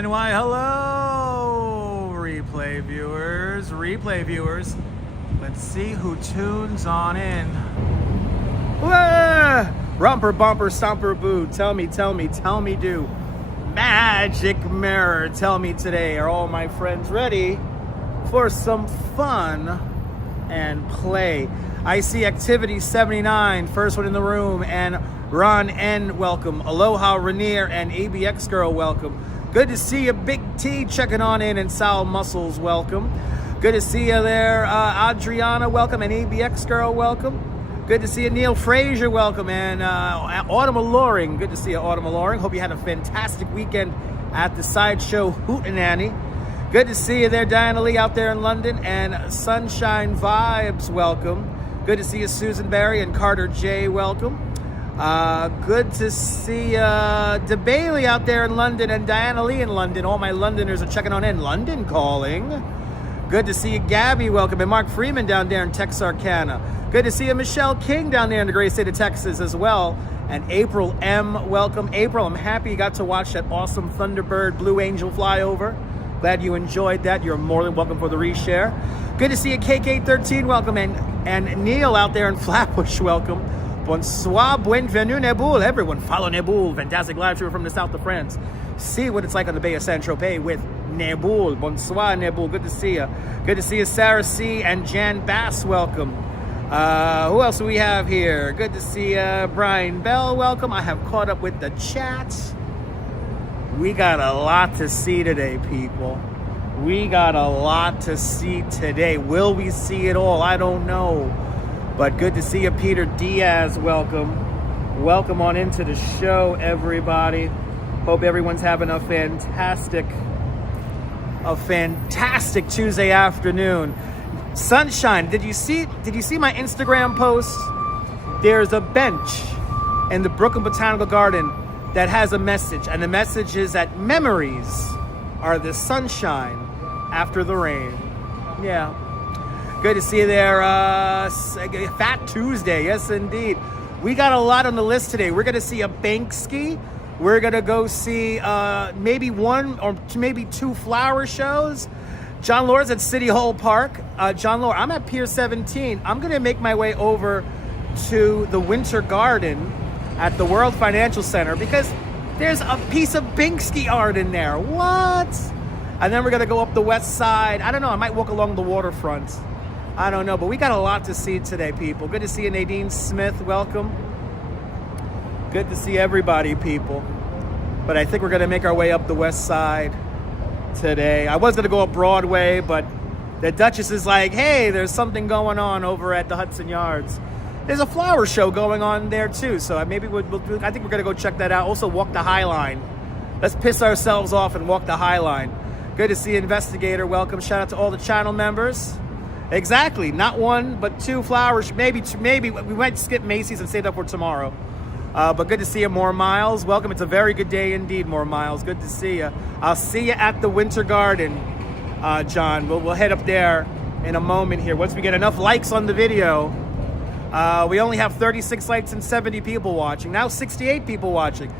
And why, hello, replay viewers. Let's see who tunes on in. Wah! Rumper, bumper, stomper, boo. Tell me, do. Magic mirror, tell me today, are all my friends ready for some fun and play? I see activity 79, first one in the room, and Ron N, welcome. Aloha Rainier and ABX Girl, welcome. Good to see you, Big T, checking on in, and Sal Muscles, welcome. Good to see you there, Adriana, welcome, and ABX Girl, welcome. Good to see you, Neil Frazier, welcome, and Autumn Alluring. Good to see you, Autumn Alluring. Hope you had a fantastic weekend at the Sideshow Hootenanny. Good to see you there, Diana Lee, out there in London, and Sunshine Vibes, welcome. Good to see you, Susan Barry and Carter J, welcome. Good to see DeBailey out there in London and Diana Lee in London. All my Londoners are checking on in. London calling. Good to see you, Gabby, welcome, and Mark Freeman down there in Texarkana. Good to see you, Michelle King, down there in the great state of Texas as well. And April M, welcome. April, I'm happy you got to watch that awesome Thunderbird Blue Angel flyover. Glad you enjoyed that. You're more than welcome for the reshare. Good to see you, KK13, welcome. And Neil out there in Flatbush, welcome. Bonsoir, bienvenue, Neboul. Everyone follow Neboul. Fantastic live stream from the south of France. See what it's like on the Bay of Saint-Tropez with Neboul. Bonsoir, Neboul. Good to see you. Good to see you, Sarah C. and Jan Bass, welcome. Who else do we have here? Good to see Brian Bell, welcome. I have caught up with the chat. We got a lot to see today, people. We got a lot to see today. Will we see it all? I don't know. But good to see you, Peter Diaz, welcome. Welcome on into the show, everybody. Hope everyone's having a fantastic Tuesday afternoon. Sunshine, did you see my Instagram post? There's a bench in the Brooklyn Botanical Garden that has a message, and the message is that memories are the sunshine after the rain. Yeah. Good to see you there, Fat Tuesday, yes indeed. We got a lot on the list today. We're gonna see a Banksy. We're gonna go see maybe one or maybe two flower shows. John Lore's at City Hall Park. John Lore, I'm at Pier 17. I'm going to make my way over to the Winter Garden at the World Financial Center because there's a piece of Banksy art in there. What? And then we're going to go up the west side. I don't know. I might walk along the waterfront. I don't know. But we got a lot to see today, people. Good to see you, Nadine Smith. Welcome. Good to see everybody, people. But I think we're going to make our way up the west side today. I was going to go up Broadway, but the Duchess is like, hey, there's something going on over at the Hudson Yards. There's a flower show going on there too, so maybe I think we're going to go check that out. Also walk the High Line. Let's piss ourselves off and walk the High Line. Good to see Investigator. Welcome. Shout out to all the channel members. Exactly. Not one, but two flowers. Maybe we might skip Macy's and save it up for tomorrow. But good to see you, More Miles. Welcome. It's a very good day indeed, More Miles. Good to see you. I'll see you at the Winter Garden, John. We'll head up there in a moment here. Once we get enough likes on the video. We only have 36 likes and 70 people watching. Now 68 people watching.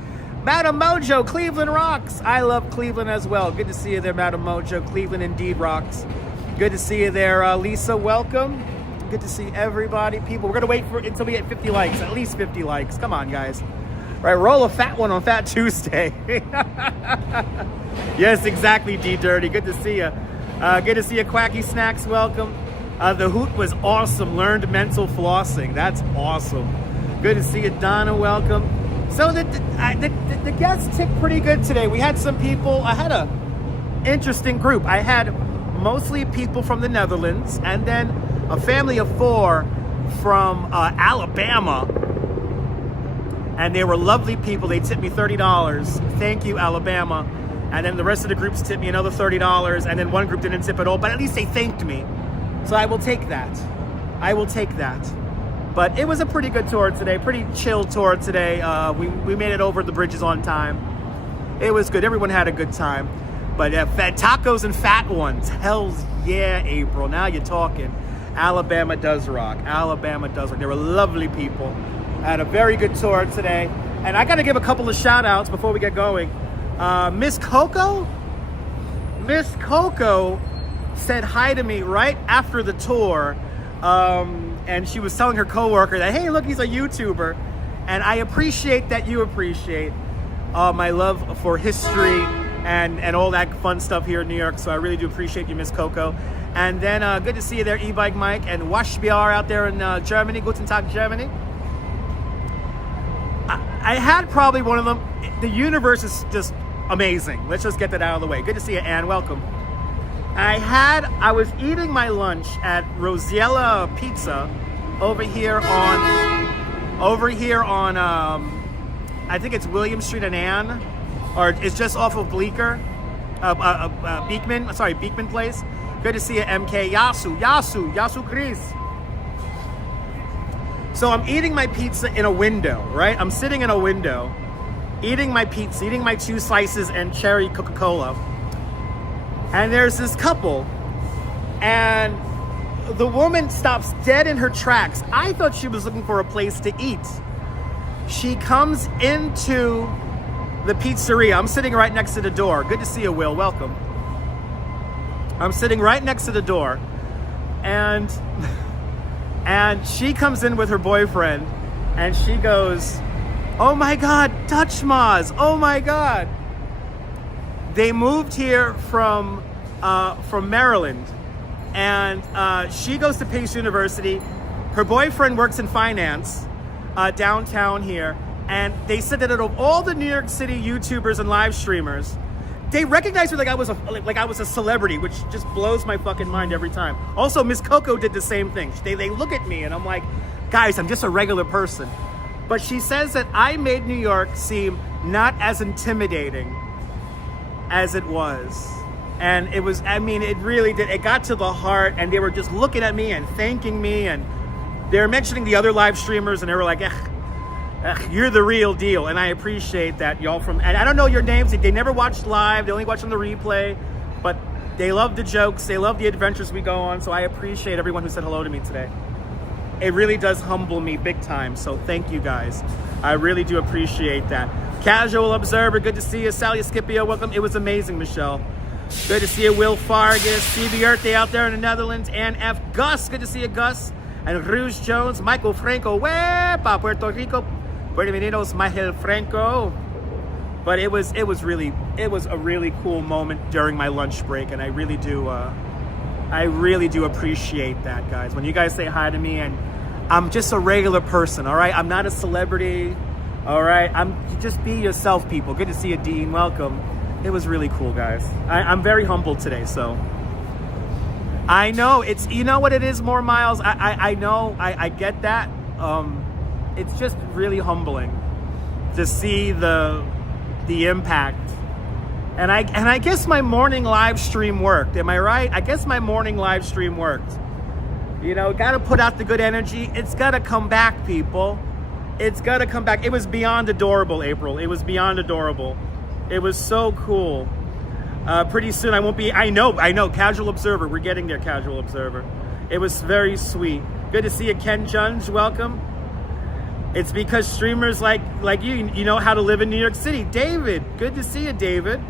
Madam Mojo, Cleveland rocks. I love Cleveland as well. Good to see you there, Madam Mojo. Cleveland indeed rocks. Good to see you there, Lisa. Welcome. Good to see everybody. People, we're going to wait until we get 50 likes, at least 50 likes. Come on, guys. All right, roll a fat one on Fat Tuesday. Yes, exactly, D-Dirty. Good to see you. Good to see you, Quacky Snacks. Welcome. The hoot was awesome. Learned mental flossing. That's awesome. Good to see you, Donna. Welcome. So the guests ticked pretty good today. We had some people. I had a interesting group. I had mostly people from the Netherlands, and then a family of 4 from Alabama, and they were lovely people. They tipped me $30. Thank you, Alabama. And then the rest of the groups tipped me another $30, and then one group didn't tip at all, but at least they thanked me. So I will take that. I will take that. But it was a pretty good tour today, pretty chill tour today. We made it over the bridges on time. It was good. Everyone had a good time. But fat tacos and fat ones. Hells yeah, April. Now you're talking. Alabama does rock. Alabama does rock. They were lovely people. I had a very good tour today. And I got to give a couple of shout outs before we get going. Miss Coco, Miss Coco said hi to me right after the tour, and she was telling her coworker that, hey, look, he's a YouTuber. And I appreciate that you appreciate my love for history and all that fun stuff here in New York. So I really do appreciate you, Miss Coco. And then good to see you there, E-Bike Mike, and Washbiar out there in Germany. Guten Tag, Germany. I had probably one of them. The universe is just amazing. Let's just get that out of the way. Good to see you, Anne. Welcome. I was eating my lunch at Rosiella Pizza over here on I think it's William Street and Ann, or it's just off of Bleecker, Beekman Place. Good to see you, MK. Yasu Chris. So I'm eating my pizza in a window, right? I'm sitting in a window, eating my pizza, eating my 2 slices and cherry Coca-Cola. And there's this couple, and the woman stops dead in her tracks. I thought she was looking for a place to eat. She comes into the pizzeria. I'm sitting right next to the door. Good to see you, Will. Welcome. I'm sitting right next to the door, and she comes in with her boyfriend, and she goes, oh my God, Dutch Moz, oh my God. They moved here from Maryland, and she goes to Pace University. Her boyfriend works in finance downtown here, and they said that out of all the New York City YouTubers and live streamers, they recognized her like I was a celebrity, which just blows my fucking mind every time. Also, Miss Coco did the same thing. They look at me, and I'm like, guys, I'm just a regular person. But she says that I made New York seem not as intimidating as it was. And it was, I mean, it really did. It got to the heart, and they were just looking at me and thanking me, and they were mentioning the other live streamers, and they were like, you're the real deal. And I appreciate that, y'all. And I don't know your names. They never watched live. They only watched on the replay. But they love the jokes. They love the adventures we go on. So I appreciate everyone who said hello to me today. It really does humble me big time. So thank you, guys. I really do appreciate that. Casual Observer, good to see you. Sally Scipio, welcome. It was amazing, Michelle. Good to see you, Will Fargus. CB Earthy out there in the Netherlands. And F. Gus, good to see you, Gus. And Rouge Jones, Michael Franco, Wepa, Puerto Rico. Bienvenidos, Michael Franco. But it was a really cool moment during my lunch break, and I really do appreciate that, guys. When you guys say hi to me, and I'm just a regular person, all right? I'm not a celebrity, all right? Just be yourself, people. Good to see you, Dean. Welcome. It was really cool, guys. I'm very humbled today, so. I know, you know what it is, More Miles? I know, I get that. It's just really humbling to see the impact. And I guess my morning live stream worked. Am I right? I guess my morning live stream worked. You know, got to put out the good energy. It's got to come back, people. It's got to come back. It was beyond adorable, April. It was beyond adorable. It was so cool. Pretty soon I won't be, I know, Casual Observer. We're getting there, Casual Observer. It was very sweet. Good to see you, Ken Junge. Welcome. It's because streamers like you know how to live in New York City. David, good to see you, David.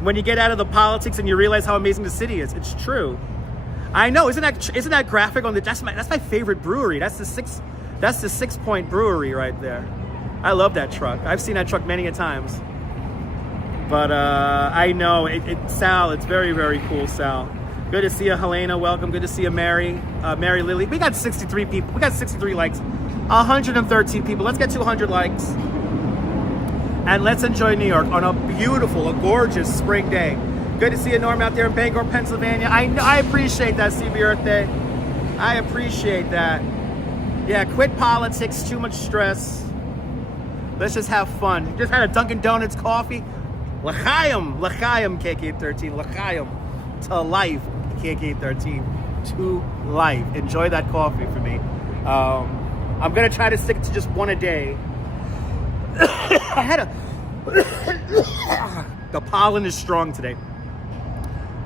When you get out of the politics and you realize how amazing the city is, it's true. I know, isn't that graphic on the? That's my favorite brewery. That's the 6 Point Brewery right there. I love that truck. I've seen that truck many a times. But I know Sal. It's very, very cool, Sal. Good to see you, Helena. Welcome. Good to see you, Mary Lily. We got 63 people. We got 63 likes. 113 people. Let's get to 100 likes. And let's enjoy New York on a gorgeous spring day. Good to see you, Norm, out there in Bangor, Pennsylvania. I appreciate that, CB Earth Day. I appreciate that. Yeah, quit politics, too much stress. Let's just have fun. Just had a Dunkin' Donuts coffee. L'chaim, KK13. L'chaim. To life, KK13. To life. Enjoy that coffee for me. I'm going to try to stick to just one a day. The pollen is strong today.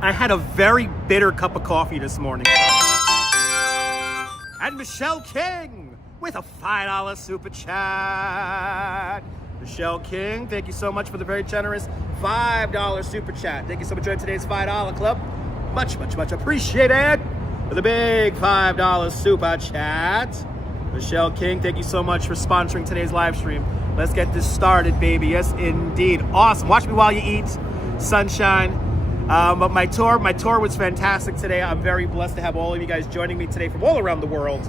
I had a very bitter cup of coffee this morning. And Michelle King with a $5 super chat. Michelle King, thank you so much for the very generous $5 super chat. Thank you so much for joining today's $5 club. Much, much, much appreciated. For the big $5 super chat. Michelle King, thank you so much for sponsoring today's live stream. Let's get this started, baby. Yes, indeed. Awesome. Watch me while you eat, sunshine. But my tour was fantastic today. I'm very blessed to have all of you guys joining me today from all around the world.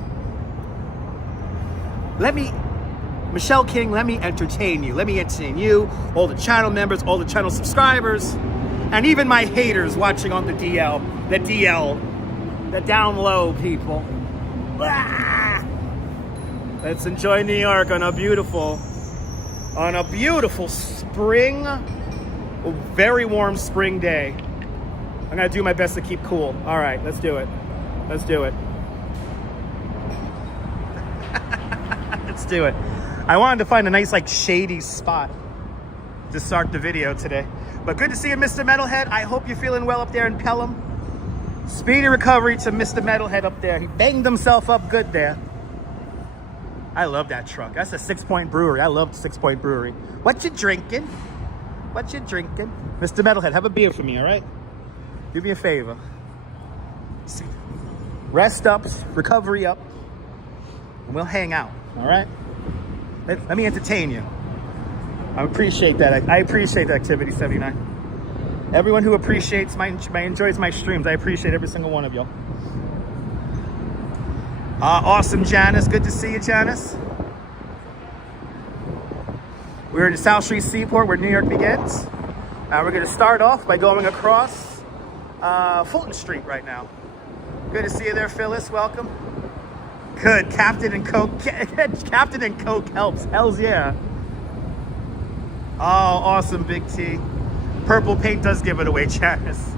Michelle King, let me entertain you. Let me entertain you, all the channel members, all the channel subscribers, and even my haters watching on the down low people. Ah! Let's enjoy New York on a beautiful spring, very warm spring day. I'm gonna do my best to keep cool. All right, let's do it. Let's do it. Let's do it. I wanted to find a nice, like, shady spot to start the video today. But good to see you, Mr. Metalhead. I hope you're feeling well up there in Pelham. Speedy recovery to Mr. Metalhead up there. He banged himself up good there. I love that truck. That's a 6 Point brewery. I love 6 Point brewery. What you drinking? What you drinking? Mr. Metalhead, have a beer for me, all right? Do me a favor. Rest up, recovery up, and we'll hang out, all right? Let me entertain you. I appreciate that. I appreciate that, Activity 79. Everyone who appreciates enjoys my streams, I appreciate every single one of y'all. Awesome, Janice. Good to see you, Janice. We're in the South Street Seaport where New York begins. We're going to start off by going across Fulton Street right now. Good to see you there, Phyllis. Welcome. Good. Captain and Coke helps. Hells yeah. Oh, awesome, Big T. Purple paint does give it away, Janice.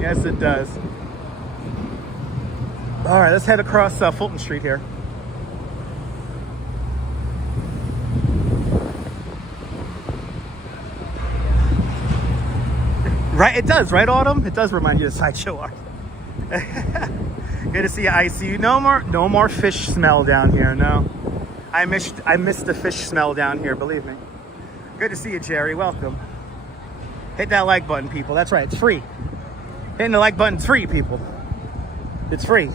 Yes, it does. All right, let's head across Fulton Street here. Right, it does, right, Autumn? It does remind you of Sideshow Art. Good to see you, ICU. No more fish smell down here. No, I missed the fish smell down here. Believe me. Good to see you, Jerry. Welcome. Hit that like button, people. That's right. It's free. Hitting the like button's free, people. It's free.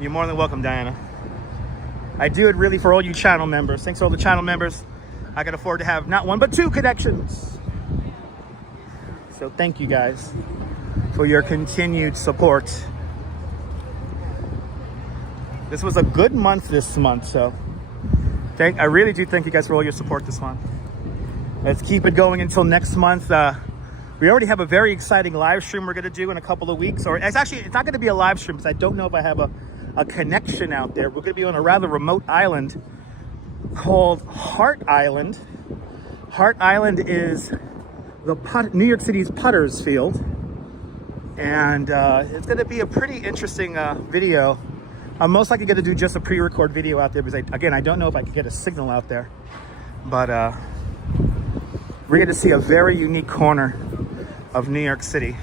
You're more than welcome, Diana. I do it really for all you channel members. Thanks to all the channel members. I can afford to have not one but two connections. So thank you guys for your continued support. This was a good month this month, so I really do thank you guys for all your support this month. Let's keep it going until next month. We already have a very exciting live stream we're going to do in a couple of weeks. Or it's not going to be a live stream because I don't know if I have a connection out there. We're going to be on a rather remote island called Hart Island. Hart Island is New York City's Putter's Field. And it's going to be a pretty interesting video. I'm most likely going to do just a pre-record video out there because, I don't know if I can get a signal out there. But we're going to see a very unique corner of New York City.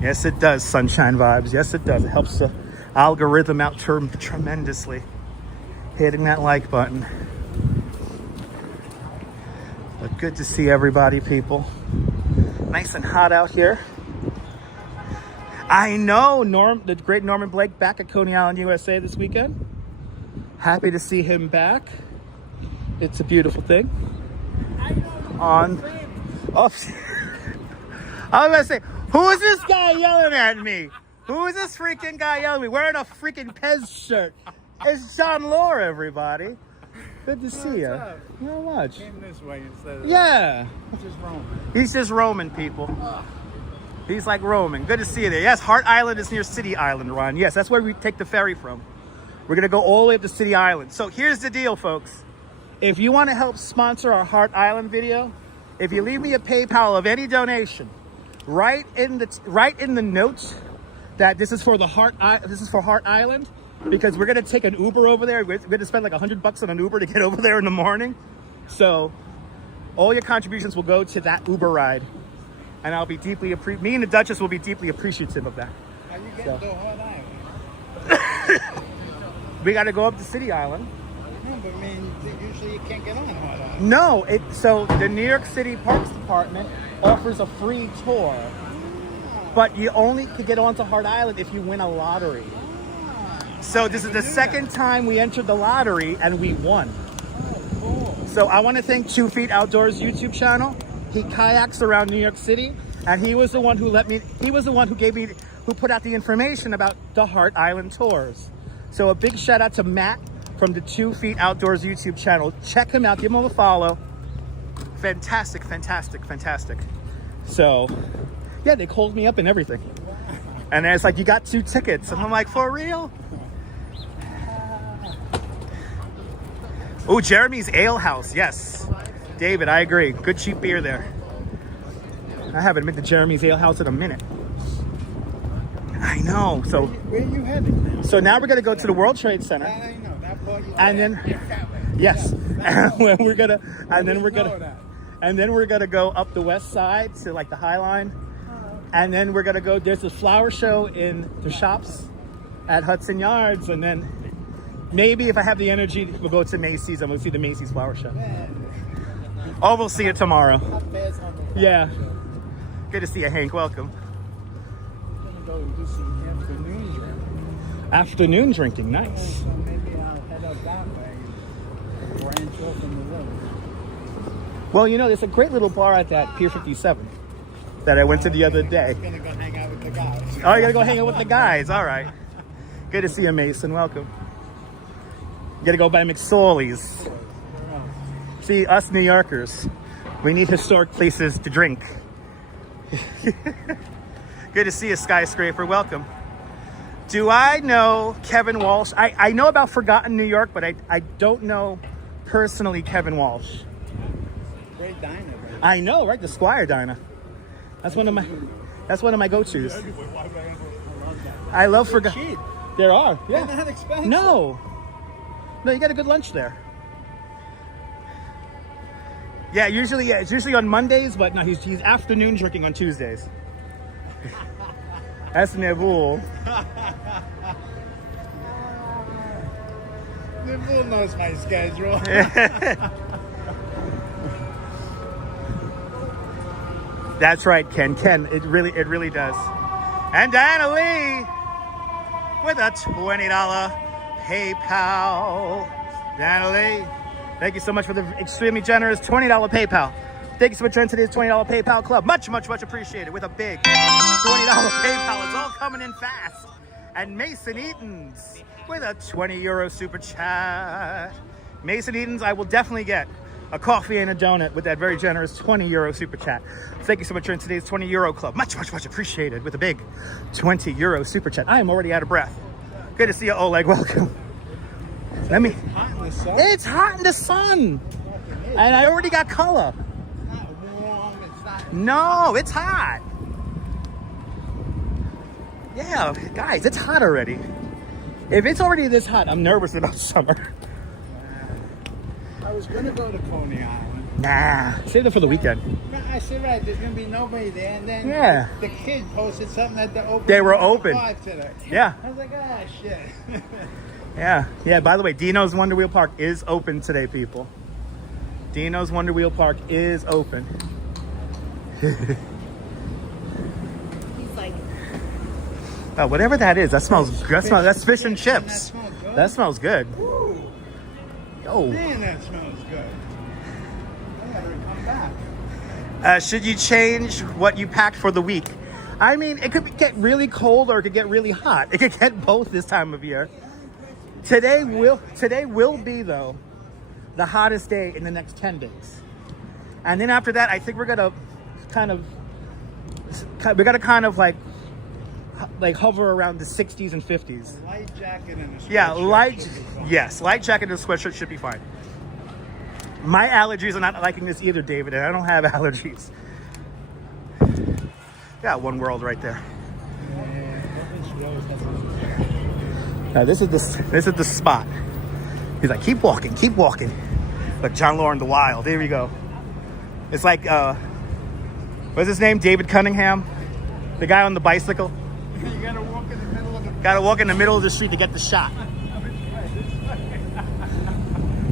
Yes, it does, Sunshine Vibes. Yes, it does. It helps the algorithm out tremendously. Hitting that like button. But good to see everybody, people. Nice and hot out here. I know the great Norman Blake back at Coney Island, USA this weekend. Happy to see him back. It's a beautiful thing. I was gonna say, who is this guy yelling at me? Who is this freaking guy yelling at me? Wearing a freaking Pez shirt. It's John Lore, everybody. Good to see you. Not much. Came this way instead of just roaming. He's just roaming, people. Ugh. He's like roaming. Good to see you there. Yes, Hart Island is near City Island, Ron. Yes, that's where we take the ferry from. We're going to go all the way up to City Island. So here's the deal, folks. If you want to help sponsor our Hart Island video, if you leave me a PayPal of any donation, write in the notes that this is for Hart Island, because we're going to take an Uber over there. We're going to spend like $100 on an Uber to get over there in the morning. So all your contributions will go to that Uber ride. And I'll be me and the Duchess will be deeply appreciative of that. How you getting to Hart Island? We got to go up to City Island. No, but I mean, usually you can't get on hot island. No, so the New York City Parks Department offers a free tour, but you only could get onto Hart Island if you win a lottery. So this is the second time we entered the lottery and we won. Cool. So I want to thank 2 Feet Outdoors YouTube channel. He kayaks around New York City, and he was the one who who put out the information about the Hart Island tours. So a big shout out to Matt from the 2 Feet Outdoors YouTube channel. Check him out, give him a follow. Fantastic, fantastic, fantastic. So yeah, they called me up and everything. And it's like, you got 2 tickets. And I'm like, for real? Oh, Jeremy's Ale House, yes. David, I agree. Good cheap beer there. I haven't been to Jeremy's Ale House in a minute. I know. So Where are you heading now? So now we're gonna go to the World Trade Center. I know. That brought you And then yes. And we're gonna go up the west side to like the High Line. And then we're gonna go, there's a flower show in the shops at Hudson Yards, and then maybe if I have the energy, we'll go to Macy's and we'll see the Macy's flower show. Oh, we'll see it tomorrow. Yeah. Good to see you, Hank. Welcome. I'm gonna go and do some afternoon drinking. Afternoon drinking, nice. So maybe I'll head up that way and branch off in the road. Well, you know, there's a great little bar at that Pier 57 that I went to the other day. I'm gonna go hang out with the guys. Oh, you gotta go hang out with the guys. All right. Good to see you, Mason. Welcome. You gotta go by McSorley's. See, us New Yorkers, we need historic places to drink. Good to see you, Skyscraper. Welcome. Do I know Kevin Walsh? I know about Forgotten New York, but I don't know personally Kevin Walsh. Great diner, right? I know, right? The Squire Diner. That's one of my go-tos. I love Forgotten. Cheap. There are, yeah. They're not expensive. No, you get a good lunch there. Yeah, it's usually on Mondays, but no, he's afternoon drinking on Tuesdays. That's Nebul. Nebul knows my schedule. That's right, Ken. It really does. And Diana Lee with a $20 PayPal. Diana Lee, thank you so much for the extremely generous $20 PayPal. Thank you so much for joining today's $20 PayPal club. Much, much, much appreciated. With a big $20 PayPal. It's all coming in fast. And Mason Eatons with a €20 super chat. Mason Eatons, I will definitely get a coffee and a donut with that very generous €20 super chat. Thank you so much for today's €20 club. Much, much, much appreciated with a big €20 super chat. I am already out of breath. Good to see you, Oleg. Welcome. It's hot in the sun. It's hot in the sun. And I already got color. It's not warm. It's not. No, it's hot. Yeah, guys, it's hot already. If it's already this hot, I'm nervous about summer. I was gonna go to Coney Island. Nah, save it for the weekend. I said, right, there's gonna be nobody there, and then Yeah. the kid posted something that they're open. They were open. 5 today. Yeah. I was like, ah, shit. Yeah. By the way, Dino's Wonder Wheel Park is open today, people. Dino's Wonder Wheel Park is open. He's like, Oh, whatever that is, that smells good. That's fish and chips. That smells good. That smells good. Ooh, Oh. man, that smells good. I gotta come back. Should you change what you packed for the week? I mean, it could get really cold or it could get really hot. It could get both this time of year. Today will be, though, the hottest day in the next 10 days. And then after that, I think we're gonna kind of like hover around the 60s and 50s. Light jacket and a sweatshirt. Yeah, light should be fine. jacket and a sweatshirt should be fine. My allergies are not liking this either, David, and I don't have allergies. Got one world right there. Now this is the spot. He's like, keep walking. Look, John Lauren the Wild. There we go. It's like what's his name? David Cunningham, the guy on the bicycle. You gotta walk in the middle of the. Got to walk in the middle of the street to get the shot.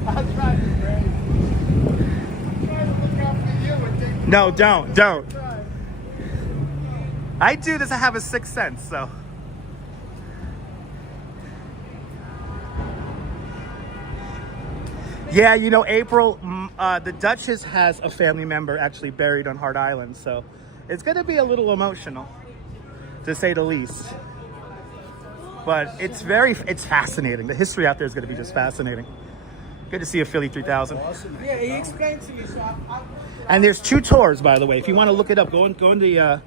I'll try to pray. I'm trying to look after you and take No, don't. Try. I do this. I have a sixth sense, so. Yeah, you know, April, the Duchess has a family member actually buried on Hart Island, so it's going to be a little emotional, to say the least. But it's fascinating. The history out there is going to be just fascinating. Good to see a Philly 3000. Yeah, he explained to me, so And there's 2 tours, by the way. If you want to look it up, go on the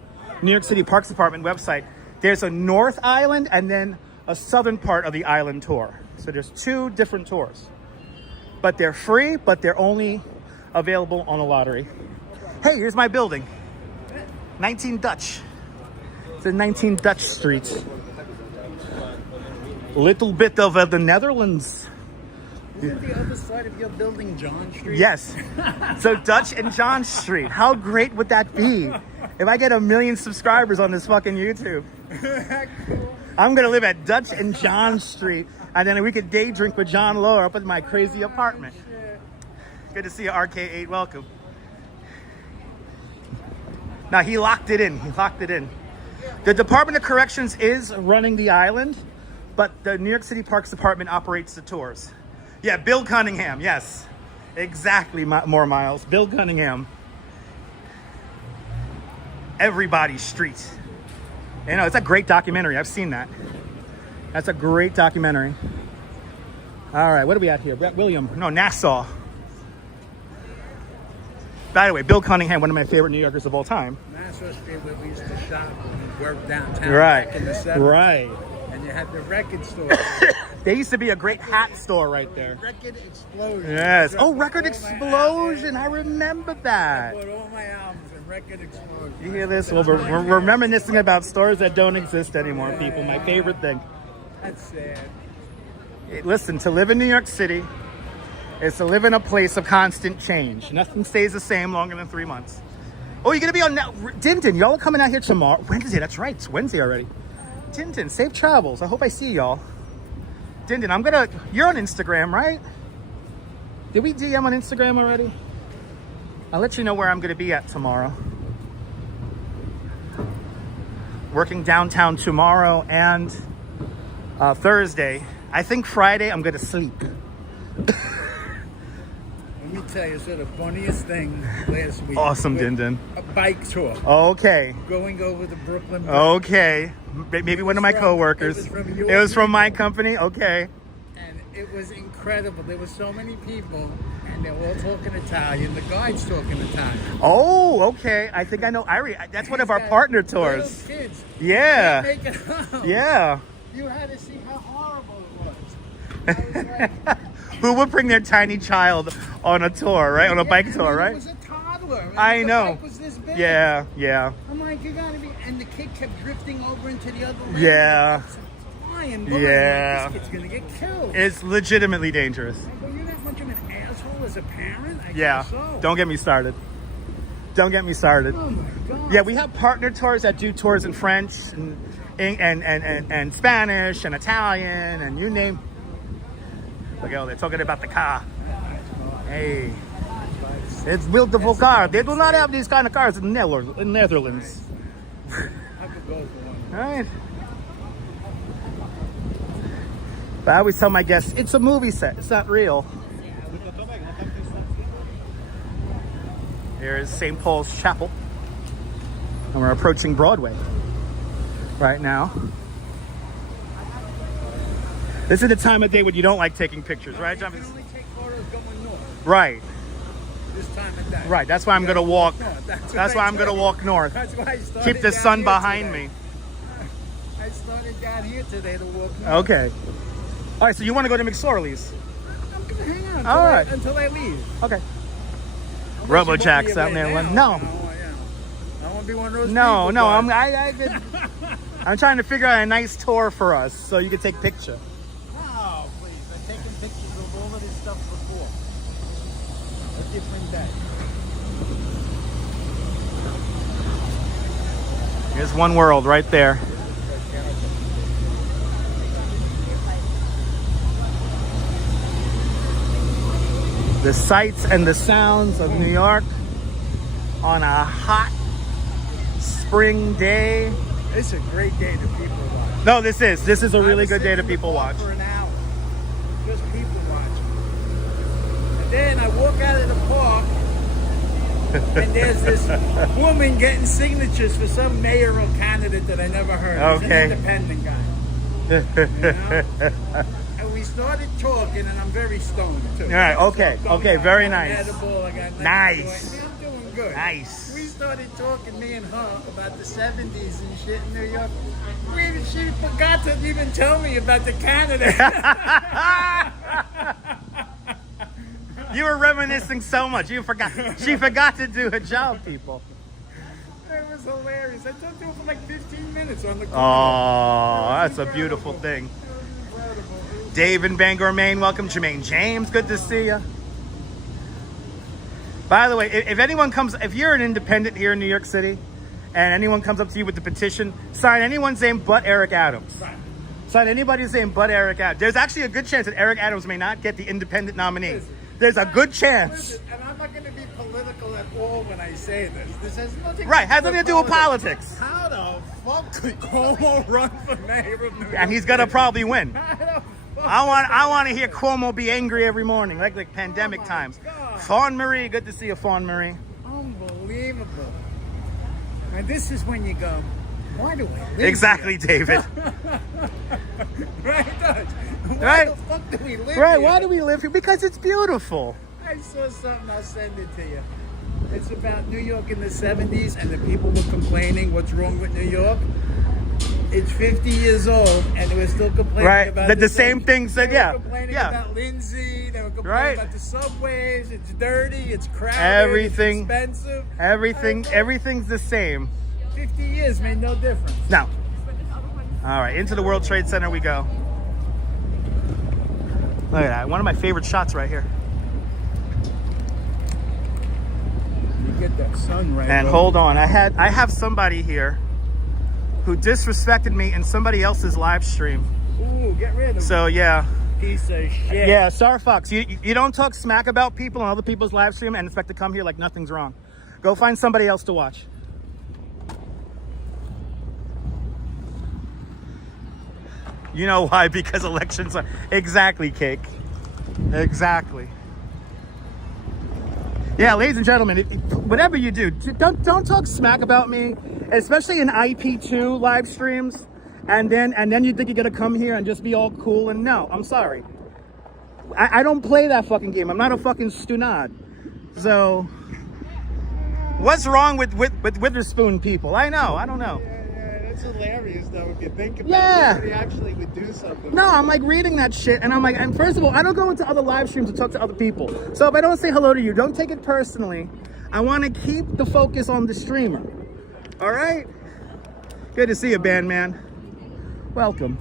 New York City Parks Department website. There's a North Island and then a southern part of the island tour. So there's 2 different tours. But they're free, but they're only available on a lottery. Hey, here's my building. 19 Dutch. It's in 19 Dutch Street. Little bit of the Netherlands. Isn't the other side of your building John Street? Yes. So Dutch and John Street. How great would that be? If I get 1 million subscribers on this fucking YouTube. Cool. I'm going to live at Dutch and John Street. And then we could day drink with John Lower up in my crazy apartment. Good to see you, RK8. Welcome. Now, he locked it in. The Department of Corrections is running the island, but the New York City Parks Department operates the tours. Yeah, Bill Cunningham. Yes, exactly. More Miles. Bill Cunningham. Everybody's Street. You know, it's a great documentary. I've seen that. That's a great documentary. All right, what are we at here? Nassau. By the way, Bill Cunningham, one of my favorite New Yorkers of all time. Nassau Street, where we used to shop when we worked downtown Right, back in the 70s. right. And you had the record store. There used to be a great hat store right there. Record Explosion. Yes. Oh, I Record bought all my Explosion. albums. I remember I that. bought all my albums at Record Explosion. You hear this? Well, we're reminiscing about stores that don't exist anymore, people. My favorite thing. That's sad. Listen, to live in New York City is to live in a place of constant change. Nothing stays the same longer than 3 months. Oh, you're going to be on Dinton. Y'all are coming out here tomorrow. Wednesday, that's right. It's Wednesday already. Dinton, safe travels. I hope I see y'all. Dinton, you're on Instagram, right? Did we DM on Instagram already? I'll let you know where I'm going to be at tomorrow. Working downtown tomorrow and Thursday. I think Friday I'm going to sleep. Let me tell you, so the funniest thing last week. Awesome, was Dindin. A bike tour. Okay. Going over the Brooklyn Bridge. Okay. Maybe one of my coworkers. It was from my company. Okay. And it was incredible. There were so many people, and they were all talking Italian. The guide's talking Italian. Oh, okay. I think I know. That's one of our partner tours. Little kids. Yeah. You can't make it out. Yeah. You had to see how horrible it was. I was like, Who would bring their tiny child on a tour, right? On a bike tour, It right? was a toddler. And I the know. bike was this big. Yeah, yeah. I'm like, you gotta be. And the kid kept drifting over into the other lane. Yeah. Flying. Yeah. Like, this kid's gonna get killed. It's legitimately dangerous. Well, you're that much of an asshole as a parent? I Yeah. guess so. Don't get me started. Don't get me started. Oh my God. Yeah, we have partner tours that do tours in French and Spanish and Italian and you name. Look, they're talking about the car. Hey, it's beautiful car. They do not have these kind of cars in Netherlands. I could go for one. All right. But I always tell my guests, it's a movie set. It's not real. Here's St. Paul's Chapel. And we're approaching Broadway right now. This is the time of day when you don't like taking pictures, right, John? You can only take photos going north. Right, This time of day. right. That's why I'm going to walk. That's That's what why I I'm going to told walk you. north. That's why I started Keep the down sun here behind today. me. I started down here today to walk north. Okay. All right, so you want to go to McSorley's? I'm going to hang out All right. until I leave. Okay. Unless Robo you want Jack's me to out wait there. now, No. you know, I want to be one of those No, people, no. but- I'm trying to figure out a nice tour for us so you can take a picture. No, please. I've taken pictures of all of this stuff before. A different day. Here's One World right there. The sights and the sounds of New York on a hot spring day. It's a great day to people watch. No, this is a really good day to people watch. For an hour, just people watching. And then I walk out of the park, and there's this woman getting signatures for some mayoral candidate that I never heard. He's Okay. an independent guy. You know? And we started talking, and I'm very stoned too. All right, okay, So okay, I'm very on nice. edible, I got nothing Nice. to do. I'm doing good. Nice. We started talking, me and her, about the 70s and shit in New York. She forgot to even tell me about the candidate. You were reminiscing so much. You forgot. She forgot to do her job, people. It was hilarious. I talked to her for like 15 minutes on the corner. Oh, that's a beautiful thing. Dave in Bangor, Maine. Welcome, Jermaine James. Good to see you. By the way, if anyone comes, if you're an independent here in New York City, and anyone comes up to you with the petition, sign anyone's name but Eric Adams. Right. Sign anybody's name but Eric Adams. There's actually a good chance that Eric Adams may not get the independent nominee. There's a good chance. Listen, and I'm not going to be political at all when I say this. This has nothing Right, has nothing to do with politics. How the fuck could Cuomo run for mayor of New York? And he's gonna probably win. How the fuck I want to hear Cuomo be angry every morning, like pandemic my times. God. Fawn Marie, good to see you, Fawn Marie. Unbelievable. And this is when you go, why do I live Exactly, David. Right, Dutch? Why Right. the fuck do we live Right? here? Why do we live here? Because it's beautiful. I saw something, I'll send it to you. It's about New York in the 70s, and the people were complaining, what's wrong with New York? It's 50 years old, and they were still complaining Right. about The same things that, They yeah. were complaining Yeah. about Lindsay, they were complaining Right. about the subways, it's dirty, it's crowded, Everything. it's expensive. Everything's the same. 50 years made no difference. Now, all right, into the World Trade Center we go. Look at that. One of my favorite shots right here. You get that sun right And over hold on, I have somebody here who disrespected me in somebody else's live stream. Ooh, get rid of him. So yeah, Piece of shit. yeah, Star Fox, you don't talk smack about people on other people's live stream and expect to come here like nothing's wrong. Go find somebody else to watch. You know why? Because elections are exactly, Cake. Exactly. Yeah, ladies and gentlemen, whatever you do, don't talk smack about me, especially in IP2 live streams, and then you think you're gonna come here and just be all cool. And no, I'm sorry, I don't play that fucking game. I'm not a fucking stunad. So, what's wrong with Witherspoon people? I don't know. Yeah, that's hilarious though if you think about Yeah. it. Somebody actually would do something. No, I'm like reading that shit, and I'm like, and first of all, I don't go into other live streams to talk to other people. So if I don't say hello to you, don't take it personally. I want to keep the focus on the streamer. All right? Good to see you, Bandman. Welcome.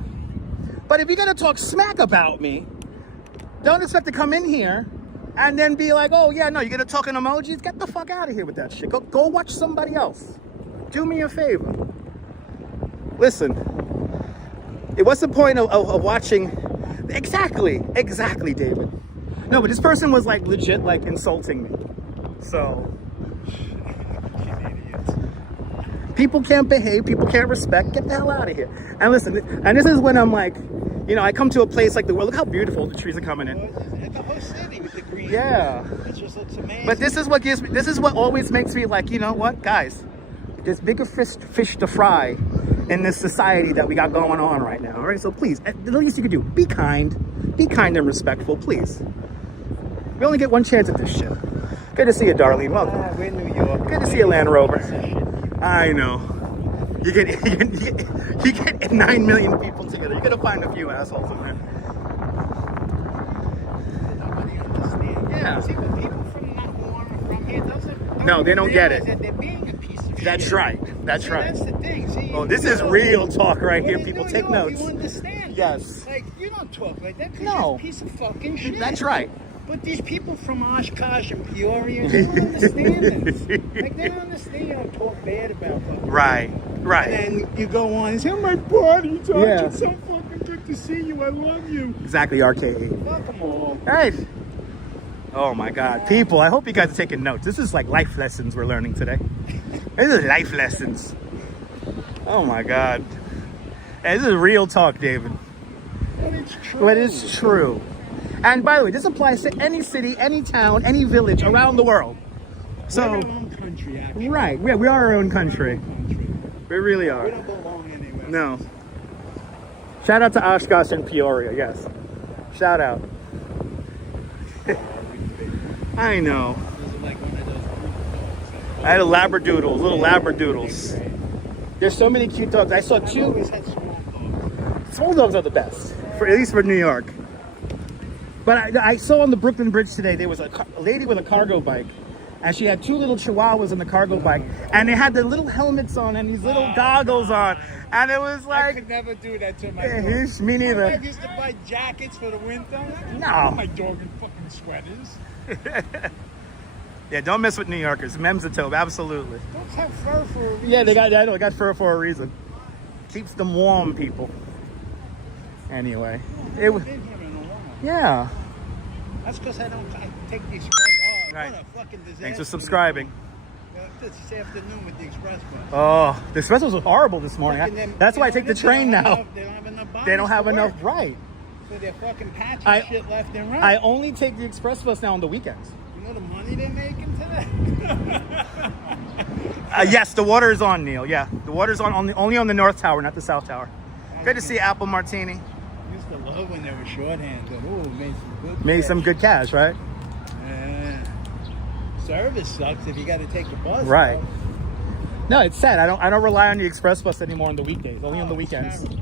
But if you're gonna talk smack about me, don't expect to come in here and then be like, oh yeah, no, you're gonna talk in emojis? Get the fuck out of here with that shit. Go watch somebody else. Do me a favor. Listen, what's the point of watching? Exactly, David. No, but this person was like legit like insulting me. So, people can't behave, people can't respect, get the hell out of here. And listen, and this is when I'm like, you know, I come to a place like the world, look how beautiful the trees are coming in. The whole city with the green. Yeah. It just looks amazing. But this is what always makes me like, you know what, guys, there's bigger fish to fry in this society that we got going on right now, all right? So please, the least you can do, be kind and respectful, please. We only get one chance at this shit. Good to see you, Darlene, welcome. We're in New York. Good to see you, Land Rover. I know. You get 9 million people together. You're gonna find a few assholes in there. Nobody understands. Yeah. See, the people from here don't No, they don't get it. realize that they're being a piece of That's shit. right. That's See, right. That's the thing. See, Oh, this is real talk right here, in people. New Take York, notes. You understand? Yes. Like, you don't talk like that. 'Cause No. you're a piece of fucking shit. That's right. But these people from Oshkosh and Peoria, they don't understand this. Like, they don't understand you don't talk bad about fucking Right. Right. And then you go on and say, oh, my buddy, Dutch, Yeah. it's so fucking good to see you. I love you. Exactly, RKE. Fuck them all. All right. Oh my God, people! I hope you guys are taking notes. This is like life lessons we're learning today. This is life lessons. Oh my God, hey, this is real talk, David. But it's true. But it's true. And by the way, this applies to any city, any town, any village around the world. So, we're our own country, actually. right, we are our own country. We really We are. don't belong anywhere. No. Shout out to Oshkosh and Peoria, yes. Shout out. I know. This is like one of those group dogs. I had a Labradoodle, little Labradoodles. There's so many cute dogs. I saw I've two. always had small dogs. Small dogs are the best, for at least for New York. But I saw on the Brooklyn Bridge today, there was a lady with a cargo bike, and she had two little chihuahuas on the cargo bike, and they had the little helmets on and these little goggles on, and it was I like, could never do that to my yeah, dog. me I neither. used to buy jackets for the winter. No. My dog in fucking sweaters. Yeah, don't mess with New Yorkers. Mem's a tobe, absolutely. Dogs have fur for a reason. Yeah, they got fur for a reason. Keeps them warm, people. Anyway, it was, Been here in a while. yeah. That's because I take the express. Oh, Right. what a fucking disaster. Thanks for subscribing. This afternoon with the express bus. Oh, the espressos was horrible this morning. Fucking them- That's why I they take the don't- train they don't now. have- They don't have enough bodies They don't have to enough, work. right? So they're fucking patching I- shit left and right. I only take the express bus now on the weekends. You know the money they're making today? Yes, the water is on, Neil. Yeah, the water's on only on the North Tower, not the South Tower. Good to see Apple Martini. Used to love when they were shorthanded. Ooh, Made some cash. good cash, right? Yeah. Service sucks if you got to take the bus. Right. though. No, it's sad. I don't rely on the express bus anymore on the weekdays. Only on the Oh, weekends. terrible.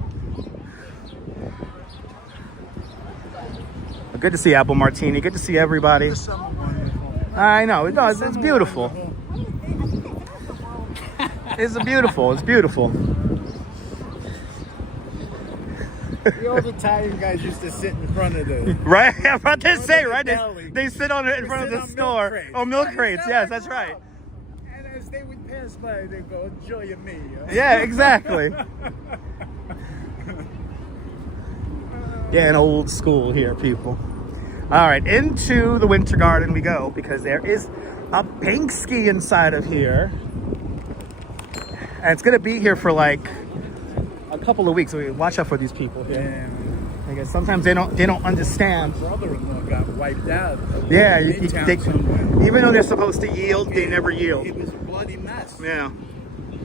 Good to see Apple Martini. Good to see everybody. The summer wonderful. I know. No, it's Summer beautiful. wonderful. It's beautiful. It's beautiful. The old Italian guys used to sit in front of the. Right? I'm about to say, the right? deli. They sit on it in They front of sit the on milk store. crates. Oh, milk Right, crates. is that Yes, like, that's right. And as they would pass by, they go, "Enjoy your meal." Yeah, exactly. Yeah, an old school here, people. All right, into the Winter Garden we go because there is a Banksy inside of here. And it's going to be here for like a couple of weeks. So we watch out for these people here. And I guess sometimes they don't understand. brother-in-law got wiped out. Yeah, Midtown somewhere. even though they're supposed to yield, they never yield. It was a bloody mess. Yeah.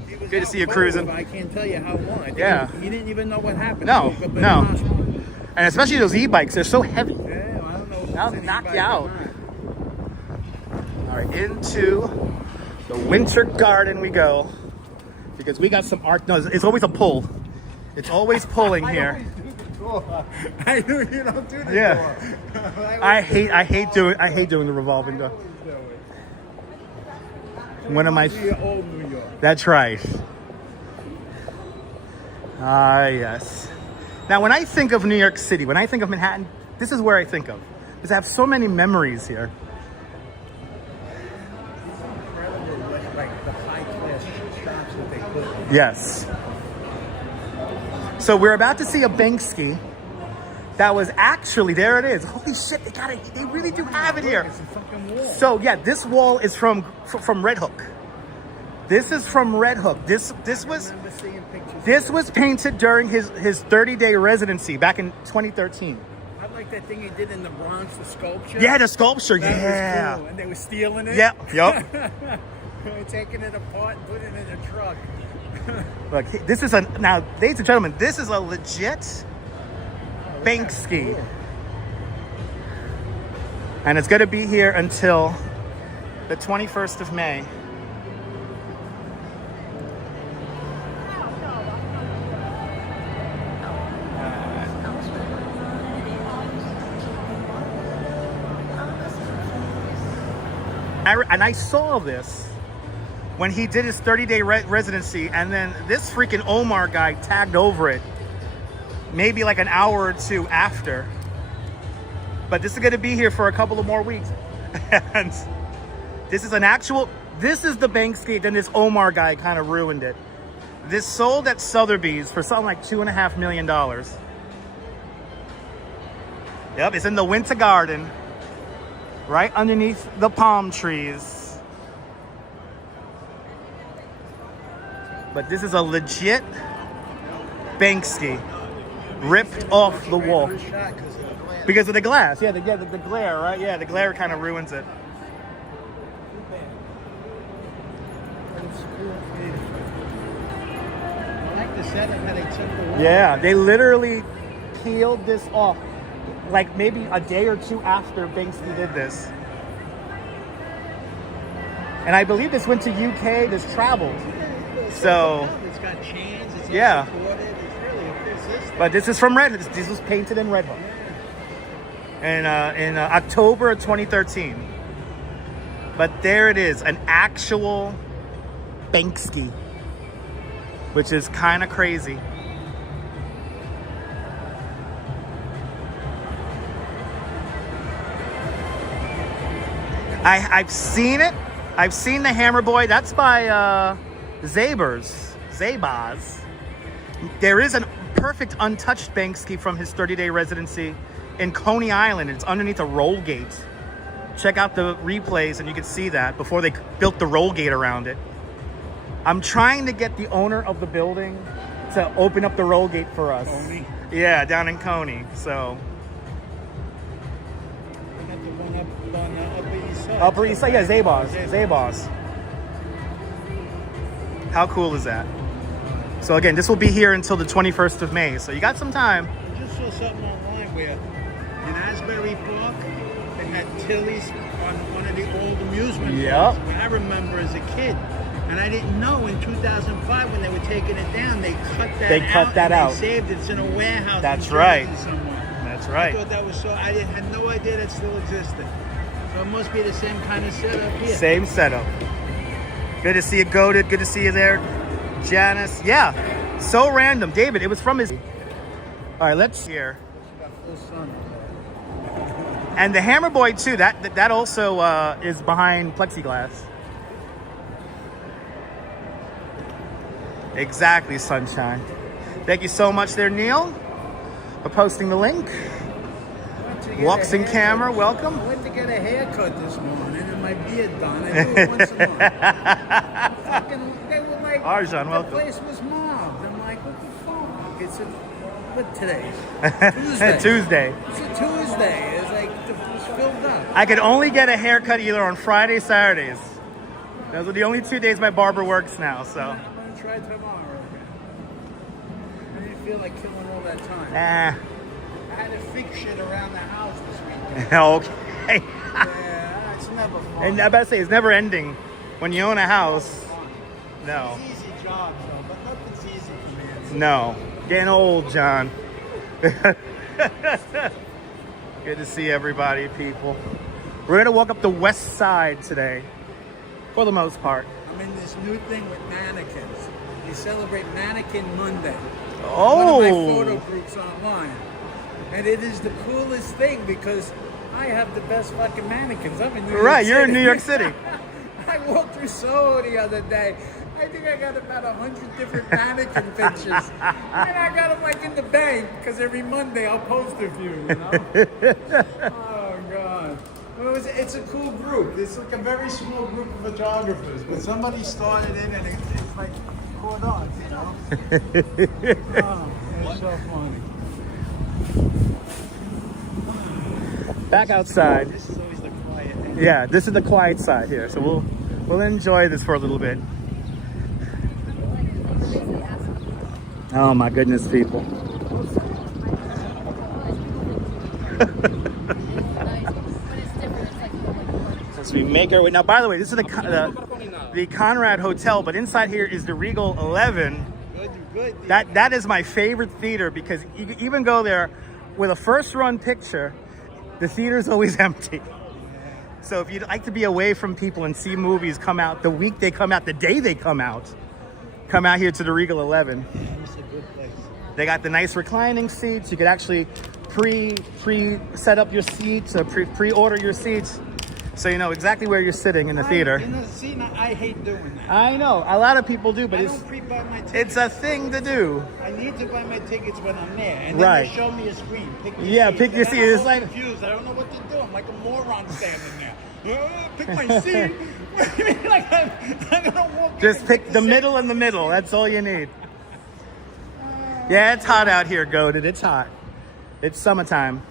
He was Good to out see you cold, cruising. but I can't tell you how long. I think Yeah. He didn't even know what happened. No, He woke up in the no. hospital. And especially those e-bikes, they're so heavy. Yeah, I don't know. if That'll it's knock anybody you out. or not. All right, into the Winter Garden we go because we got some art. No, it's always a pull. It's always pulling here. I knew you don't do the Yeah. door. I hate doing the revolving door. One of my. See your old New York. That's right. Ah, yes. Now, when I think of New York City, when I think of Manhattan, this is where I think of because I have so many memories here. Incredible, like the high-class shops that they put in. Yes. So we're about to see a Banksy that was actually, there it is. Holy shit, they really do have it here. It's a fucking wall. So yeah, this wall is from Red Hook. This is from Red Hook. This was I remember seeing pictures. this was painted during his 30-day residency back in 2013. I like that thing he did in the Bronx, the sculpture. Yeah, the sculpture. That Yeah. was cool. And they were stealing it. Yep. Yep. They were taking it apart and putting it in a truck. Look, this is now, ladies and gentlemen, this is a legit Banksy. Cool. And it's going to be here until the 21st of May. And I saw this when he did his 30-day residency, and then this freaking Omar guy tagged over it maybe like an hour or two after. But this is going to be here for a couple of more weeks. And this is the Banksy, then this Omar guy kind of ruined it. This sold at Sotheby's for something like $2.5 million. Yep, it's in the Winter Garden. right underneath the palm trees. But this is a legit Banksy ripped off the wall because of the glass. Yeah, the glare, right? Yeah, the glare kind of ruins it. I like the setup how they took the wall. Yeah, they literally peeled this off like maybe a day or two after Banksy did this. And I believe this went to UK, this traveled. So it's got chains, it's yeah. supported, it's really a cool system. But this is from Red Hook. This was painted in Red Hook. In October of 2013. But there it is, an actual Banksy, which is kind of crazy. I've seen it. I've seen the Hammer Boy. That's by Zabaz. There is a perfect untouched Banksy from his 30-day residency in Coney Island. It's underneath a roll gate. Check out the replays and you can see that before they built the roll gate around it. I'm trying to get the owner of the building to open up the roll gate for us. Coney? Yeah, down in Coney. So We got the one up on Upper East Side. Upper East Side, yeah, Zabaz. How cool is that? So again, this will be here until the 21st of May. So you got some time. I just saw something online where in Asbury Park they had Tilly's on one of the old amusement Yep. parks when I remember as a kid. And I didn't know in 2005 when they were taking it down, they cut that They out. cut that out. They saved it. It's in a warehouse. That's in right. Jersey somewhere. That's I right. thought that was so. I had no idea that still existed. So it must be the same kind of setup here. Same setup. Good to see you, Goated. Good to see you there, Janice. Yeah, so random. David, it was from his... All right, let's here. Got full sun. And the Hammer Boy, too, that also is behind plexiglass. Exactly, Sunshine. Thank you so much there, Neil, for posting the link. Walks in camera, welcome. I went to get a haircut this morning and my beard done. I do it once a month. Fucking, they were like, Arjan, welcome. The place was mobbed. I'm like, what the fuck? It's what today? Tuesday. Tuesday. It's a Tuesday. It's like, it was filled up. I could only get a haircut either on Friday, Saturdays. Those are the only 2 days my barber works now, so. I'm going to try tomorrow. I didn't feel like killing all that time. I had to fix shit around the house this weekend. Okay. Yeah, it's never fun. And I'm about to say, it's never ending when you own a house. No. It's easy job, though, but nothing's easy for me. No. Getting old, John. Good to see everybody, people. We're going to walk up the west side today, for the most part. I'm in this new thing with mannequins. They celebrate Mannequin Monday. Oh. One of my photo groups online. And it is the coolest thing because I have the best fucking mannequins. I'm in New York Right, City. you're in New York City. I walked through Soho the other day. I think I got about 100 different mannequin pictures. And I got them like in the bank because every Monday I'll post a few, you know? Oh, God. Well, it's a cool group. It's like a very small group of photographers. But somebody started it and it's like caught on, you know? Oh, it's so funny. Back outside. This is always the quiet end. Yeah, this is the quiet side here. So we'll enjoy this for a little bit. Oh my goodness, people. As we make our way. Now, by the way, this is the Conrad Hotel, but inside here is the Regal 11. Good. That is my favorite theater because you can even go there with a first run picture. The theater's always empty. So if you'd like to be away from people and see movies come out the week they come out, the day they come out here to the Regal 11. It's a good place. They got the nice reclining seats. You could actually pre set up your seats, pre-order your seats. so you know exactly where you're sitting in the theater. See, now, I hate doing that. I know a lot of people do, but I it's don't pre-buy my tickets. it's a thing to do. I need to buy my tickets when I'm there, and Right. then they show me a screen. Pick your Yeah, seat. pick your And seat. I'm It's all like- confused. I don't know what to do. I'm like a moron standing there. Pick my seat. What do you mean? Like I'm gonna walk in Just and pick the seat. middle and the middle. That's all you need. Yeah, it's hot out here, goated. It's hot. It's summertime.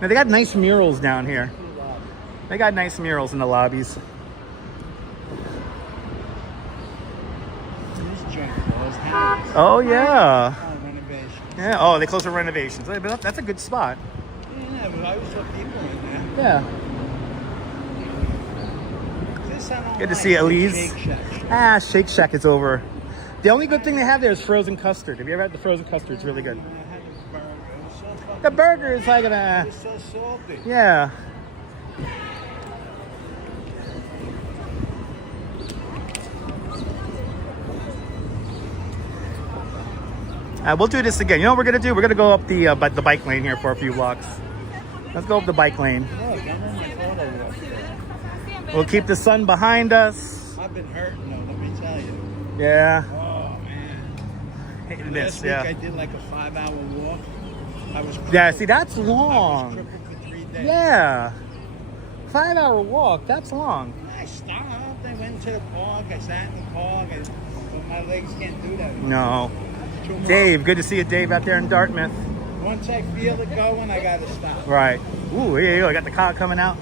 Now they got nice murals down here. They got nice murals in the lobbies. This joint closed. How? Oh yeah. Oh, renovation. Yeah. Oh, they closed for renovations. That's a good spot. Yeah, but I always saw people in there. Yeah. This I don't Good to like. see you, Elise. Shake Shack. Ah, Shake Shack is over. The only good thing they have there is frozen custard. Have you ever had the frozen custard? It's really good. I had the burger. It was so fucking The burger is like It a was so salty. yeah. We'll do this again. You know what we're gonna do? We're gonna go up the bike lane here for a few blocks. Let's go up the bike lane. Look, I'm in my photo walk. We'll keep the sun behind us. I've been hurting though, let me tell you. Yeah. Oh man. Hit and Last miss, week I yeah. did like a 5-hour walk. I was crippled. Yeah, see that's I was long. crippled for 3 days. Yeah. 5-hour walk, that's long. I stopped. I went to the park. I sat in the park. But my legs can't do that. No. Too much. Dave, good to see you, Dave, out there in Dartmouth. Once I feel it going, I gotta stop. Right. Ooh, here you go. I got the car coming out.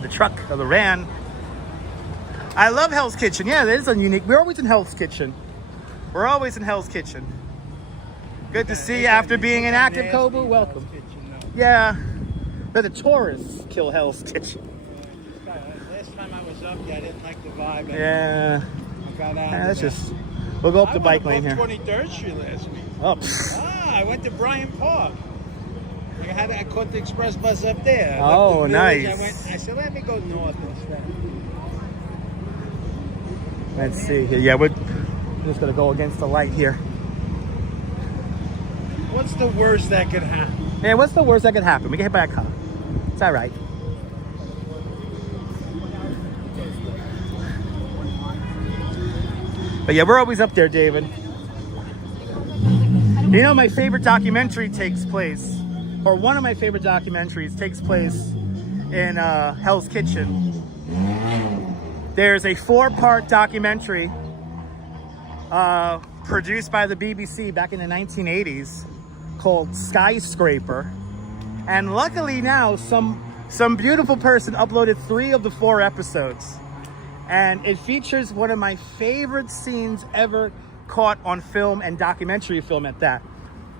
The truck or the van. I love Hell's Kitchen. Yeah, that is a unique. We're always in Hell's Kitchen. We're always in Hell's Kitchen. Good to see you after being an active Kobu. Welcome. Yeah. But the tourists kill Hell's Kitchen. Last time I was up, yeah, I didn't like the vibe. Yeah. I got out. Yeah, of that's there. just. We'll go up the bike lane here. 23rd Street last week. Oh, pfft. I went to Bryant Park. I caught the express bus up there. I Oh, left the village. nice. I said, let me go north instead. Let's see here. Yeah, we're just gonna go against the light here. What's the worst that could happen? Man, what's the worst that could happen? We get hit by a car. It's all right. But yeah, we're always up there, David. You know, my favorite documentary takes place, or one of my favorite documentaries takes place in Hell's Kitchen. There's a 4-part documentary produced by the BBC back in the 1980s called Skyscraper. And luckily now, some beautiful person uploaded 3 of the 4 episodes. And it features one of my favorite scenes ever caught on film and documentary film at that.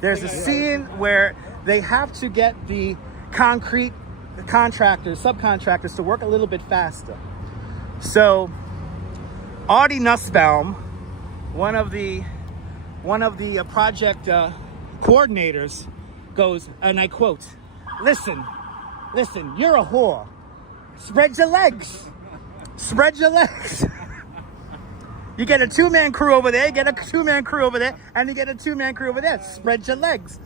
There's a scene where they have to get the concrete subcontractors to work a little bit faster. So Artie Nussbaum, one of the project coordinators, goes, and I quote, listen, you're a whore. Spread your legs. Spread your legs. You get a 2-man crew over there, get a 2-man crew over there, and you get a 2-man crew over there. Spread your legs.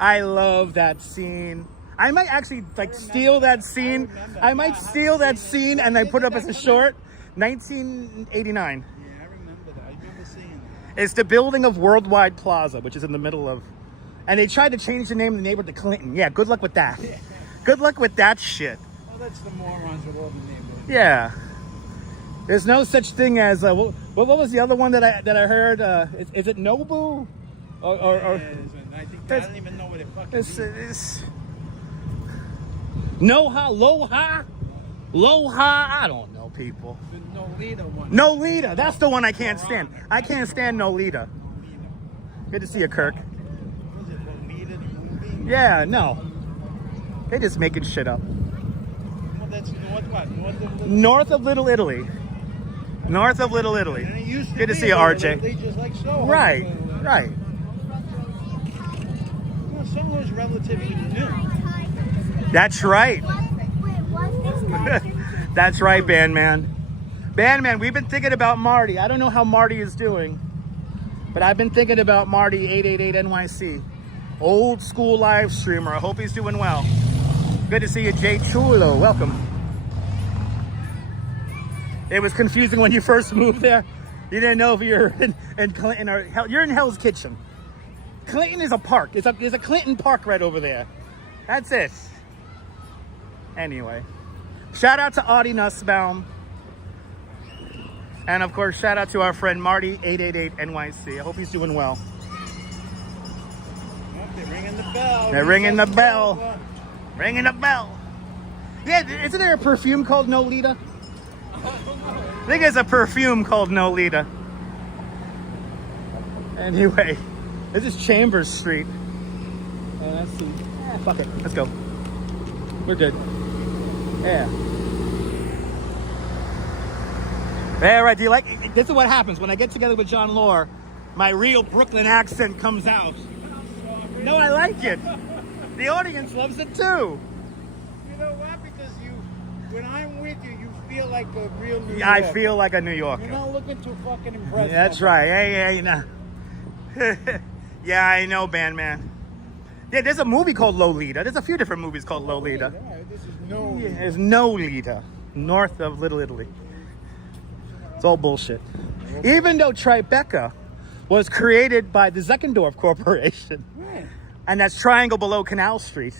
I love that scene. I might actually steal that scene. I might steal that scene and I put it up as a short. 1989. Yeah, I remember that. I remember seeing that. It's the building of Worldwide Plaza, which is in the middle of, and they tried to change the name of the neighborhood to Clinton. Yeah, good luck with that. Good luck with that shit. Well, that's the morons with all the neighborhoods. Yeah. There's no such thing as what was the other one that I heard? Is it Nobu? Or I think I don't even know what it fucking it's is. Loha. I don't know, people. The Nolita one. Nolita, that's the one I can't stand. I can't stand Nolita. Good to see you, Kirk. Was it Lolita the movie? Yeah, no. They're just making shit up. Well, that's north what? North of Little Italy. North of Little Italy. And it used Good to be see you, Little RJ. Italy, just like Soho. Right. Well, Soho's relatively new. That's right. That's right, Bandman. Bandman, we've been thinking about Marty. I don't know how Marty is doing, but I've been thinking about Marty 888 NYC Old school live streamer. I hope he's doing well. Good to see you, Jay Chulo. Welcome. It was confusing when you first moved there. You didn't know if you're in Clinton or you're in Hell's Kitchen. Clinton is a park. There's a Clinton Park right over there. That's it. Anyway, shout out to Audie Nussbaum. And of course, shout out to our friend Marty 888 NYC. I hope he's doing well. They're ringing the bell. They're ringing the bell. Ringing the bell. Yeah, isn't there a perfume called Nolita? I think it's a perfume called Nolita. Anyway, this is Chambers Street. Let's see. Fuck it. Let's go. We're good. Yeah. Yeah, right. Do you like? This is what happens when I get together with John Lore. My real Brooklyn accent comes out. No, I like it. The audience loves it too. You know what? Because when I'm with you, you feel like a real New Yorker. I feel like a New Yorker. You're not looking too fucking impressive. That's right. Yeah, you know. Yeah, I know, man. Yeah, there's a movie called Lolita. There's a few different movies called Lolita. This is no. Yeah, it's Nolita, north of Little Italy. It's all bullshit. Even though Tribeca was created by the Zeckendorf Corporation, Right. and that's Triangle below Canal Street,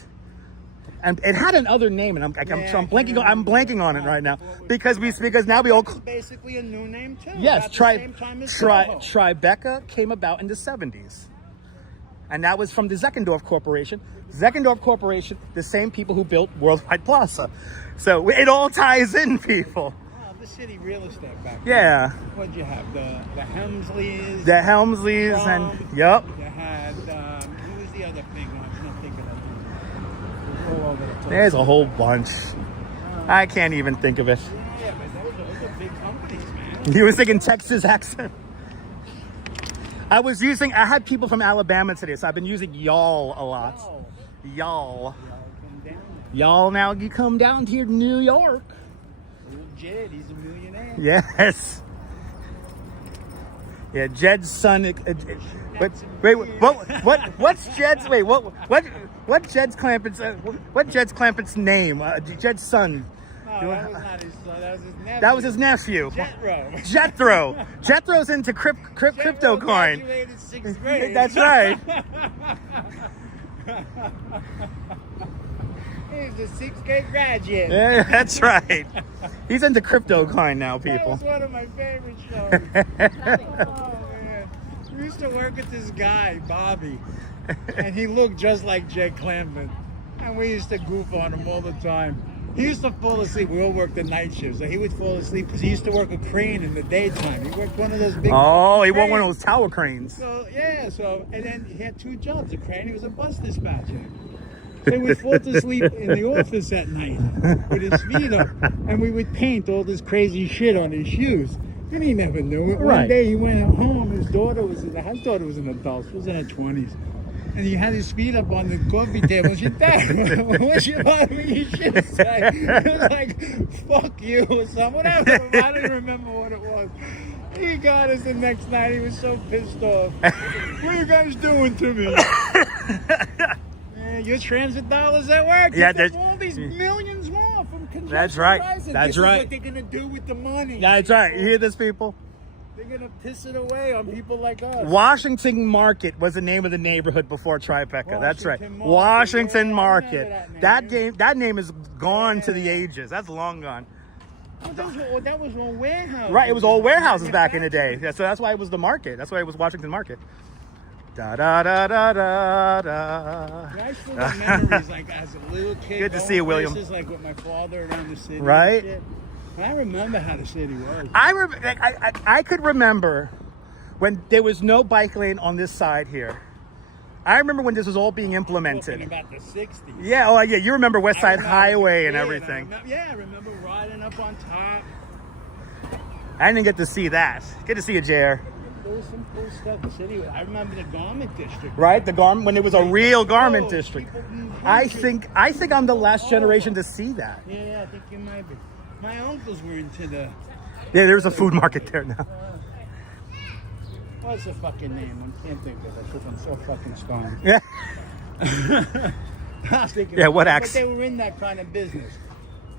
and it had another name, and I'm blanking on it right now because now we all. It's basically a new name too. Yes, About the same time as Soho. Tribeca came about in the 70s. And that was from the Zeckendorf Corporation. Zeckendorf Corporation, the same people who built Worldwide Plaza. So it all ties in, people. Wow, the city real estate back then. Yeah. What'd you have? The Helmsleys? The Helmsleys and, yep. You had, who was the other big one? I can't think of that. All over the place. There's a whole bunch. I can't even think of it. Yeah, but those are big companies, man. You were thinking Texas accent? I had people from Alabama today, so I've been using y'all a lot. Oh, Y'all. come down. Y'all, now you come down here to New York. Old Jed, he's a millionaire. Yes. Yeah, Jed's son. What's Jed's? Wait, what Jed's Clampett's name? Jed's son. No, that was not his son. That was his nephew. That was his nephew. Jethro. Jethro's into crypto coin. Graduated 6th grade. That's right. He's a 6th grade graduate. Yeah, that's right. He's into crypto coin now, That people. was one of my favorite shows. Oh, man. We used to work with this guy, Bobby, and he looked just like Jed Clampett. And we used to goof on him all the time. He used to fall asleep. We all worked the night shift, so he would fall asleep because he used to work a crane in the daytime. He worked one of those big. Oh, he won cranes. one of those tower cranes. So and then he had 2 jobs: a crane. He was a bus dispatcher. So he would fall to sleep in the office at night with his feet up, and we would paint all this crazy shit on his shoes. And he never knew it. Right. One day he went home. His daughter was an adult. She was in her 20s. And he had his feet up on the coffee table. And she said, Dad, what you want me to say? He was like, fuck you or something. Whatever. I don't remember what it was. He got us the next night. He was so pissed off. What are you guys doing to me? Your transit dollars at work. Yeah, there's all these millions more from congestion. That's right. Rising. That's this right. Is what they're going to do with the money. That's right. You hear this, people? They're going to piss it away on people like us. Washington Market was the name of the neighborhood before Tribeca. That's right. Washington Market. Washington Yeah, I Market. remember That name is gone to the ages. That's long gone. That was all warehouses. Right, it was all warehouses back in the day. So that's why it was the market. That's why it was Washington Market. Da da da da da da. I still have memories like as a little kid. Good to see you, William. Places, like with my father around the city. Right. And shit. I remember how the city was. I could remember when there was no bike lane on this side here. I remember when this was all being implemented. Talking about the 60s. Yeah, oh yeah, you remember West Side I Highway and everything. I remember riding up on top. I didn't get to see that. Good to see you, JR. There was some cool stuff. The city. I remember the garment district. Right, the garment when it was a real garment Oh, district. people from I country. think I'm the last generation to see that. Yeah, I think you might be. My uncles were into the. Yeah, there's a food market there now. What's the fucking name? I can't think of it because I'm so fucking stoned. Yeah. I was thinking, Yeah, what but acts? they were in that kind of business.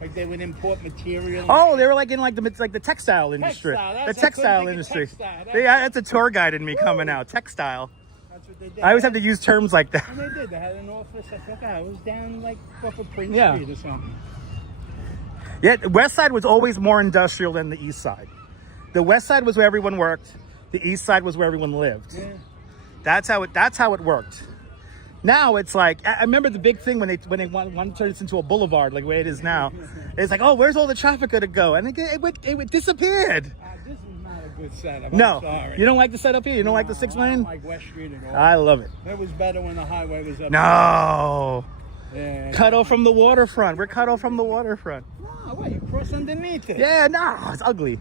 Like they would import material. Oh, they were like in like the textile industry. Textile, The that's- I couldn't textile think of industry. textile, Yeah, that's a tour guide in me coming out. Textile. That's what they did. I always have to use terms like that. And they did. They had an office. I forgot. It was down like off of Prince Yeah. Street or something. Yeah, the West Side was always more industrial than the East Side. The West Side was where everyone worked. The East Side was where everyone lived. Yeah. That's how it worked. Now it's like, I remember the big thing when they want to turn this into a boulevard like the way it is now. It's like, oh, where's all the traffic gonna go? And it disappeared. This is not a good setup. No, I'm sorry. you don't like the setup here. You don't like the No, 6 I lane. don't like West Street at all. I love it. It was better when the highway was up. No, Yeah. cut off from the waterfront. We're cut off from the waterfront. No, what? You cross underneath it. Yeah, no, it's ugly.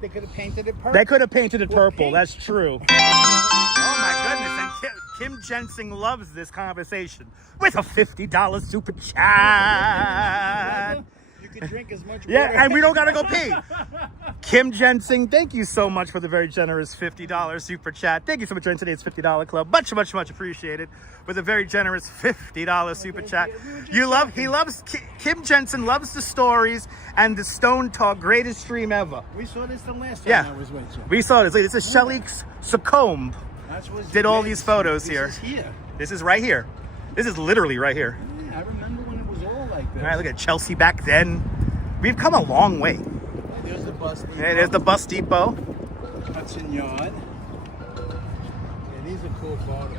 They could have painted it purple. They could have painted it Or purple. pink. That's true. Oh my goodness! And Kim Jensen loves this conversation with a $50 super chat. You could drink as much water. Yeah, and we don't gotta go pee. Kim Jensen, thank you so much for the very generous $50 super chat. Thank you so much for joining today's $50 club. Much appreciated with a very generous $50 super chat. Kim Jensen loves the stories and the Stone Talk greatest stream ever. We saw this the last time Yeah. I was with you. We saw this. This is Shelly Sacombe. That's what Did all these photos here. This is here. This is right here. This is literally right here. Yeah, I remember when it was all like this. All right, look at Chelsea back then. We've come a long way. Yeah, there's the bus depot. Hey, there's the bus depot. Hudson Yard. Yeah, these are cool photos.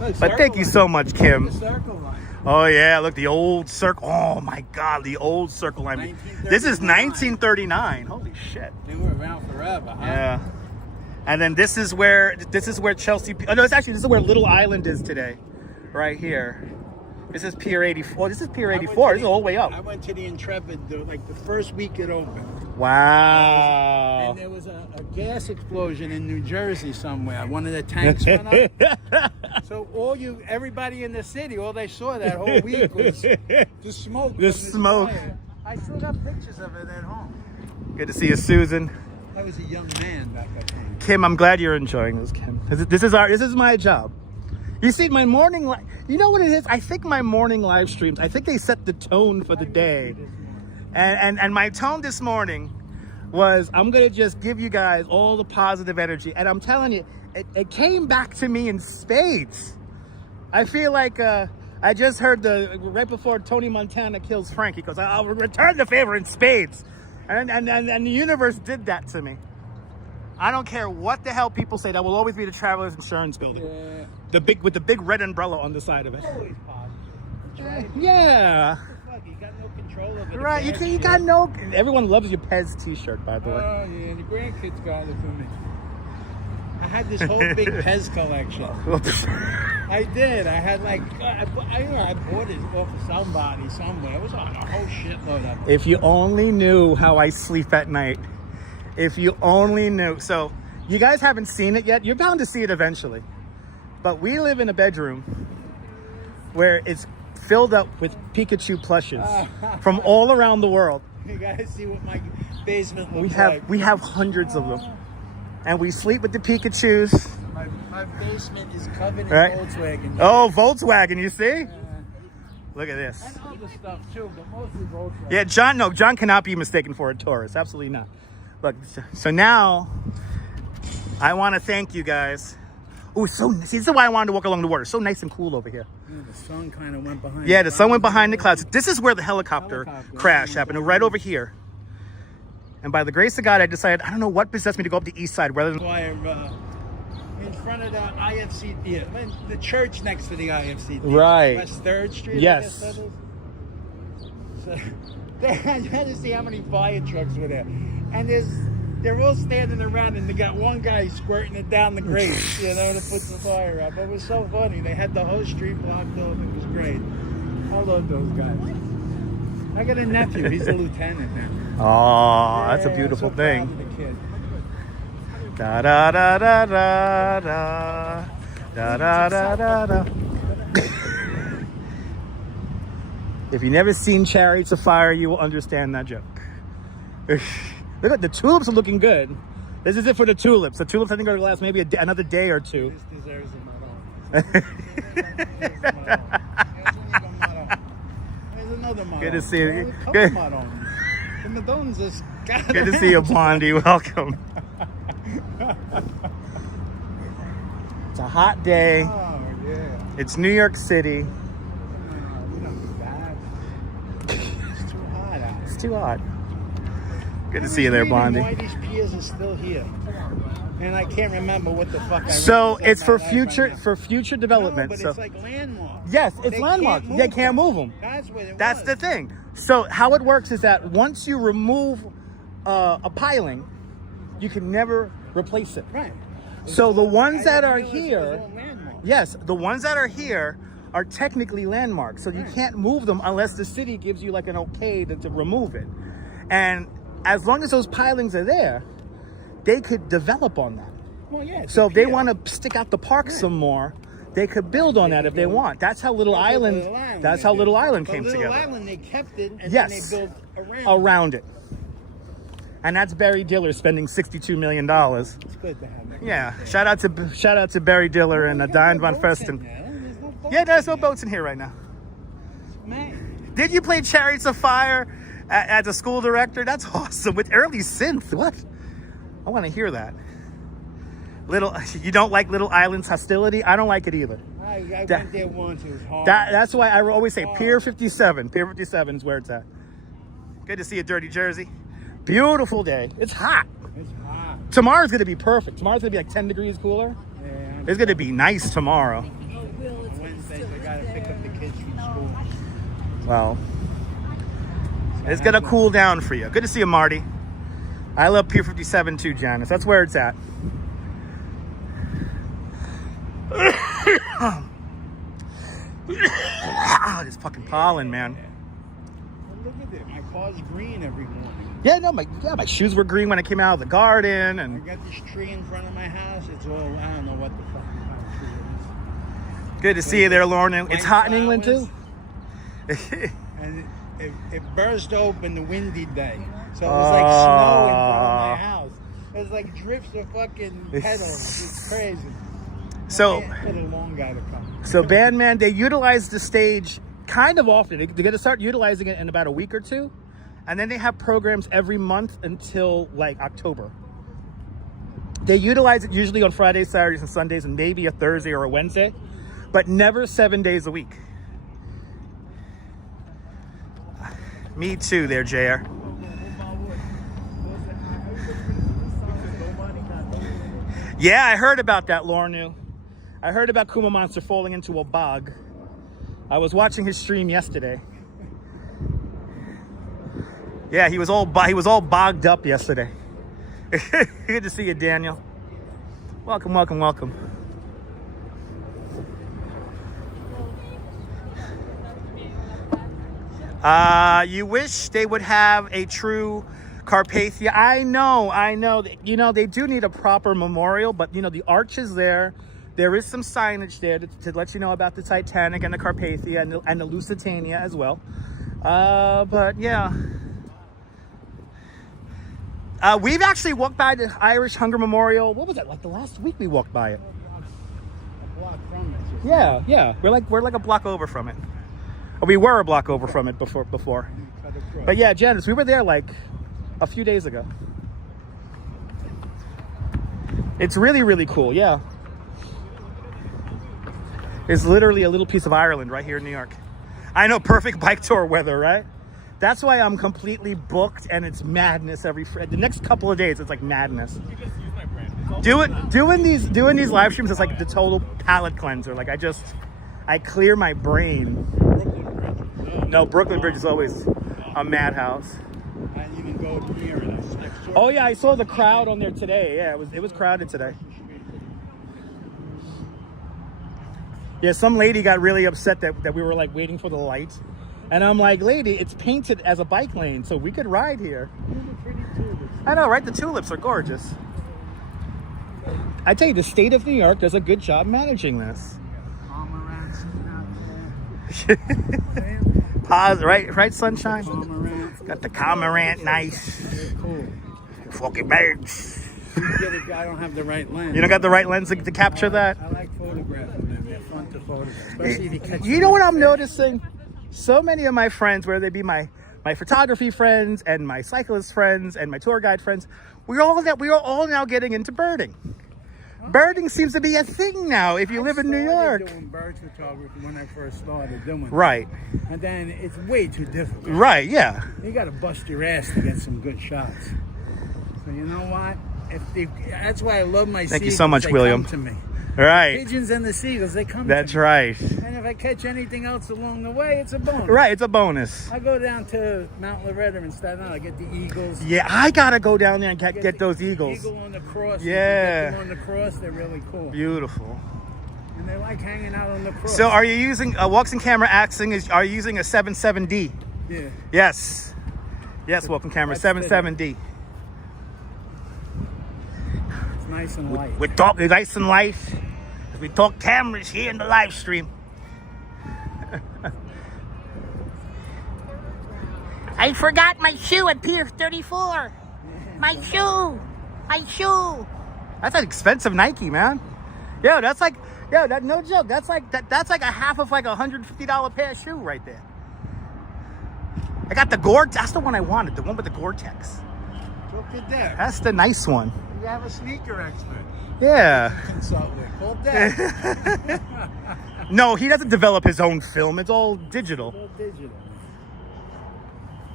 Look, But thank you so much, Kim. The circle line. Oh yeah, look, the old circle. Oh my God, the old circle line. This is 1939. Holy shit. They were around forever, huh? Yeah. And then this is where Chelsea. Oh no, this is where Little Island is today, right here. This is Pier 84. This is Pier 84. This is all the way up. I went to the Intrepid like the first week it opened. Wow. And there was a gas explosion in New Jersey somewhere. One of the tanks went up. So everybody in the city, all they saw that whole week was the smoke. The from this smoke. fire. I still got pictures of it at home. Good to see you, Susan. I was a young man back then. Kim, I'm glad you're enjoying this, Kim. This is my job. You see, my morning you know what it is? I think my morning live streams, I think they set the tone for the day. And my tone this morning was, I'm gonna just give you guys all the positive energy. And I'm telling you, it came back to me in spades. I feel like I just heard right before Tony Montana kills Frank, he goes, I'll return the favor in spades. And the universe did that to me. I don't care what the hell people say. That will always be the Travelers Insurance Building. Yeah. With the big red umbrella on the side of it. Always positive. Yeah. What the fuck? You got no control of it. Right. You got no. Everyone loves your Pez T-shirt, by the way. Oh yeah, the grandkids got it for me. I had this whole big Pez collection. I did. I had like I bought it off of somebody somewhere. It was on a whole shitload of it. If you only knew how I sleep at night. If you only knew. So, you guys haven't seen it yet. You're bound to see it eventually. But we live in a bedroom where it's filled up with Pikachu plushes from all around the world. You guys see what my basement looks like. We have hundreds of them. And we sleep with the Pikachus. My basement is covered in Right. Volkswagen. Oh, Volkswagen, you see? Look at this. And other stuff too, but mostly Volkswagen. Yeah, John cannot be mistaken for a Taurus. Absolutely not. Look, so now I want to thank you guys. Oh, see, this is why I wanted to walk along the water. So nice and cool over here. Yeah, the sun kind of went behind. Yeah, the sun went behind the clouds. This is where the helicopter crash happened, right over here. And by the grace of God, I decided, I don't know what possessed me to go up the east side rather than... Why in front of the IFC theater, the church next to the IFC theater. Right. West 3rd Street. Yes. I guess that is. So, I had to see how many fire trucks were there. And they're all standing around and they got one guy squirting it down the grate, to put the fire out. But it was so funny. They had the whole street blocked off. It was great. I love those guys. I got a nephew. He's a lieutenant now. Oh, that's a Yeah, beautiful so thing. proud of the kid. Da da da da da da da da da da da. If you've never seen Chariots of Fire, you will understand that joke. Look at the tulips are looking good. This is it for the tulips. The tulips I think are going to last maybe another day or two. This deserves a medal. Another model. Good to see you. Good. Good to see you, Blondie. Welcome. It's a hot day. Oh, yeah. It's New York City. It's too hot out. It's too hot. Good to see you there, Blondie. Why these piers are still here? And I can't remember what the fuck I So read. it's for my life future right now. development. No, but so it's like landmarks. yes, it's They landmarks. can't They move can't them. move them. That's what it That's was. the thing. So how it works is that once you remove a piling, you can never replace it. Right. So the ones that I are didn't realize it here, was all landmarks. yes, the ones that are here are technically landmarks. So you Right. can't move them unless the city gives you like an okay to remove it. And as long as those pilings are there, they could develop on that. Well, yeah. it's So a if they pier. want to stick out the park some more, they could build on that if they want. That's how Little That's what Island. Little Island That's they how did. Little Island But came Little together. Island, they kept it and Yes. then they built around. Around it. And that's Barry Diller spending $62 million. It's good to have that. Yeah. Shout out to Barry Diller and Diane von Fursten. Yeah, there's no boats in here right now. Man. Did you play Chariots of Fire as a school director? That's awesome. With early synth. What? I want to hear that. You don't like Little Island's hostility? I don't like it either. I That- went there once. It was hard. That's why I always say Pier 57. Pier 57 is where it's at. Good to see you, Dirty Jersey. Beautiful day. It's hot. It's hot. Tomorrow's going to be perfect. Tomorrow's going to be like 10 degrees cooler. Yeah. It's going to be nice tomorrow. On Wednesdays, I got to pick up the kids from school. Well, it's going to cool down for you. Good to see you, Marty. I love Pier 57 too, Janice. That's where it's at. This fucking pollen, man. Look at it. My car's green every morning. Yeah, no, my shoes were green when I came out of the garden, I and got this tree in front of my house. It's all, I don't know what the fuck kind of tree it good to see you there, Lauren. It's hot in England too. is. And it burst open the windy day. So it was like snow in front of my house. It was like drifts of fucking petals. It's crazy. So, I can't get a long guy to come. so Bandman, they utilize the stage kind of often. They're going to start utilizing it in about a week or two. And then they have programs every month until like October. They utilize it usually on Fridays, Saturdays, and Sundays, and maybe a Thursday or a Wednesday, but never 7 days a week. Me too there, JR. Yeah, I heard about that, Lornu. I heard about Kuma Monster falling into a bog. I was watching his stream yesterday. Yeah, he was all bogged up yesterday. Good to see you, Daniel. Welcome, welcome, welcome. You wish they would have a true Carpathia. I know. You know, they do need a proper memorial, but, you know, the arch is there. There is some signage there to let you know about the Titanic and the Carpathia and the Lusitania as well. But, yeah. We've actually walked by the Irish Hunger Memorial. What was that? Like the last week we walked by it. A block from it. Yeah. We're like a block over from it. Or we were a block over from it before. But yeah, Janice, we were there like a few days ago. It's really, really cool. Yeah. It's literally a little piece of Ireland right here in New York. I know, perfect bike tour weather, right? That's why I'm completely booked, and it's madness the next couple of days. It's like madness. Doing these live streams is like the total palate cleanser. Like I clear my brain. No, Brooklyn Bridge is always a madhouse. I didn't even go near it. It's next door. Oh yeah, I saw the crowd on there today. Yeah, it was crowded today. Yeah, some lady got really upset that we were like waiting for the light. And I'm like, lady, it's painted as a bike lane, so we could ride here. I know, right? The tulips are gorgeous. I tell you, the state of New York does a good job managing this. Pause, right, sunshine? Got the Cormorant, nice. Cool. Fucking birds. I don't have the right lens. You don't got the right lens to capture that? I like photographing them. They're photos, especially if you catch. You know what I'm noticing? So many of my friends, whether they be my photography friends and my cyclist friends and my tour guide friends, we are all now getting into birding. Birding seems to be a thing now if you live in New York. I started doing bird photography when I first started doing it. Right. And then it's way too difficult. Right, yeah. You got to bust your ass to get some good shots. So you know what? That's why I love my Thank you seagulls. so much, They William. come to me. Right. Pigeons and the seagulls, they come That's to me. right. And if I catch anything else along the way, it's a bonus. Right, it's a bonus. I go down to Mount Loretta and Staten Island. I get the eagles. Yeah, I gotta go down there and get those eagles. Eagle on the cross. Yeah. You get them on the cross, they're really cool. Beautiful. And they like hanging out on the cross. So are you using Walks and Camera Axing? Are you using a 77D? Yeah. Yes. Yes, Walk and Camera, 77D. It's nice and light. We're talking nice and light. We talk cameras here in the live stream. I forgot my shoe at Pier 34. My shoe. That's an expensive Nike, man. Yo, that's like, no joke. That's like a half of like $150 pair of shoe right there. I got the Gore. That's the one I wanted. The one with the Gore-Tex. Look at that. That's the nice one. You have a sneaker expert. Yeah. Consult with. Call Dad. No, he doesn't develop his own film. It's all digital. It's all digital.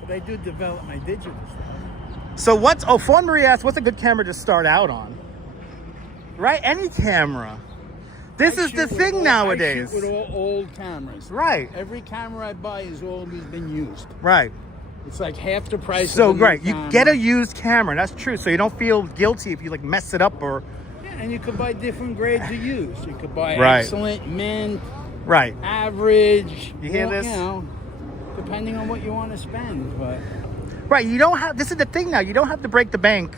But I do develop my digital stuff. So Fawn Marie asked, what's a good camera to start out on? Right? Any camera. This is the thing nowadays. I shoot with all old cameras. Right. Every camera I buy has always been used. Right. It's like half the price. So, of a new right. You camera. get a used camera. That's true. So you don't feel guilty if you like mess it up or... Yeah, and you could buy different grades of use. You could buy Right. excellent, mint, Right. average. You hear this? You know, depending on what you want to spend. But Right. You don't have... This is the thing now. You don't have to break the bank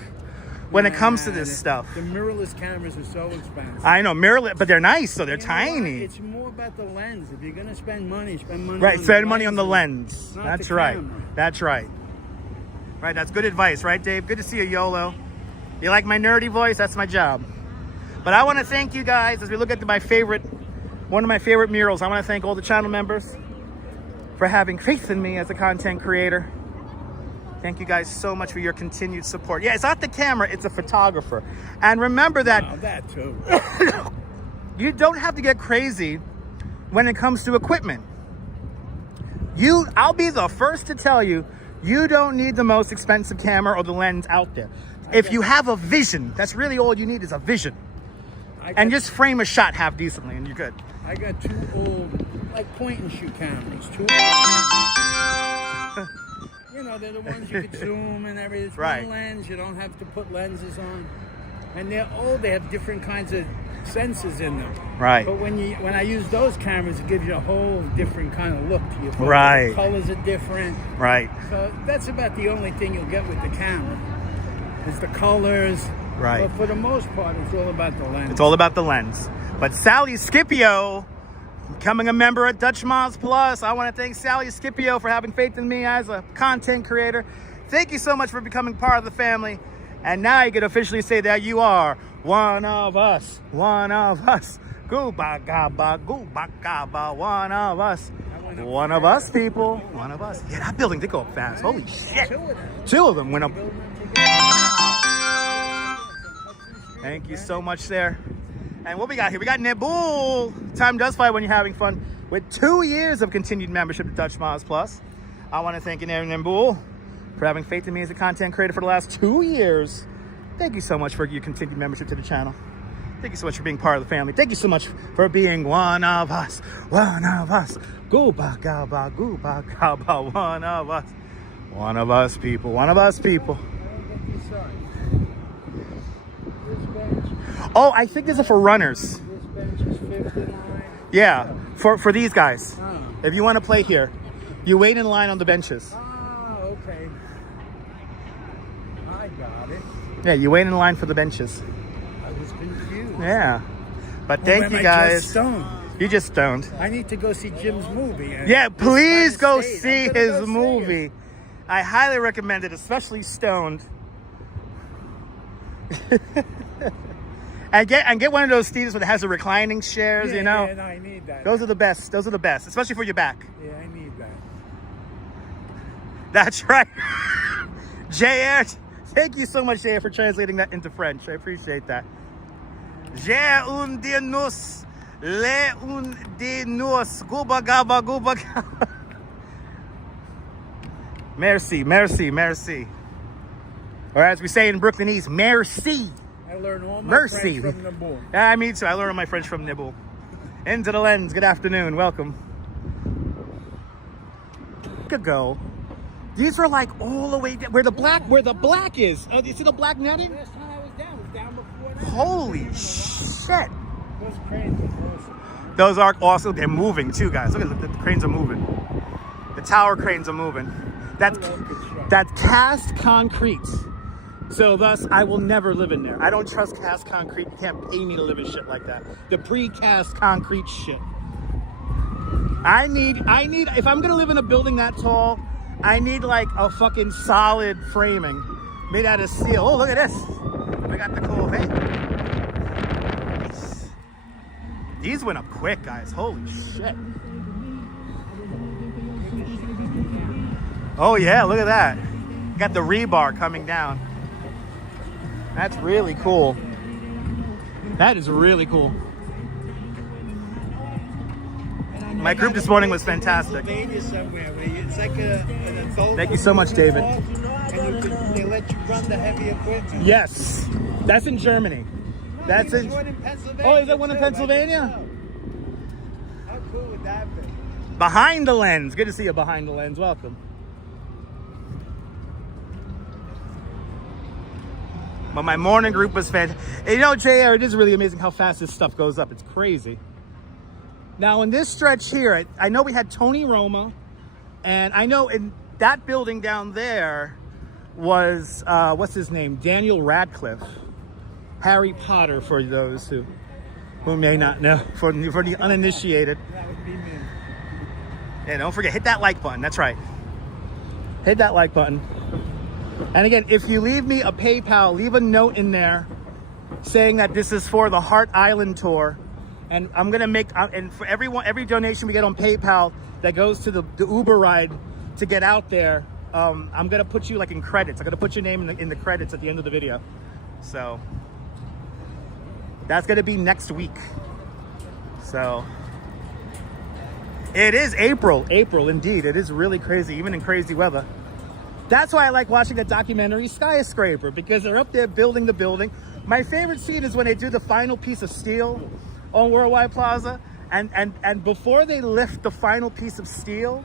when it comes to this stuff. The mirrorless cameras are so expensive. I know. Mirrorless, but they're nice, so they're You know what? tiny. It's more about the lens. If you're going to spend money, spend money Right. on Spend the money on the lenses, lens. not That's the right. camera. That's right. Right. That's good advice, right, Dave? Good to see you, YOLO. You like my nerdy voice? That's my job. But I want to thank you guys as we look at one of my favorite murals. I want to thank all the channel members for having faith in me as a content creator. Thank you guys so much for your continued support. Yeah, it's not the camera, it's a photographer. And remember that That too. you don't have to get crazy when it comes to equipment. I'll be the first to tell you, you don't need the most expensive camera or the lens out there. If you have a vision, that's really all you need is a vision. And just frame a shot half decently and you're good. I got two old, like point and shoot cameras. Two old, you know, they're the ones you can zoom and everything. It's Right. one lens, you don't have to put lenses on. And they're old, they have different kinds of sensors in them. Right. But when I use those cameras, it gives you a whole different kind of look to your photo. Right. The colors are different. Right. So that's about the only thing you'll get with the camera. Is the colors. Right. But for the most part, it's all about the lens. It's all about the lens. But Sally Scipio, becoming a member at Dutch Moz Plus, I want to thank Sally Scipio for having faith in me as a content creator. Thank you so much for becoming part of the family. And now you can officially say that you are one of us. One of us. Gooba gaba, gooba gaba, one of us. One of us, people. One of us. Yeah, that building did go up fast. Holy shit. Two of them went up. Thank you so much there. And what we got here? We got Nabul. Time does fly when you're having fun. With 2 years of continued membership to Dutch Moz Plus. I want to thank Nabul for having faith in me as a content creator for the last 2 years. Thank you so much for your continued membership to the channel. Thank you so much for being part of the family. Thank you so much for being one of us. One of us. Gooba gaba, gooba gaba, one of us. One of us, people. One of us, people. Oh, I think these are for runners. This bench is 59. Yeah, for these guys. Oh. If you want to play here, you wait in line on the benches. Oh, okay. I got it. Yeah, you wait in line for the benches. I was confused. Yeah. But thank Am you I guys. just stoned? You just stoned. I need to go see Jim's movie. Yeah, please go State. see I'm gonna his go see movie. it. I highly recommend it, especially stoned. And get one of those theaters that has the reclining chairs, you know? Yeah, no, I need that. Those are the best. Those are the best, especially for your back. Yeah, I need that. That's right. JR, thank you so much, JR, for translating that into French. I appreciate that. J'ai un de nous, le un de nous, guba gaba guba gaba. Merci, merci, merci. Or as we say in Brooklynese, merci. I learned all my Mercy. French from the book. Yeah, me too. I learned my French from Nibble. Into the lens. Good afternoon. Welcome. Could go. These were like all the way down where the black is. Oh, you see the black netting? Last time I was down before that. Holy shit! Those cranes are awesome. Those are awesome. They're moving too, guys. Look at the cranes are moving. The tower cranes are moving. That's cast concrete. So thus, I will never live in there. I don't trust cast concrete. You can't pay me to live in shit like that. The pre-cast concrete shit. I need, if I'm gonna live in a building that tall, I need like a fucking solid framing made out of steel. Oh, look at this. We got the Corvette. Nice. These went up quick, guys. Holy shit. Oh yeah, look at that. Got the rebar coming down. That's really cool. That is really cool. My group this morning was fantastic. It's like an adult. Thank you so much, David. And they let you run the heavy equipment. Yes, that's in Germany. That's in. Oh, is that one in Pennsylvania? How cool would that be? Behind the lens. Good to see you behind the lens. Welcome. But my morning group was fantastic. You know, JR, it is really amazing how fast this stuff goes up. It's crazy. Now, in this stretch here, I know we had Tony Roma, and I know in that building down there was, what's his name? Daniel Radcliffe. Harry Potter, for those who may not know, for the uninitiated. That would be me. Yeah, don't forget, hit that like button. That's right. Hit that like button. And again, if you leave me a PayPal, leave a note in there saying that this is for the Heart Island tour. And I'm gonna make, and for every donation we get on PayPal that goes to the Uber ride to get out there, I'm gonna put you like in credits. I'm gonna put your name in the credits at the end of the video. So that's gonna be next week. So it is April indeed. It is really crazy, even in crazy weather. That's why I like watching the documentary Skyscraper, because they're up there building the building. My favorite scene is when they do the final piece of steel on Worldwide Plaza, and before they lift the final piece of steel,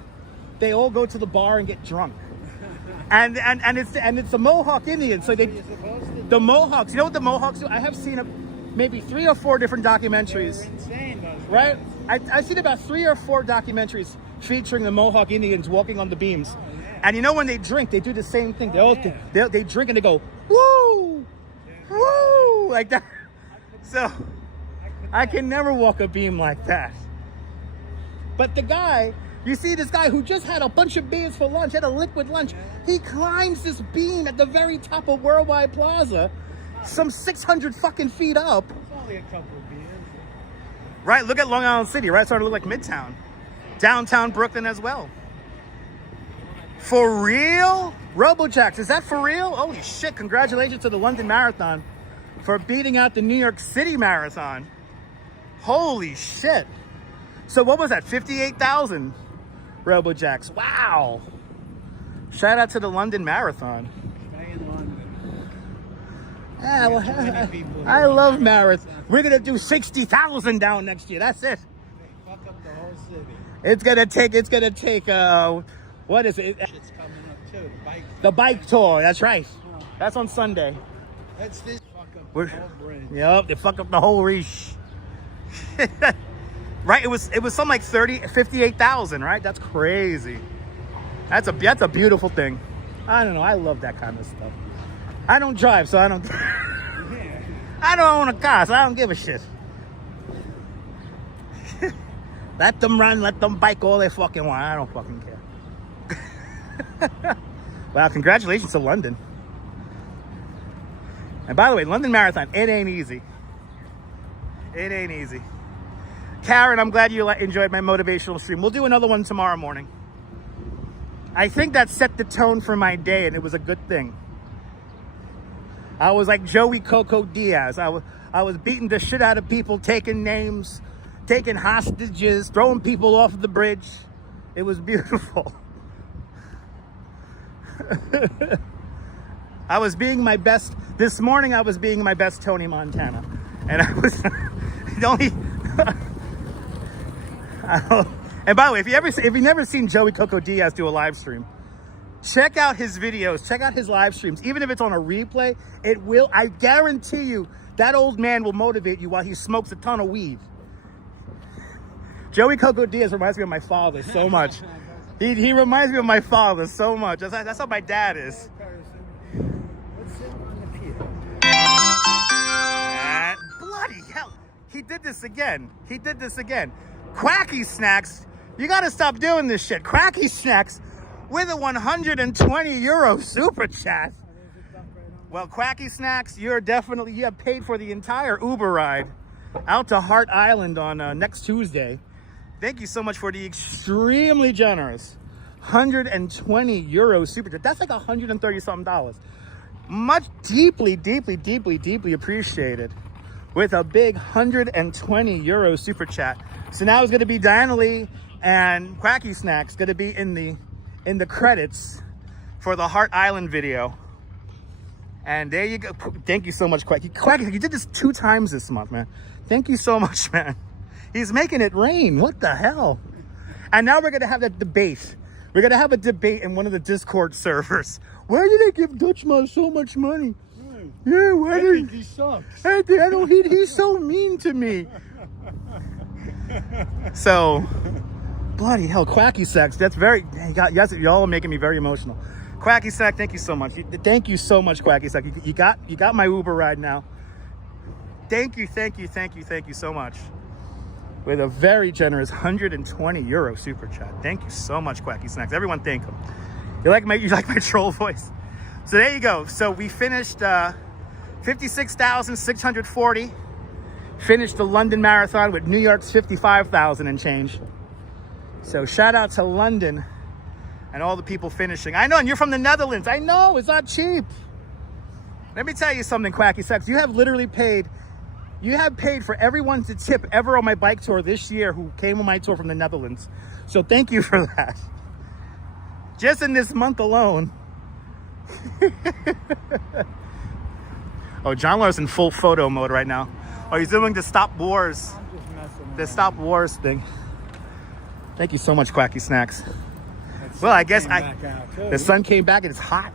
they all go to the bar and get drunk. And it's the Mohawk Indians. So the Mohawks. You know what the Mohawks do? I have seen maybe 3 or 4 different documentaries. Insane, those Right? I've seen about 3 or 4 documentaries featuring the Mohawk Indians walking on the beams. And you know when they drink, they do the same thing. They drink and they go, woo, woo, like that. So I can never walk a beam like that. But the guy, you see this guy who just had a bunch of beers for lunch, had a liquid lunch. He climbs this beam at the very top of Worldwide Plaza, some 600 fucking feet up. It's only a couple of beers. Right, look at Long Island City, right? It's starting to look like Midtown. Downtown Brooklyn as well. For real? RoboJax, is that for real? Holy shit, congratulations to the London Marathon for beating out the New York City Marathon. Holy shit. So what was that, 58,000 RoboJax? Wow. Shout out to the London Marathon. Stay in London. Yeah, well, I love marathon. We're going to do 60,000 down next year. That's it. They fuck up the whole city. It's going to take, what is it? Shit's coming up too. The bike tour, that's right. That's on Sunday. That's this fuck up the whole bridge. Yep, they fuck up the whole reach. Right, it was something like 58,000, right? That's crazy. That's a beautiful thing. I don't know, I love that kind of stuff. I don't drive, so I don't I don't own a car, so I don't give a shit. Let them run, let them bike all they fucking want. I don't fucking care. Wow, congratulations to London. And by the way, London Marathon, it ain't easy. It ain't easy. Karen, I'm glad you enjoyed my motivational stream. We'll do another one tomorrow morning. I think that set the tone for my day, and it was a good thing. I was like Joey Coco Diaz. I was beating the shit out of people, taking names, taking hostages, throwing people off the bridge. It was beautiful. I was being my best. This morning I was being my best Tony Montana. And I was the only... And by the way, if you've never seen Joey Coco Diaz do a live stream, check out his videos, check out his live streams. Even if it's on a replay, it will, I guarantee you, that old man will motivate you while he smokes a ton of weed. Joey Coco Diaz reminds me of my father so much. He reminds me of my father so much. That's how my dad is. Let's sit on the pier. Bloody hell. He did this again. He did this again. Quacky Snacks, you gotta stop doing this shit. Quacky Snacks with a 120 euro super chat. Well, Quacky Snacks, you have paid for the entire Uber ride out to Hart Island on next Tuesday. Thank you so much for the extremely generous 120 euro super chat. That's like 130 something dollars. Much deeply appreciated. With a big 120 euro super chat. So now it's going to be Diana Lee and Quacky Snacks going to be in the credits for the Hart Island video. And there you go. Thank you so much, Quacky. Quacky, you did this 2 times this month, man. Thank you so much, man. He's making it rain. What the hell? And now we're going to have that debate. We're going to have a debate in one of the Discord servers. Why do they give Dutchman so much money? Yeah, why do think he sucks. I don't. He's so mean to me. So, bloody hell, Quacky Snacks. That's very. Y'all are making me very emotional. Quacky Snack, thank you so much. Thank you so much, Quacky Snack. You got my Uber ride now. Thank you so much. With a very generous 120 euro super chat. Thank you so much, Quacky Snacks. Everyone, thank him. You like my troll voice? So there you go. So we finished 56,640. Finished the London Marathon with New York's 55,000 and change. So shout out to London and all the people finishing. I know, and you're from the Netherlands. I know, it's not cheap. Let me tell you something, Quacky Sex. You have literally paid, for everyone to tip ever on my bike tour this year who came on my tour from the Netherlands. So thank you for that. Just in this month alone. Oh, John Law's in full photo mode right now. Oh, he's doing the Stop Wars. The Stop Wars thing. Thank you so much, Quacky Snacks. Well, I guess the sun came back and it's hot.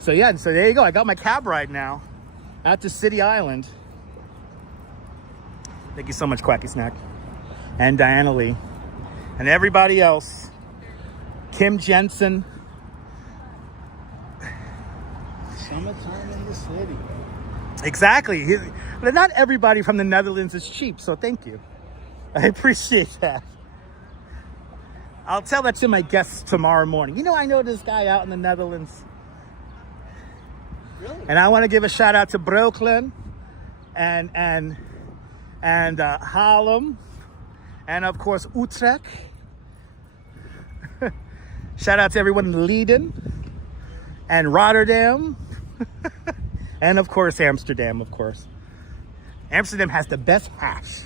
So yeah, so there you go. I got my cab ride now out to City Island. Thank you so much, Quacky Snack. And Diana Lee. And everybody else. Kim Jensen. Summertime in the city. Exactly. Not everybody from the Netherlands is cheap, so thank you. I appreciate that. I'll tell that to my guests tomorrow morning. You know, I know this guy out in the Netherlands. Really? And I want to give a shout out to Brooklyn and Haarlem and of course Utrecht. Shout out to everyone in Leiden and Rotterdam. And of course Amsterdam, of course. Amsterdam has the best hash.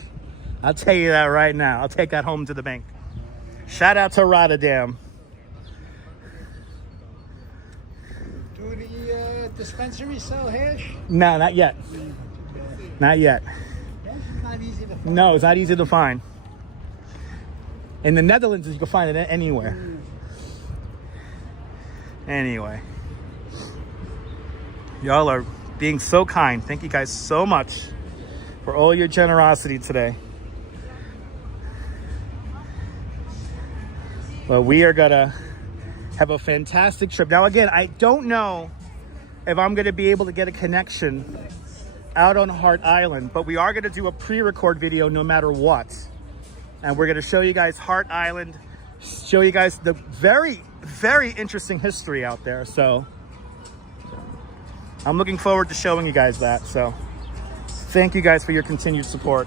I'll tell you that right now. I'll take that home to the bank. Shout out to Rotterdam. Do the dispensary sell hash? No, not yet. Not yet. Hash is not easy to find. No, it's not easy to find. In the Netherlands, you can find it anywhere. Anyway. Y'all are being so kind. Thank you guys so much for all your generosity today. Well, we are gonna have a fantastic trip. Now, again, I don't know if I'm gonna be able to get a connection out on Hart Island, but we are gonna do a pre-record video no matter what. And we're gonna show you guys Hart Island, show you guys the very, very interesting history out there. So I'm looking forward to showing you guys that. So Thank you guys for your continued support.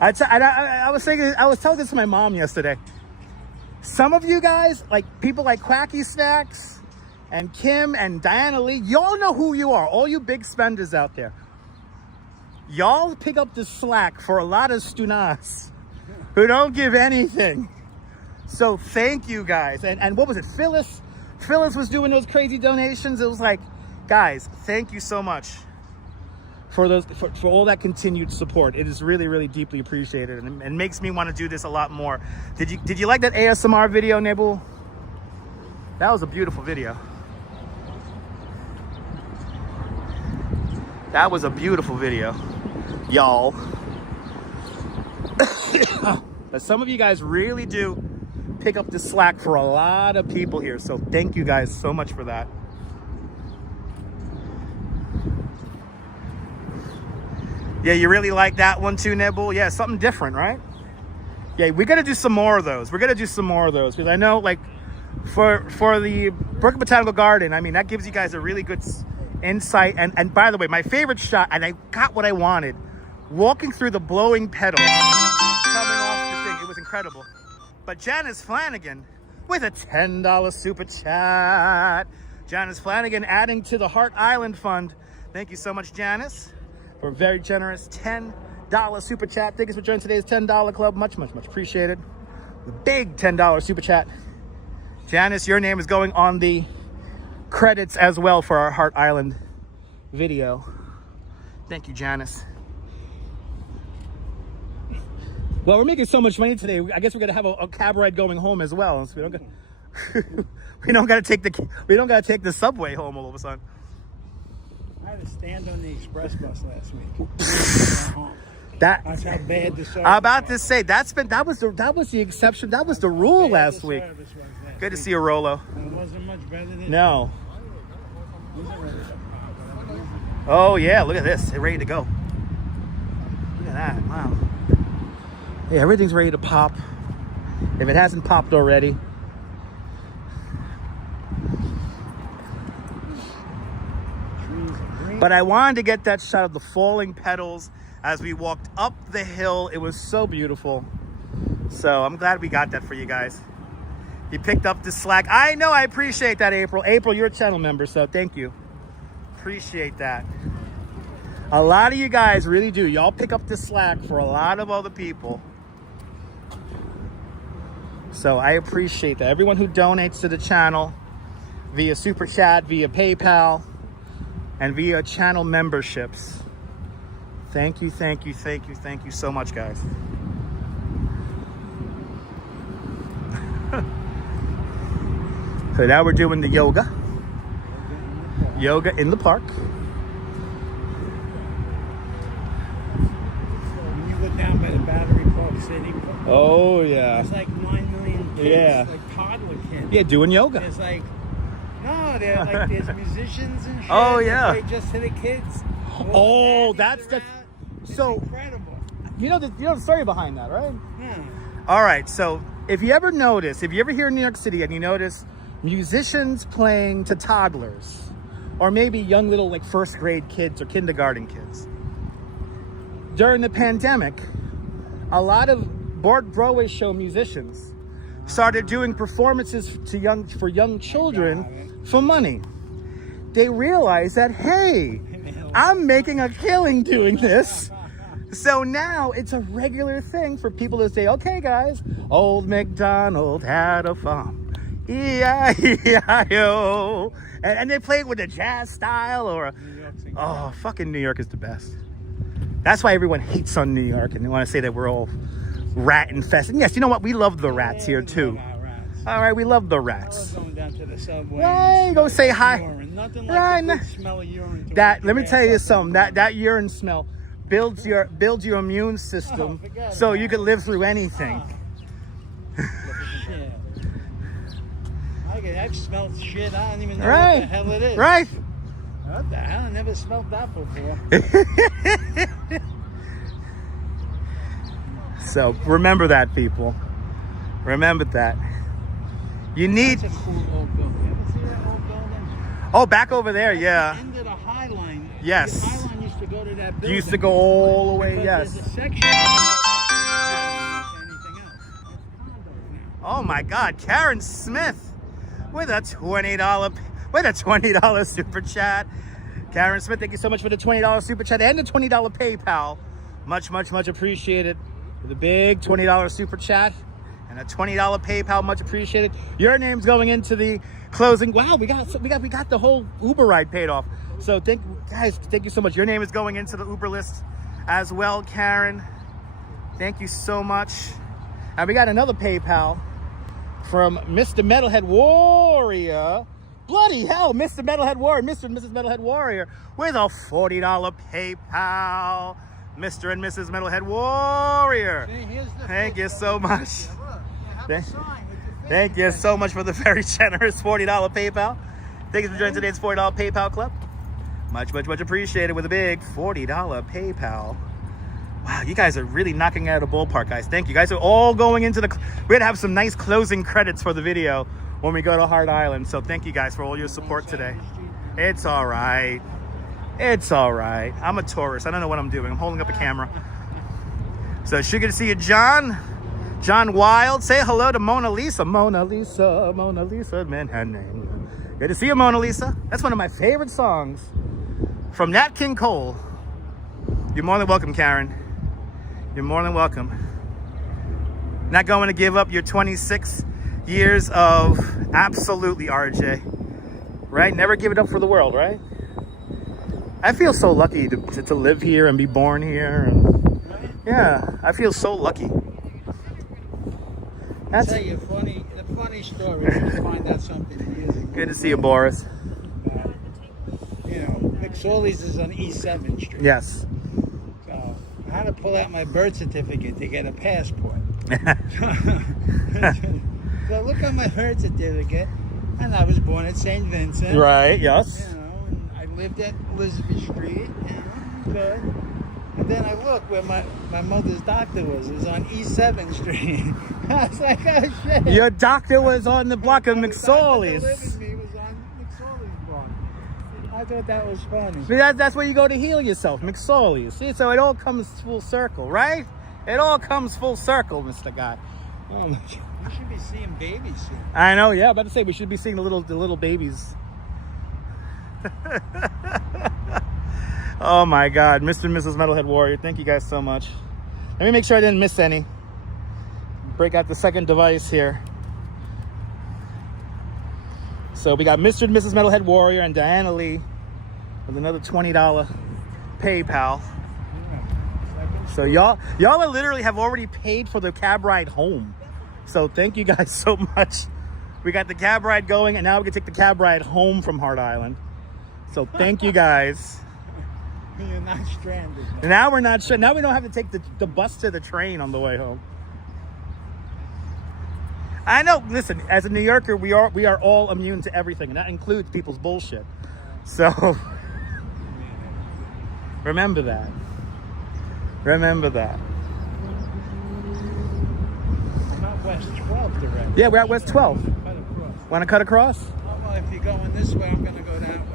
I was telling this to my mom yesterday. Some of you guys, like people like Quacky Snacks and Kim and Diana Lee, y'all know who you are. All you big spenders out there. Y'all pick up the slack for a lot of stunas who don't give anything. So thank you guys. And what was it? Phyllis was doing those crazy donations. It was like, guys, thank you so much for all that continued support. It is really, really deeply appreciated, and makes me want to do this a lot more. Did you like that ASMR video, Nibble? That was a beautiful video. That was a beautiful video, y'all. But some of you guys really do pick up the slack for a lot of people here, so thank you guys so much for that. Yeah, you really like that one too, Nibble? Yeah, something different, right? Yeah, we got to do some more of those. We're going to do some more of those because I know, like, for the Brooklyn Botanical Garden, I mean, that gives you guys a really good insight. And by the way, my favorite shot, and I got what I wanted, walking through the blowing petals coming off the thing. It was incredible. But Janice Flanagan with a $10 super chat. Janice Flanagan adding to the Heart Island Fund. Thank you so much, Janice, for a very generous $10 super chat. Thank you for joining today's $10 club. Much, much, much appreciated. The big $10 super chat. Janice, your name is going on the credits as well for our Heart Island video. Thank you, Janice. Well, we're making so much money today. I guess we're gonna have a cab ride going home as well. So we don't gotta take the subway home all of a sudden. I had to stand on the express bus last week. That's how bad the service I'm about was. to say that was the exception. That was the rule last week. Good to see you, Rolo. It wasn't much better than No. Oh yeah, look at this. They're ready to go. Look at that. Wow. Yeah, everything's ready to pop. If it hasn't popped already. But I wanted to get that shot of the falling petals as we walked up the hill. It was so beautiful. So I'm glad we got that for you guys. You picked up the slack. I know, I appreciate that, April. April, you're a channel member, so thank you. Appreciate that. A lot of you guys really do. Y'all pick up the slack for a lot of other people. So I appreciate that. Everyone who donates to the channel via Super Chat, via PayPal, and via channel memberships. Thank you, thank you, thank you, thank you so much, guys. So now we're doing the yoga. Yoga in the park. When you look down by the Battery Park City, Oh, yeah. there's like 9 million kids, Yeah. like toddler kids. Yeah, doing yoga. There's like, no, they're like, there's musicians and shit. Oh, yeah. They play just to the kids. Oh, All that's the the... It's So, incredible. you know the story behind that, right? Yeah. All right, so if you ever here in New York City and you notice musicians playing to toddlers, or maybe young little like first grade kids or kindergarten kids, during the pandemic, a lot of Broadway show musicians started doing performances for young children for money. They realized that, hey, I'm making a killing doing this. So now it's a regular thing for people to say, okay, guys, old MacDonald had a farm. E-I-E-I-O. And they play it with a jazz style or fucking New York is the best. That's why everyone hates on New York and they want to say that we're all rat infested. Yes, you know what? We love the rats here too. All right, we love the rats. Going down to the subway. Right, go say hi. Nothing Right, like the good smell of urine. Let me tell you something. That urine smell builds your immune system so you can live through anything. Shit. I've smelled shit. I don't even know Right. what the hell it is. Right. What the hell? I never smelled that before. So remember that, people. Remember that. You need. That's a cool old building. You ever see that old building? Oh, back over there, yeah. At the end of the High Line. Yes. The High Line used to go to that that building. Used to go all the way, Because yes. There's a section. Anything else. Oh my God, Karen Smith with a $20 super chat. Karen Smith, thank you so much for the $20 super chat and the $20 PayPal. Much appreciated. With a big $20 super chat and a $20 PayPal, much appreciated. Your name's going into the closing. Wow, we got the whole Uber ride paid off. So thank you so much. Your name is going into the Uber list as well, Karen. Thank you so much. And we got another PayPal from Mr. Metalhead Warrior. Bloody hell, Mr. Metalhead Warrior, Mr. and Mrs. Metalhead Warrior with a $40 PayPal. Mr. and Mrs. Metalhead Warrior. Thank you so much. Thank you so much for the very generous $40 PayPal. Thank you for joining today's $40 PayPal club. Much appreciated with a big $40 PayPal. Wow, you guys are really knocking it out of the ballpark, guys. Thank you. Guys are all going into the... We're going to have some nice closing credits for the video when we go to Hard Island. So thank you guys for all your support today. It's all right. It's all right. I'm a tourist. I don't know what I'm doing. I'm holding up a camera. So it's good to see you, John. John Wild. Say hello to Mona Lisa. Mona Lisa, man, her name. Good to see you, Mona Lisa. That's one of my favorite songs from Nat King Cole. You're more than welcome, Karen. You're more than welcome. Not going to give up your 26 years of absolutely, RJ. Right? Never give it up for the world, right? I feel so lucky to live here and be born here. And yeah, I feel so lucky. I'll tell you the funny story is to find out something years ago. Good to see you, Boris. You know, McSorley's is on East 7th Street. Yes. So I had to pull out my birth certificate to get a passport. So I look at my birth certificate, and I was born at St. Vincent. Right, yes. You know, and I lived at Elizabeth Street, good. And then I look where my mother's doctor was. It was on East 7th Street. I was like, oh shit. Your doctor was on the block of The doctor that McSorley's. lived with me was on McSorley's block. I thought that was funny. See, that's where you go to heal yourself, McSorley's. See, so it all comes full circle, right? It all comes full circle, Mr. Guy. Oh my God. You should be seeing babies soon. I know, yeah. About to say we should be seeing the little babies. Oh my God, Mr. and Mrs. Metalhead Warrior, thank you guys so much. Let me make sure I didn't miss any. Break out the second device here. So we got Mr. and Mrs. Metalhead Warrior and Diana Lee with another $20 PayPal. So y'all are literally have already paid for the cab ride home. So thank you guys so much. We got the cab ride going, and now we can take the cab ride home from Hard Island. So thank you guys. You're not stranded. And now we're not sure. Now we don't have to take the bus to the train on the way home. I know. Listen, as a New Yorker, we are all immune to everything, and that includes people's bullshit. So remember that. Remember that. I'm at West 12th already. Yeah, we're at West 12. Cut across. Want to cut across? Well, if you're going this way, I'm going to go that way.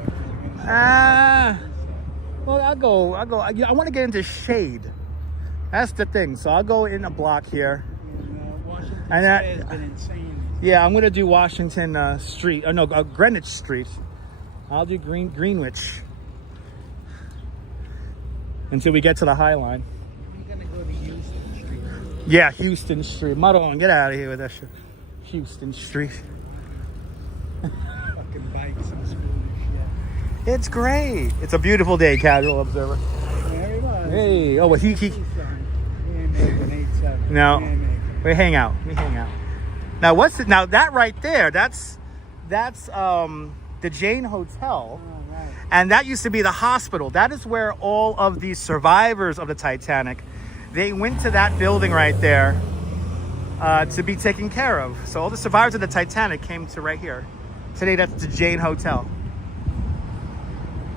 Well, I'll go. I want to get into shade. That's the thing. So I'll go in a block here. Washington And Square has been insane. Yeah, I'm gonna do Washington Street. Oh no, Greenwich Street. I'll do Greenwich until we get to the High Line. I'm going to go to Houston Street. Yeah, Houston Street. Muddle, get out of here with that shit. Houston Street. Fucking bikes and school and shit. It's great. It's a beautiful day, Casual Observer. There he was. Hey, oh, well, he. He ain't making 8-7. No, He ain't making. we hang out. Now, what's it? Now that right there, that's the Jane Hotel, Oh, right. and that used to be the hospital. That is where all of the survivors of the Titanic, they went to that building right there to be taken care of. So all the survivors of the Titanic came to right here. Today, that's the Jane Hotel.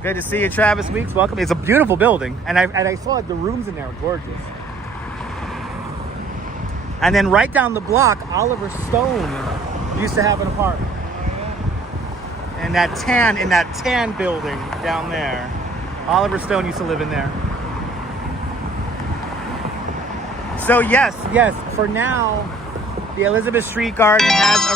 Good to see you, Travis Weeks. Welcome. It's a beautiful building, and I saw the rooms in there are gorgeous. And then right down the block, Oliver Stone used to have an apartment. And in that tan building down there, Oliver Stone used to live in there. So yes, for now, the Elizabeth Street Garden has a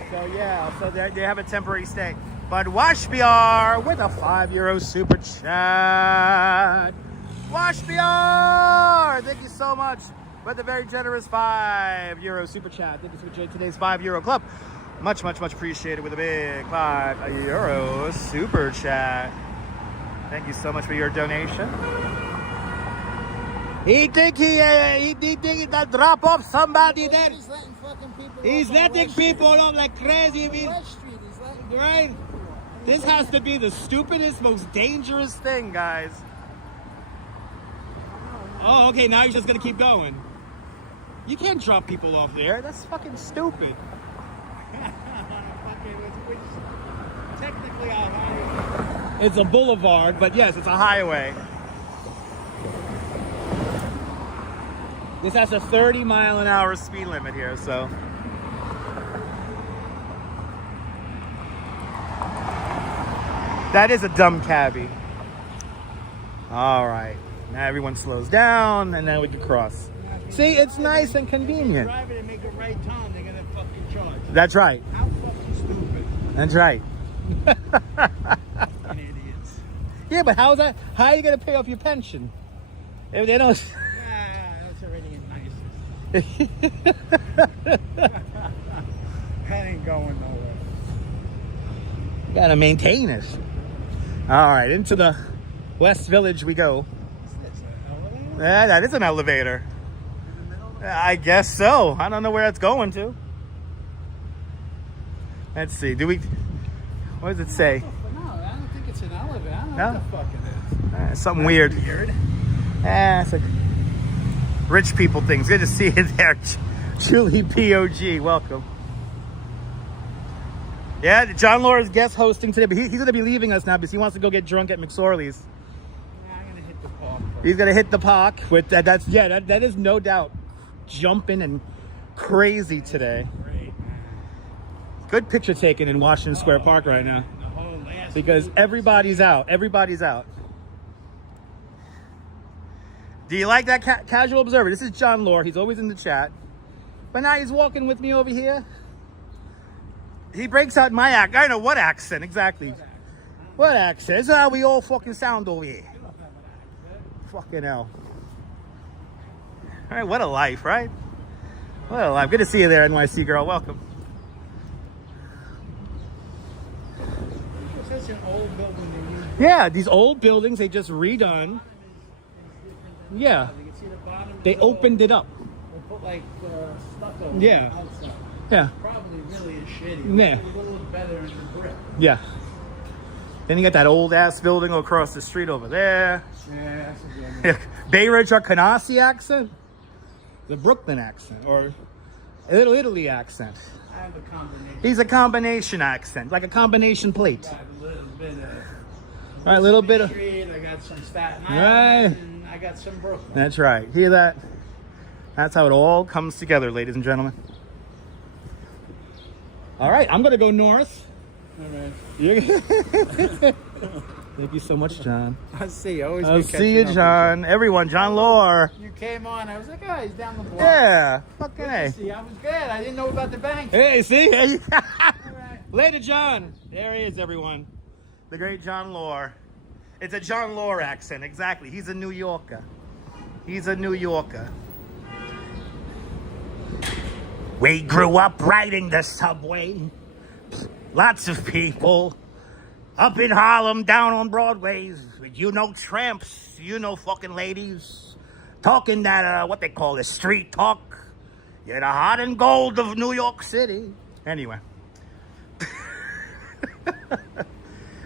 reprieve. So yeah, so they have a temporary stay. But Washbiar with a €5 super chat. Washbiar, thank you so much for the very generous €5 super chat. Thank you for today's €5 club. Much appreciated with a big €5 super chat. Thank you so much for your donation. He think he gonna drop off somebody there. He's letting fucking people. He's letting people off like crazy. West Street. He's letting Right? This has to be the stupidest, most dangerous thing, guys. Oh, okay, now you're just gonna keep going. You can't drop people off there. That's fucking stupid. Technically, a highway. It's a boulevard, but yes, it's a highway. This has a 30-mile-an-hour speed limit here, so. That is a dumb cabbie. All right, now everyone slows down, and then we can cross. See, it's nice and convenient. Drive it and make a right turn, they're gonna fucking charge. That's right. How fucking stupid. That's right. Fucking idiots. Yeah, but how are you gonna pay off your pension if they don't? That's already nice. That ain't going nowhere. Gotta maintain it. All right, into the West Village we go. That's an elevator? Yeah, that is an elevator. In the middle of the I guess so. I don't know where it's going to. Let's see. What does it say? No, I don't think it's an elevator. I don't No? know what the fuck it is. Something weird. Weird. It's like rich people things. Good to see you there, Julie POG. Welcome. Yeah, John Laura's guest hosting today, but he's going to be leaving us now because he wants to go get drunk at McSorley's. Yeah, I'm gonna hit the park. He's going to hit the park with that. That is no doubt jumping and crazy today. Great, man. Good picture taken in Washington Square Park right now The whole last because week. everybody's out. Everybody's out. Do you like that casual observer? This is John Laura. He's always in the chat. But now he's walking with me over here. He breaks out my accent. I know what accent exactly. What accent? This is how we all fucking sound over here. Fucking hell. All right, what a life, right? What a life. Good to see you there, NYC girl. Welcome. That's an old building. Yeah, these old buildings, they just redone. Yeah, You can see the bottom. they opened it up. They put like stucco. Yeah. outside. Yeah, Probably really is shitty. Yeah. It would look better in the brick. yeah. Then you got that old ass building across the street over there. Yeah, that's a good one. Bay Ridge or Canarsie accent? The Brooklyn accent or Little Italy accent. I have a combination. He's a combination accent, like a combination plate. I got a little bit of. All right, little bit of. Street, I got some Staten Right. Island, and I got some Brooklyn. That's right. Hear that? That's how it all comes together, ladies and gentlemen. All right, I'm gonna go north. All right. Thank you so much, John. I'll see you. Always I'll be see you, catching up John. Everyone, John Lore. with you. You came on. I was like, oh, he's down the block. Yeah, fucking Good to hey. see you. I was good. I didn't know about the bank. Hey, see? All right. Later, John. There he is, everyone. The great John Lore. It's a John Lore accent, exactly. He's a New Yorker. He's a New Yorker. We grew up riding the subway. Lots of people up in Harlem, down on Broadway. You know tramps, you know fucking ladies. Talking that, what they call it, street talk. You're the heart and gold of New York City. Anyway.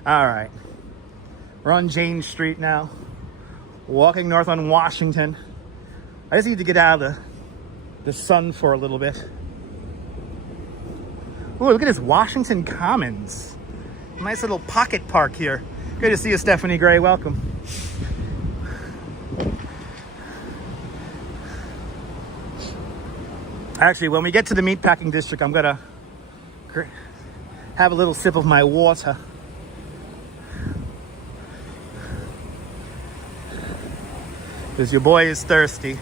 All right. We're on Jane Street now. Walking north on Washington. I just need to get out of the sun for a little bit. Ooh, look at this Washington Commons. Nice little pocket park here. Good to see you, Stephanie Gray. Welcome. Actually, when we get to the meatpacking district, I'm gonna have a little sip of my water. Because your boy is thirsty.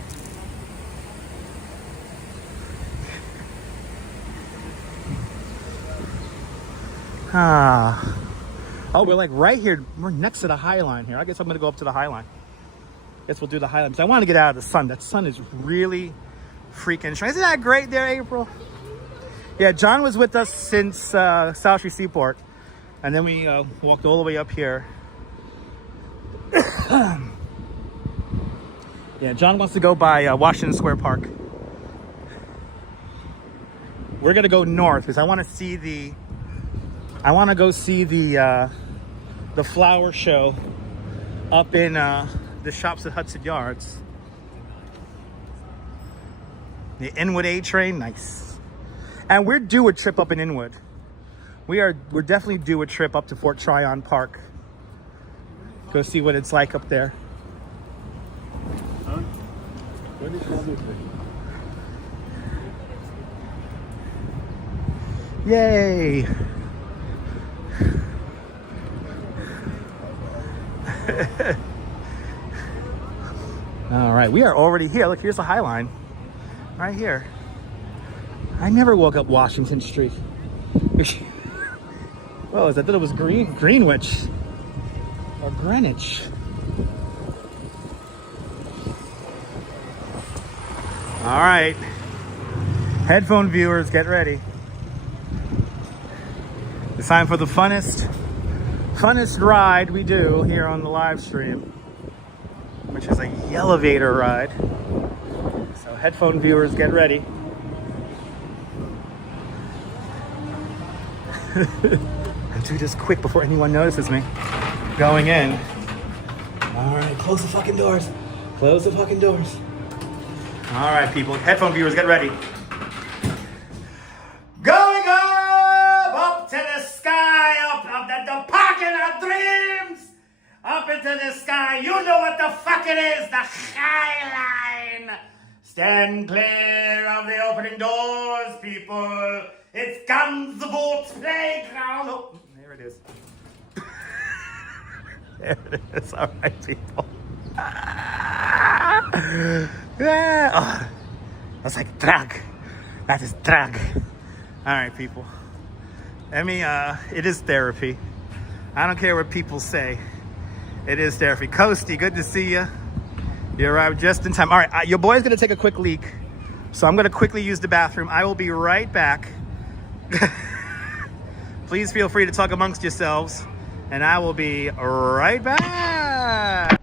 Ah. Oh, we're like right here. We're next to the High Line here. I guess I'm going to go up to the High Line. Guess we'll do the High Line. Because I want to get out of the sun. That sun is really freaking strong. Isn't that great there, April? Yeah, John was with us since South Street Seaport. And then we walked all the way up here. Yeah, John wants to go by Washington Square Park. We're going to go north because I want to see the... I want to go see the flower show up in the shops at Hudson Yards. The Inwood A train, nice. And we're due a trip up in Inwood. We're definitely due a trip up to Fort Tryon Park. Go see what it's like up there. Huh? What is other thing? Yay! All right, we are already here. Look, here's the High Line right here. I never woke up Washington Street. Well, I thought it was Greenwich or Greenwich. All right, headphone viewers, get ready. It's time for the funnest ride we do here on the live stream, which is a elevator ride. So headphone viewers, get ready. I'll do this quick before anyone notices me. Going in. All right, close the fucking doors. Close the fucking doors. All right, people, headphone viewers, get ready. Going up to the sky, up the parking of dreams, up into the sky. You know what the fuck it is, the High Line. Stand clear of the opening doors, people. It's Gunsboat's playground. Oh, there it is. There it is. All right, people. Yeah. Oh, that's like drag. That is drag. All right, people. It is therapy. I don't care what people say. It is therapy. Coasty, good to see you. You arrived just in time. All right, your boy's gonna take a quick leak. So I'm gonna quickly use the bathroom. I will be right back. Please feel free to talk amongst yourselves. And I will be right back.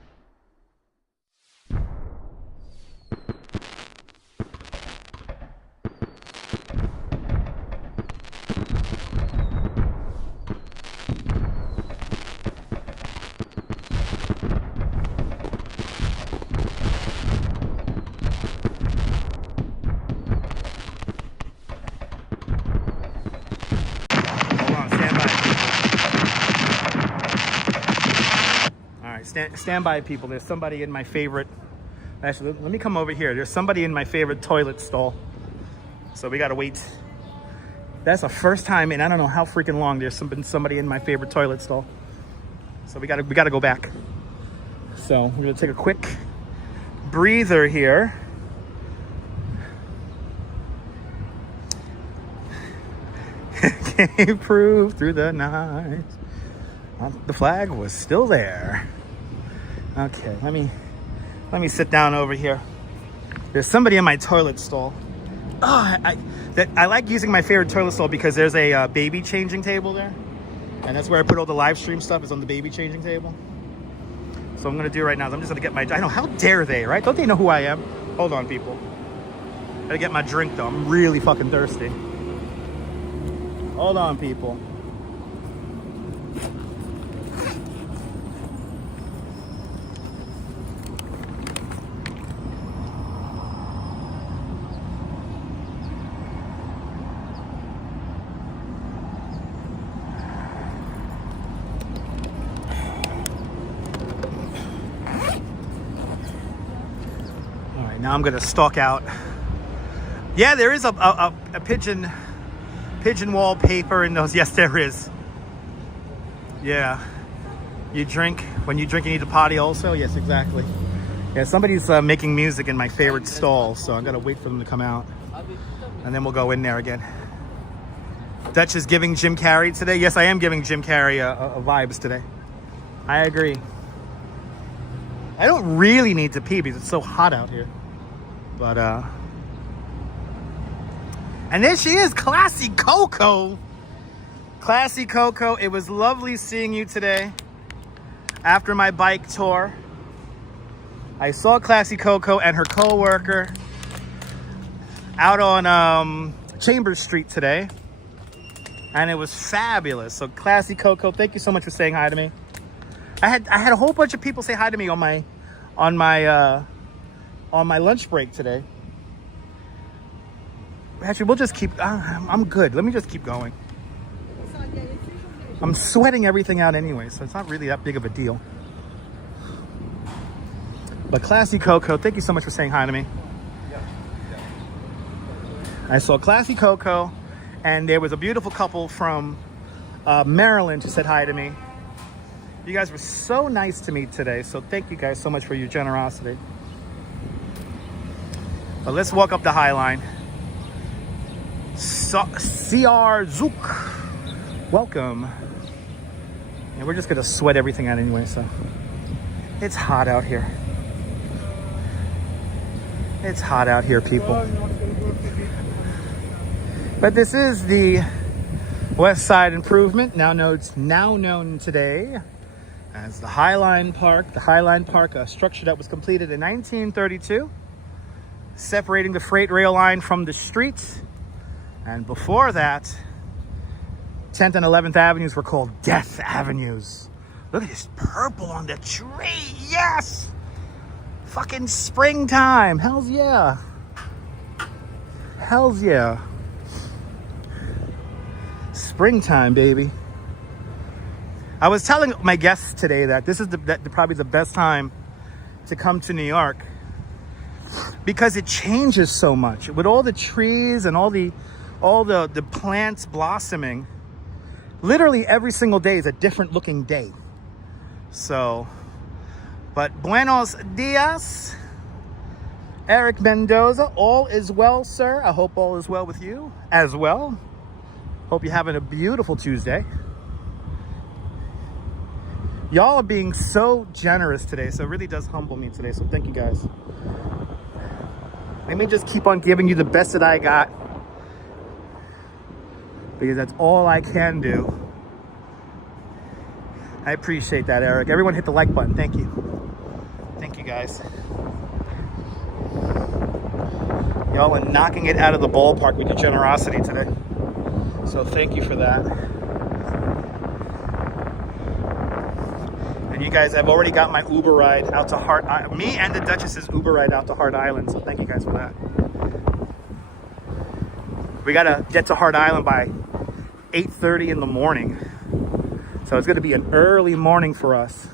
Stand by, people. There's somebody in my favorite... Actually, let me come over here. There's somebody in my favorite toilet stall. So we gotta wait. That's the first time in I don't know how freaking long there's been somebody in my favorite toilet stall. So we gotta go back. So we're gonna take a quick breather here. Can't prove through the night. The flag was still there. Okay, let me sit down over here. There's somebody in my toilet stall. Oh, I like using my favorite toilet stall because there's a baby changing table there. And that's where I put all the live stream stuff, is on the baby changing table. So I'm gonna do right now is I'm just gonna get my, I know, how dare they, right? Don't they know who I am? Hold on, people. Gotta get my drink though, I'm really fucking thirsty. Hold on, people. Now I'm gonna stalk out. Yeah, there is a pigeon wallpaper in those. Yes, there is. Yeah. You drink, when you drink you need to potty also? Yes, exactly. Yeah, somebody's making music in my favorite stall, so I'm gonna wait for them to come out, and then we'll go in there again. Dutch is giving Jim Carrey today. Yes, I am giving Jim Carrey a vibes today. I agree. I don't really need to pee because it's so hot out here. But, and there she is, Classy Coco. Classy Coco, it was lovely seeing you today after my bike tour. I saw Classy Coco and her co-worker out on Chambers Street today. And it was fabulous. So Classy Coco, thank you so much for saying hi to me. I had a whole bunch of people say hi to me on my lunch break today. Actually, we'll just keep. I'm good. Let me just keep going. I'm sweating everything out anyway, so it's not really that big of a deal. But Classy Coco, thank you so much for saying hi to me. I saw Classy Coco, and there was a beautiful couple from Maryland who said hi to me. You guys were so nice to me today, so thank you guys so much for your generosity. But let's walk up the High Line. CR Zook, welcome. And we're just gonna sweat everything out anyway, so. It's hot out here. It's hot out here, people. But this is the West Side Improvement, now known today as the High Line Park. The High Line Park, a structure that was completed in 1932, separating the freight rail line from the street. And before that, 10th and 11th Avenues were called Death Avenues. Look at this purple on the tree. Yes! Fucking springtime. Hells yeah. Hells yeah. Springtime, baby. I was telling my guests today that this is probably the best time to come to New York because it changes so much. With all the trees and all the plants blossoming, literally every single day is a different looking day. So, but buenos dias, Eric Mendoza. All is well, sir. I hope all is well with you as well. Hope you're having a beautiful Tuesday. Y'all are being so generous today, so it really does humble me today. So thank you guys. Let me just keep on giving you the best that I got, because that's all I can do. I appreciate that, Eric. Everyone hit the like button. Thank you. Thank you, guys. Y'all are knocking it out of the ballpark with your generosity today. So thank you for that. And you guys, I've already got my Uber ride out to Hart Island. Me and the Duchess's Uber ride out to Hart Island. So thank you guys for that. We gotta get to Hart Island by 8:30 in the morning. So it's gonna be an early morning for us.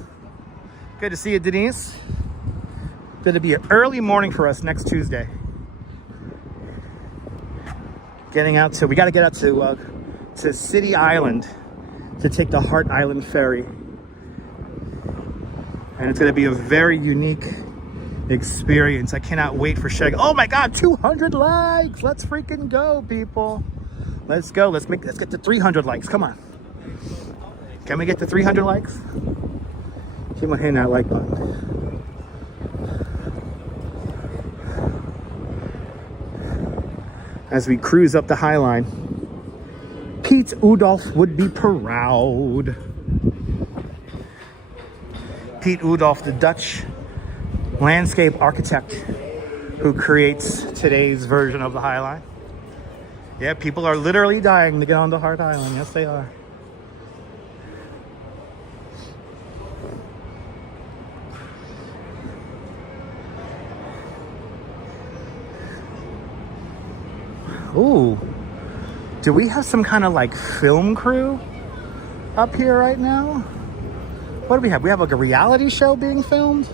Good to see you, Denise. Gonna be an early morning for us next Tuesday. We gotta get out to City Island to take the Hart Island ferry. And it's gonna be a very unique experience. I cannot wait for Shag. Oh my God, 200 likes. Let's freaking go, people. Let's go. Let's get to 300 likes. Come on. Can we get to 300 likes? Keep on hitting that like button. As we cruise up the High Line, Pete Udolph would be proud. Pete Udolph, the Dutch landscape architect who creates today's version of the High Line. Yeah, people are literally dying to get onto Hart Island. Yes, they are. Ooh, do we have some kind of like film crew up here right now? What do we have? We have like a reality show being filmed?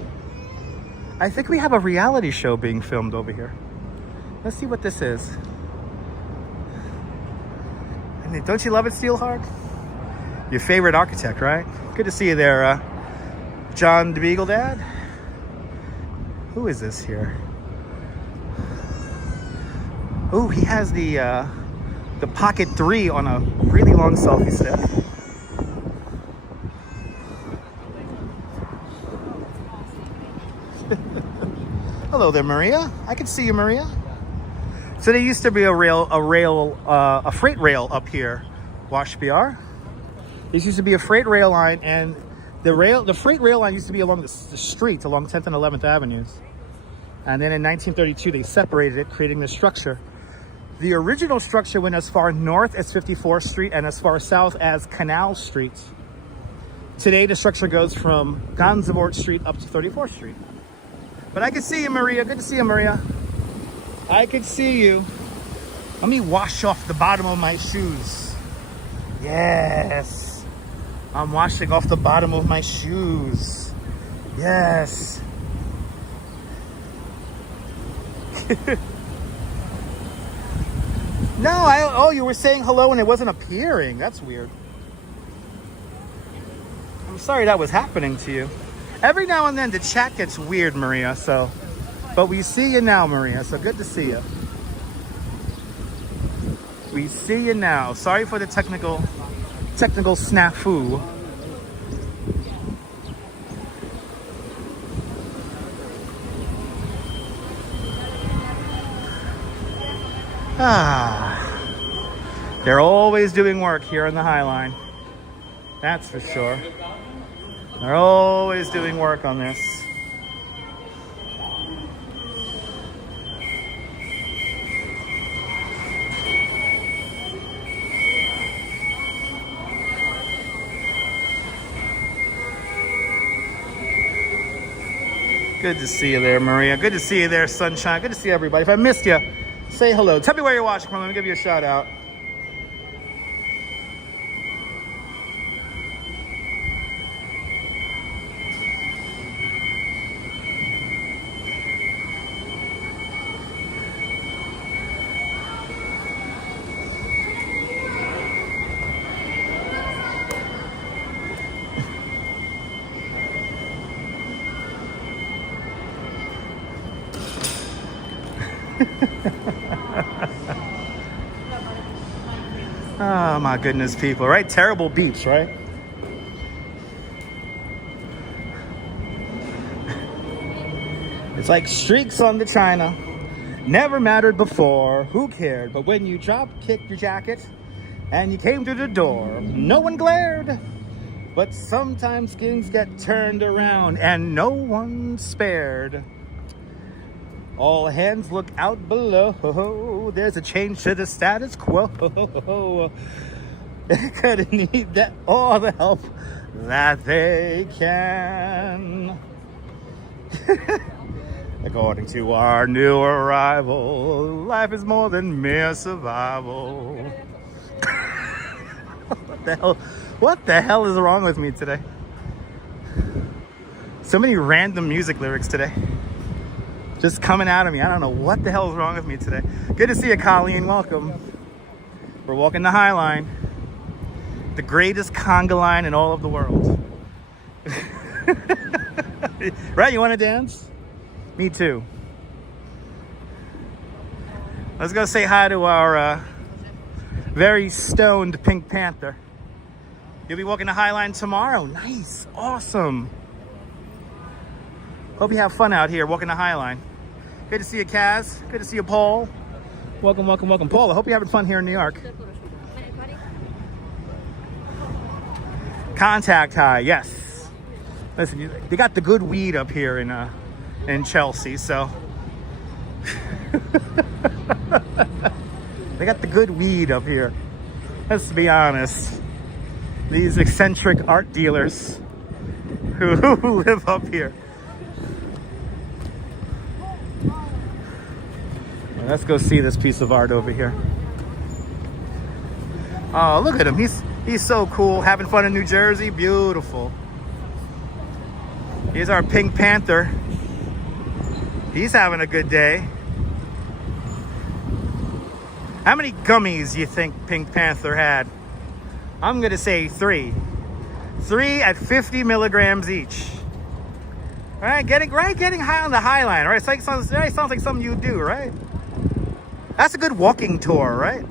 I think we have a reality show being filmed over here. Let's see what this is. And don't you love it, Steelheart? Your favorite architect, right? Good to see you there, John the Beagle Dad. Who is this here? Oh, he has the Pocket 3 on a really long selfie stick. Hello there, Maria. I can see you, Maria. So there used to be a freight rail up here, Wash PR. This used to be a freight rail line, and the freight rail line used to be along the streets, along 10th and 11th Avenues. And then in 1932, they separated it, creating this structure. The original structure went as far north as 54th Street and as far south as Canal Street. Today, the structure goes from Gansevoort Street up to 34th Street. But I can see you, Maria. Good to see you, Maria. I can see you. Let me wash off the bottom of my shoes. Yes. I'm washing off the bottom of my shoes. Yes. No, you were saying hello and it wasn't appearing. That's weird. I'm sorry that was happening to you. Every now and then the chat gets weird, Maria, but we see you now, Maria, so good to see you. We see you now. Sorry for the technical snafu. They're always doing work here on the High Line. That's for sure. They're always doing work on this. Good to see you there, Maria. Good to see you there, Sunshine. Good to see everybody. If I missed you, say hello. Tell me where you're watching from. Let me give you a shout out. Oh my goodness, people, right? Terrible beeps, right? It's like streaks on the china. Never mattered before. Who cared? But when you drop-kicked your jacket and you came to the door, no one glared. But sometimes things get turned around and no one spared. All hands look out below. There's a change to the status quo. They're gonna need all the help that they can. According to our new arrival, life is more than mere survival. What the hell is wrong with me today? So many random music lyrics today. Just coming out of me. I don't know what the hell is wrong with me today. Good to see you, Colleen. Welcome. We're walking the High Line. The greatest conga line in all of the world. Right? You want to dance? Me too. Let's go say hi to our very stoned Pink Panther. You'll be walking the High Line tomorrow. Nice. Awesome. Hope you have fun out here walking the High Line. Good to see you, Kaz. Good to see you, Paul. Welcome, welcome, welcome. Paul, I hope you're having fun here in New York. Contact high, yes. Listen, they got the good weed up here in Chelsea, so. They got the good weed up here. Let's be honest. These eccentric art dealers who live up here. Let's go see this piece of art over here. Oh, look at him. He's so cool. Having fun in New Jersey. Beautiful. Here's our Pink Panther. He's having a good day. How many gummies do you think Pink Panther had? I'm going to say 3. 3 at 50 milligrams each. Right, getting high on the High Line, right? Sounds like something you do, right? That's a good walking tour, right?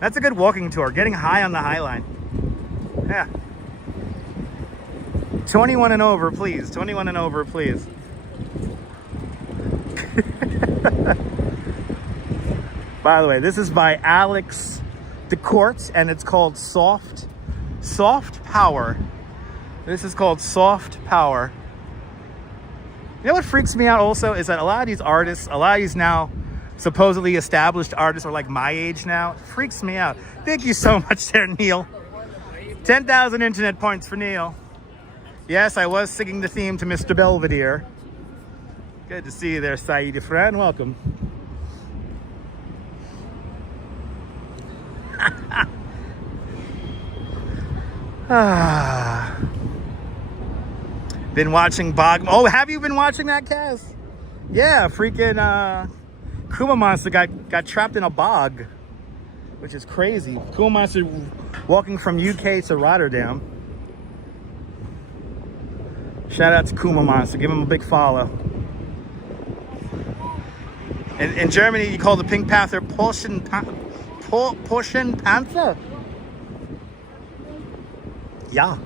That's a good walking tour, getting high on the High Line. Yeah. 21 and over, please. 21 and over, please. By the way, this is by Alex DeCourt, and it's called Soft Power. This is called Soft Power. You know what freaks me out also is that a lot of these artists, a lot of these now supposedly established artists are like my age now. It freaks me out. Thank you so much there, Neil. 10,000 internet points for Neil. Yes, I was singing the theme to Mr. Belvedere. Good to see you there, Saeed friend. Welcome. Been watching Bog. Oh, have you been watching that, Kaz? Yeah, freaking Kuma Monster got trapped in a bog, which is crazy. Kuma Monster walking from UK to Rotterdam. Shout out to Kuma Monster. Give him a big follow. In Germany, you call the Pink Panther Portion Panther. Yeah.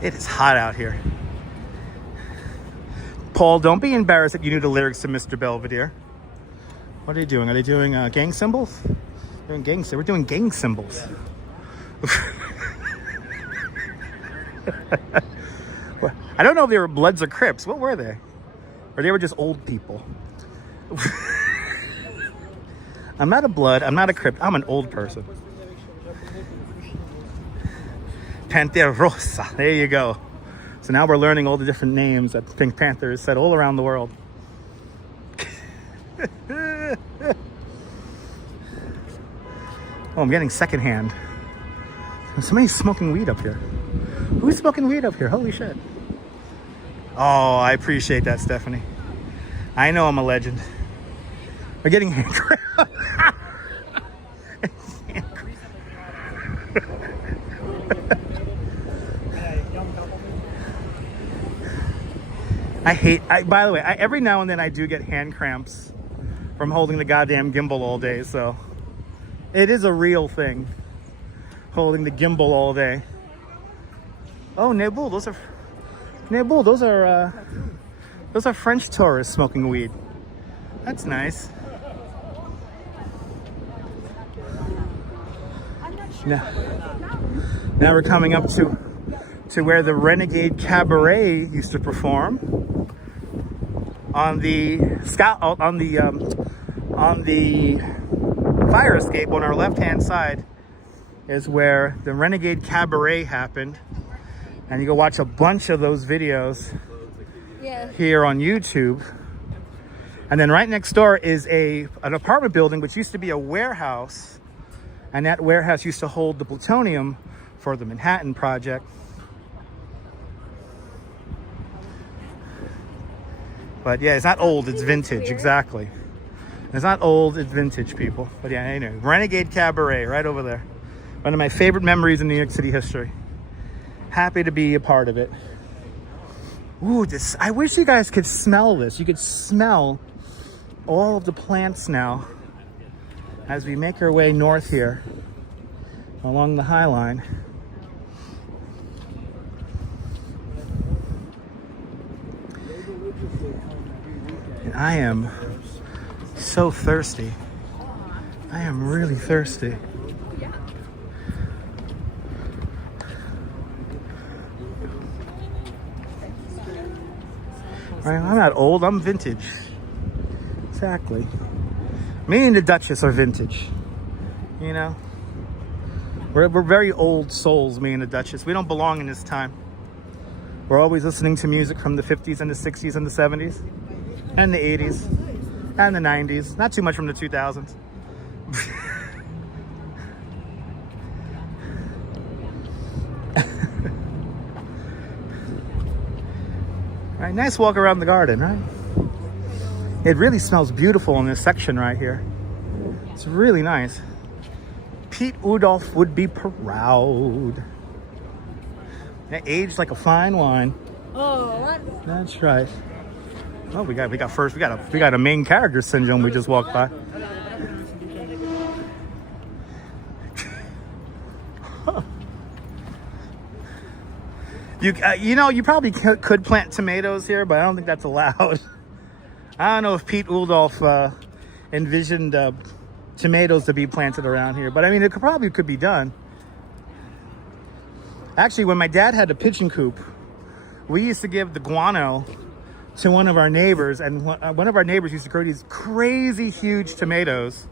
It is hot out here. Paul, don't be embarrassed that you knew the lyrics to Mr. Belvedere. What are they doing? Are they doing gang symbols? We're doing gang symbols. I don't know if they were Bloods or Crips. What were they? Or they were just old people. I'm not a Blood. I'm not a Crip. I'm an old person. Panther Rosa. There you go. So now we're learning all the different names that Pink Panther has said all around the world. Oh, I'm getting secondhand. Somebody's smoking weed up here. Who's smoking weed up here? Holy shit. Oh, I appreciate that, Stephanie. I know I'm a legend. We're getting hand by the way, every now and then I do get hand cramps from holding the goddamn gimbal all day, so it is a real thing, holding the gimbal all day. Oh, Nebul, those are French tourists smoking weed. That's nice. Now we're coming up to where the Renegade Cabaret used to perform. On the fire escape on our left-hand side is where the Renegade Cabaret happened, and you go watch a bunch of those videos here on YouTube. And then right next door is an apartment building which used to be a warehouse, and that warehouse used to hold the plutonium for the Manhattan Project. But yeah, it's not old, it's vintage, exactly. It's not old, it's vintage, people. But yeah, anyway, Renegade Cabaret, right over there. One of my favorite memories in New York City history. Happy to be a part of it. Ooh, I wish you guys could smell this. You could smell all of the plants now as we make our way north here along the High Line. And I am so thirsty. I am really thirsty. Right, I'm not old, I'm vintage. Exactly. Me and the Duchess are vintage. You know? We're very old souls, me and the Duchess. We don't belong in this time. We're always listening to music from the 50s and the 60s and the 70s. And the 80s. And the 90s. Not too much from the 2000s. Right, nice walk around the garden, right? It really smells beautiful in this section right here. It's really nice. Pete Udolph would be proud. That aged like a fine wine. Oh, what? That's right. Oh, we got a main character syndrome we just walked by. You know, you probably could plant tomatoes here, but I don't think that's allowed. I don't know if Pete Udolph envisioned tomatoes to be planted around here, but I mean, it probably could be done. Actually, when my dad had a pigeon coop, we used to give the guano to one of our neighbors, and one of our neighbors used to grow these crazy huge tomatoes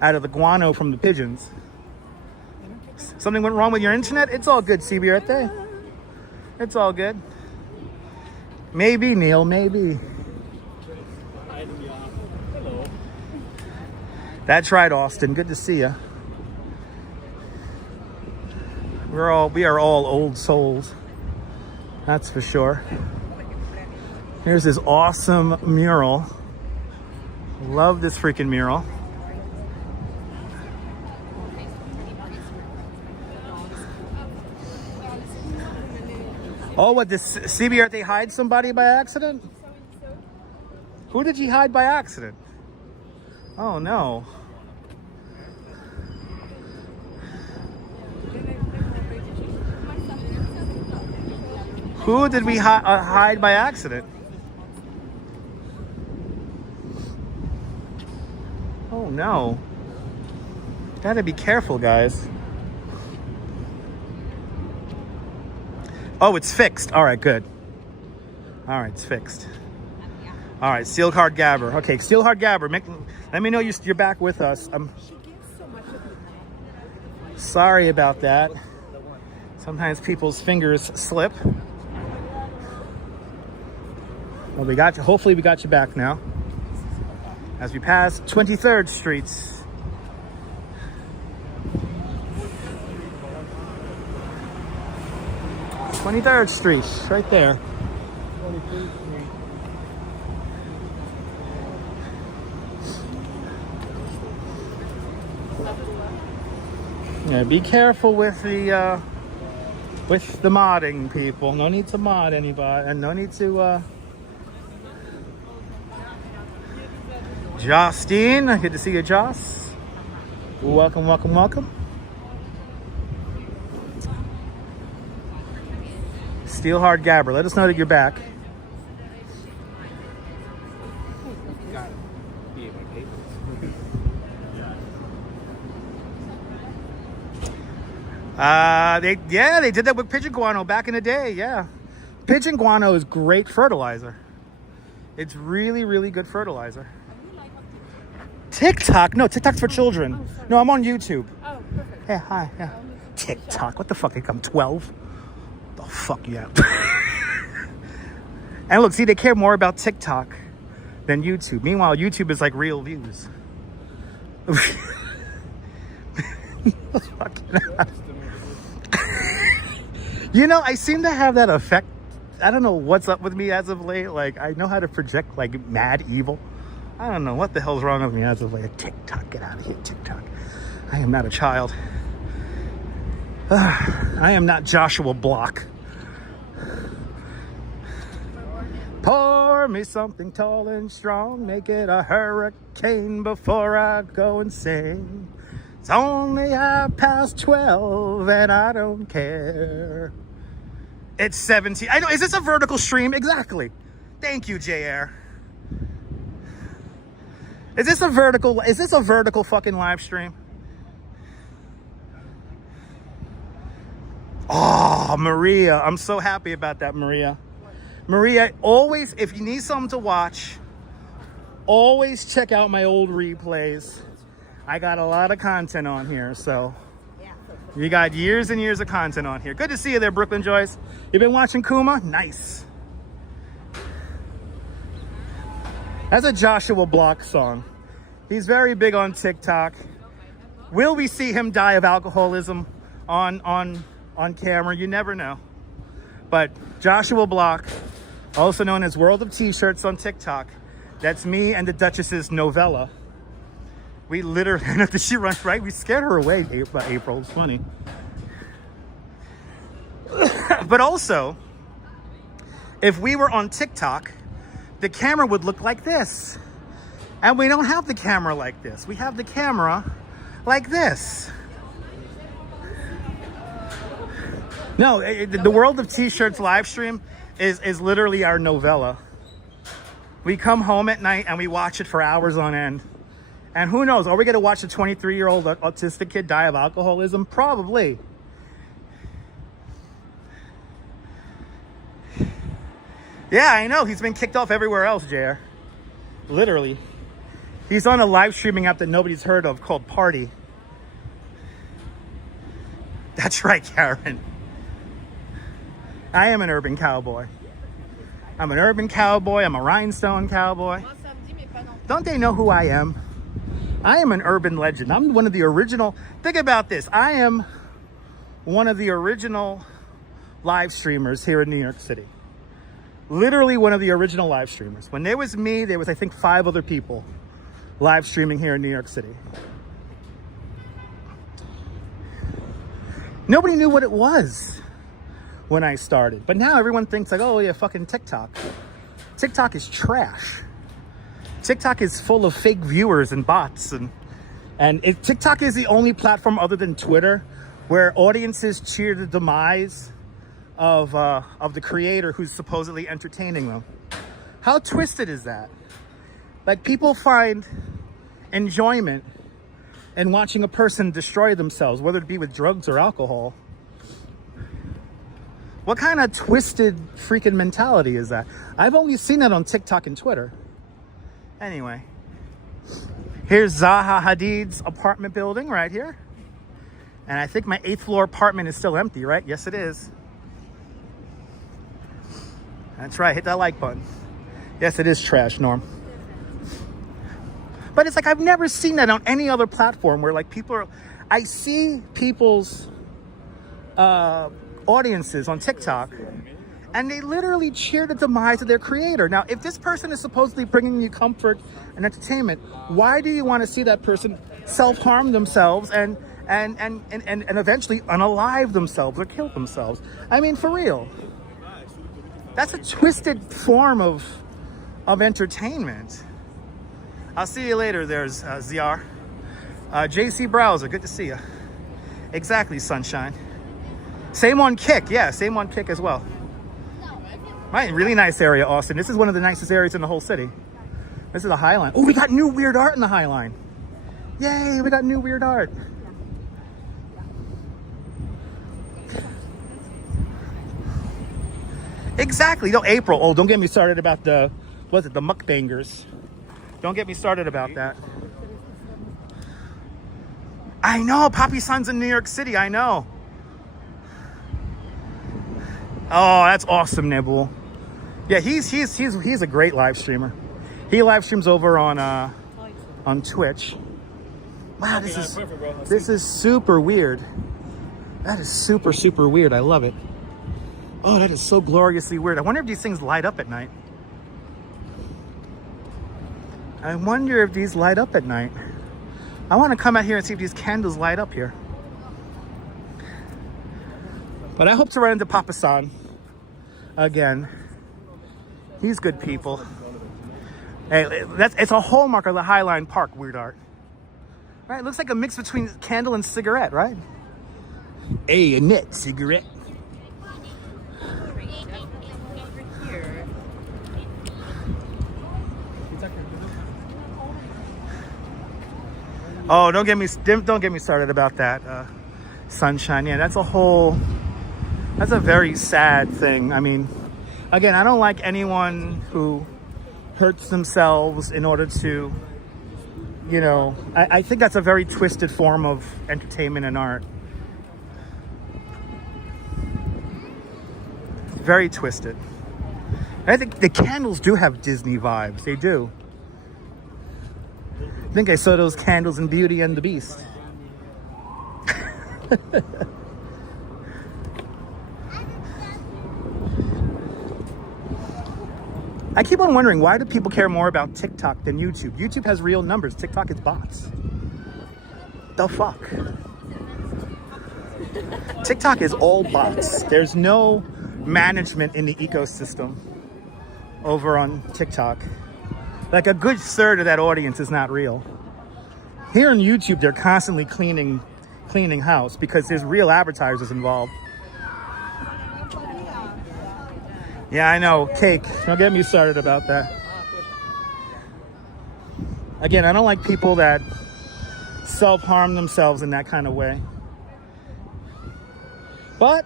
out of the guano from the pigeons. Something went wrong with your internet? It's all good, CB Birthday. It's all good. Maybe, Neil, maybe. Hello. That's right, Austin. Good to see you. We are all old souls. That's for sure. Here's this awesome mural. Love this freaking mural. Oh, what, this CB Earth, they hide somebody by accident? Who did he hide by accident? Oh no. Who did we hide by accident? Oh no. Gotta be careful, guys. Oh, it's fixed. All right, good. All right, it's fixed. All right, Steelheart Gabber. Okay, Steelheart Gabber, let me know you're back with us. Sorry about that. Sometimes people's fingers slip. Well, we got you. Hopefully we got you back now. As we pass 23rd Street. 23rd Street, right there. 23rd Street. Yeah, be careful with the modding, people. No need to mod anybody, and no need to. Justine, good to see you, Joss. Welcome, welcome, welcome. Steelheart Gabber, let us know that you're back. They did that with pigeon guano back in the day. Yeah, pigeon guano is great fertilizer. It's really, really good fertilizer. TikTok? No, TikTok's for children. No, I'm on YouTube. Oh, perfect. Hey, hi. Yeah. TikTok? What the fuck? I'm 12. The fuck yeah. And look, see, they care more about TikTok than YouTube. Meanwhile, YouTube is like real views. You know, I seem to have that effect. I don't know what's up with me as of late. Like, I know how to project like mad evil. I don't know what the hell's wrong with me as of late. TikTok, get out of here, TikTok. I am not a child. I am not Joshua Block. Pour me something tall and strong, make it a hurricane before I go and sing. It's only 12:30 and I don't care. It's 17. I know, is this a vertical stream? Exactly. Thank you, JR. Is this a vertical fucking live stream? Oh, Maria. I'm so happy about that, Maria. Maria, always, if you need something to watch, always check out my old replays. I got a lot of content on here, so you got years and years of content on here. Good to see you there, Brooklyn Joyce. You been watching Kuma? Nice. That's a Joshua Block song. He's very big on TikTok. Will we see him die of alcoholism on camera? You never know. But Joshua Block, also known as World of T-Shirts on TikTok. That's me and the Duchess's novella. We literally, did she run, right? We scared her away, April. It's funny. But also, if we were on TikTok, the camera would look like this. And we don't have the camera like this. We have the camera like this. No, the world of t-shirts live stream is literally our novella. We come home at night and we watch it for hours on end. And who knows, are we going to watch a 23-year-old autistic kid die of alcoholism? Probably. Yeah, I know. He's been kicked off everywhere else, JR. Literally. He's on a live streaming app that nobody's heard of called Party. That's right, Karen. I am an urban cowboy. I'm an urban cowboy. I'm a rhinestone cowboy. Don't they know who I am? I am an urban legend. I'm one of the original. Think about this. I am one of the original live streamers here in New York City. Literally one of the original live streamers. When there was me, there was, I think, 5 other people live streaming here in New York City. Nobody knew what it was when I started. But now everyone thinks like, oh yeah, fucking TikTok. TikTok is trash. TikTok is full of fake viewers and bots. And TikTok is the only platform other than Twitter where audiences cheer the demise of the creator who's supposedly entertaining them. How twisted is that? Like, people find enjoyment in watching a person destroy themselves, whether it be with drugs or alcohol. What kind of twisted freaking mentality is that? I've only seen that on TikTok and Twitter. Anyway, here's Zaha Hadid's apartment building right here. And I think my 8th floor apartment is still empty, right? Yes, it is. That's right, hit that like button. Yes, it is trash, Norm. But it's like, I've never seen that on any other platform where like people are, I see people's audiences on TikTok and they literally cheer the demise of their creator. Now, if this person is supposedly bringing you comfort and entertainment, why do you want to see that person self-harm themselves and eventually unalive themselves or kill themselves? I mean, for real. That's a twisted form of entertainment. I'll see you later. There's ZR. JC Browser, good to see you. Exactly, Sunshine. Same on Kick. Yeah, same on Kick as well. Right, really nice area, Austin. This is one of the nicest areas in the whole city. This is the High Line. Oh, we got new weird art in the High Line. Yay, we got new weird art. Exactly. No, April. Oh, don't get me started about the mukbangers. Don't get me started about that. I know, Poppy Son's in New York City. I know. Oh, that's awesome, Nibble. Yeah, he's a great live streamer. He live streams over on Twitch. Wow, this is super weird. That is super, super weird. I love it. Oh, that is so gloriously weird. I wonder if these things light up at night. I wonder if these light up at night. I want to come out here and see if these candles light up here. But I hope to run into Papa San again. He's good people. Hey, it's a hallmark of the Highline Park weird art. Right? It looks like a mix between candle and cigarette, right? Hey, a net cigarette. Oh, don't get me started about that, Sunshine. Yeah, that's a very sad thing. I mean, again, I don't like anyone who hurts themselves in order to, you know, I think that's a very twisted form of entertainment and art. Very twisted. I think the candles do have Disney vibes. They do. I think I saw those candles in Beauty and the Beast. I keep on wondering, why do people care more about TikTok than YouTube? YouTube has real numbers. TikTok is bots. the fuck? TikTok is all bots. There's no management in the ecosystem over on TikTok. Like a good third of that audience is not real. Here on YouTube, they're constantly cleaning house because there's real advertisers involved. Yeah, I know, cake. Don't get me started about that. Again, I don't like people that self-harm themselves in that kind of way. But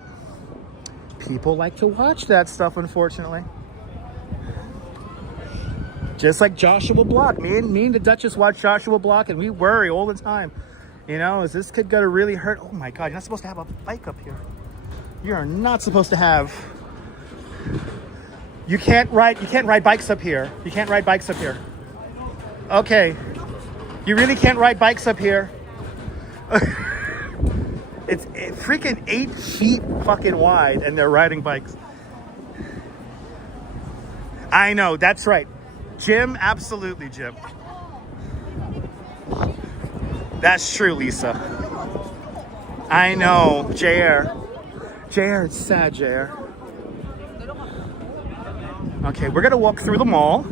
people like to watch that stuff, unfortunately. Just like Joshua Block. Me and the Duchess watch Joshua Block, and we worry all the time. You know, is this kid gonna really hurt? Oh my God, you're not supposed to have a bike up here. You are not supposed to have. You can't ride bikes up here. You can't ride bikes up here. Okay. You really can't ride bikes up here. It's freaking 8 feet fucking wide, and they're riding bikes. I know, that's right. Jim, absolutely, Jim. That's true, Lisa. I know, JR. JR, it's sad, JR. Okay, we're gonna walk through the mall.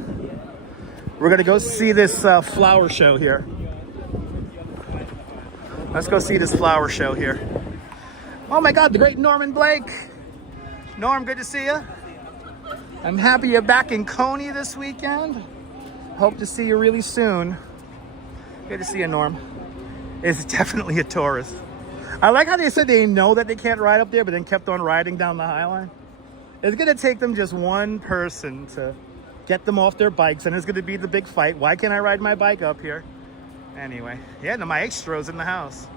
We're gonna go see this flower show here. Let's go see this flower show here. Oh my God, the great Norman Blake. Norm, good to see you. I'm happy you're back in Coney this weekend. Hope to see you really soon. Good to see you, Norm. It's definitely a tourist. I like how they said they know that they can't ride up there, but then kept on riding down the High Line. It's gonna take them just one person to get them off their bikes, and it's gonna be the big fight. Why can't I ride my bike up here? Anyway, yeah, no, my extra's in the house.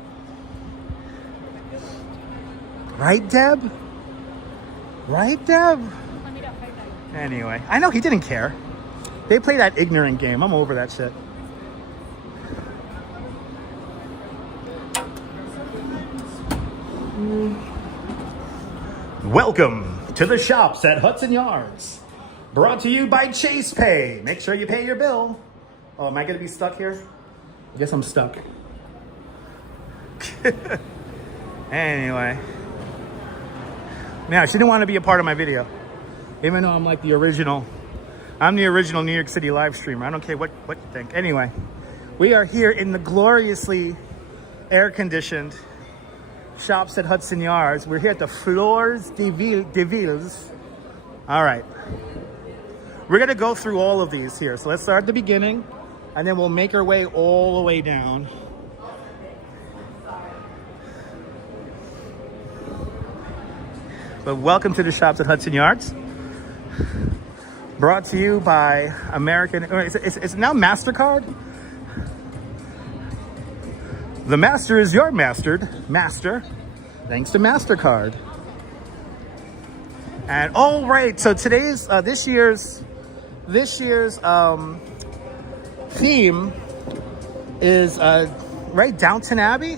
Right, Deb? Right, Deb? Anyway, I know he didn't care. They play that ignorant game. I'm over that shit. Welcome to the shops at Hudson Yards. Brought to you by Chase Pay. Make sure you pay your bill. Oh, am I gonna be stuck here? I guess I'm stuck. Anyway. Yeah, she didn't want to be a part of my video. Even though I'm like the original. I'm the original New York City live streamer. I don't care what you think. Anyway, we are here in the gloriously air-conditioned shops at Hudson Yards. We're here at the Fleurs de Villes. All right. We're going to go through all of these here. So let's start at the beginning, and then we'll make our way all the way down. But welcome to the shops at Hudson Yards. Brought to you by American... It's now MasterCard? The master is your master, thanks to MasterCard. And oh right, so today's this year's theme is right, Downton Abbey,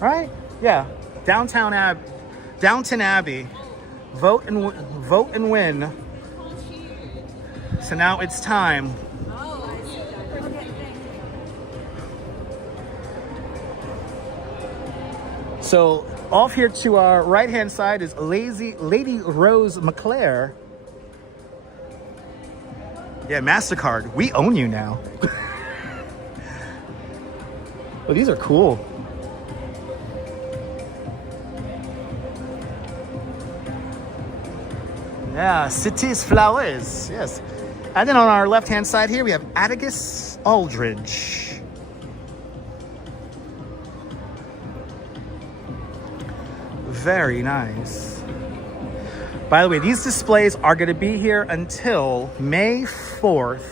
right? Yeah, Downton Abbey. Vote and win. So now it's time. So off here to our right-hand side is Lady Rose McClare. Yeah, MasterCard, we own you now. Well, these are cool. Yeah, Cities Flowers, yes. And then on our left-hand side here, we have Atticus Aldridge. Very nice. By the way, these displays are going to be here until May 4th.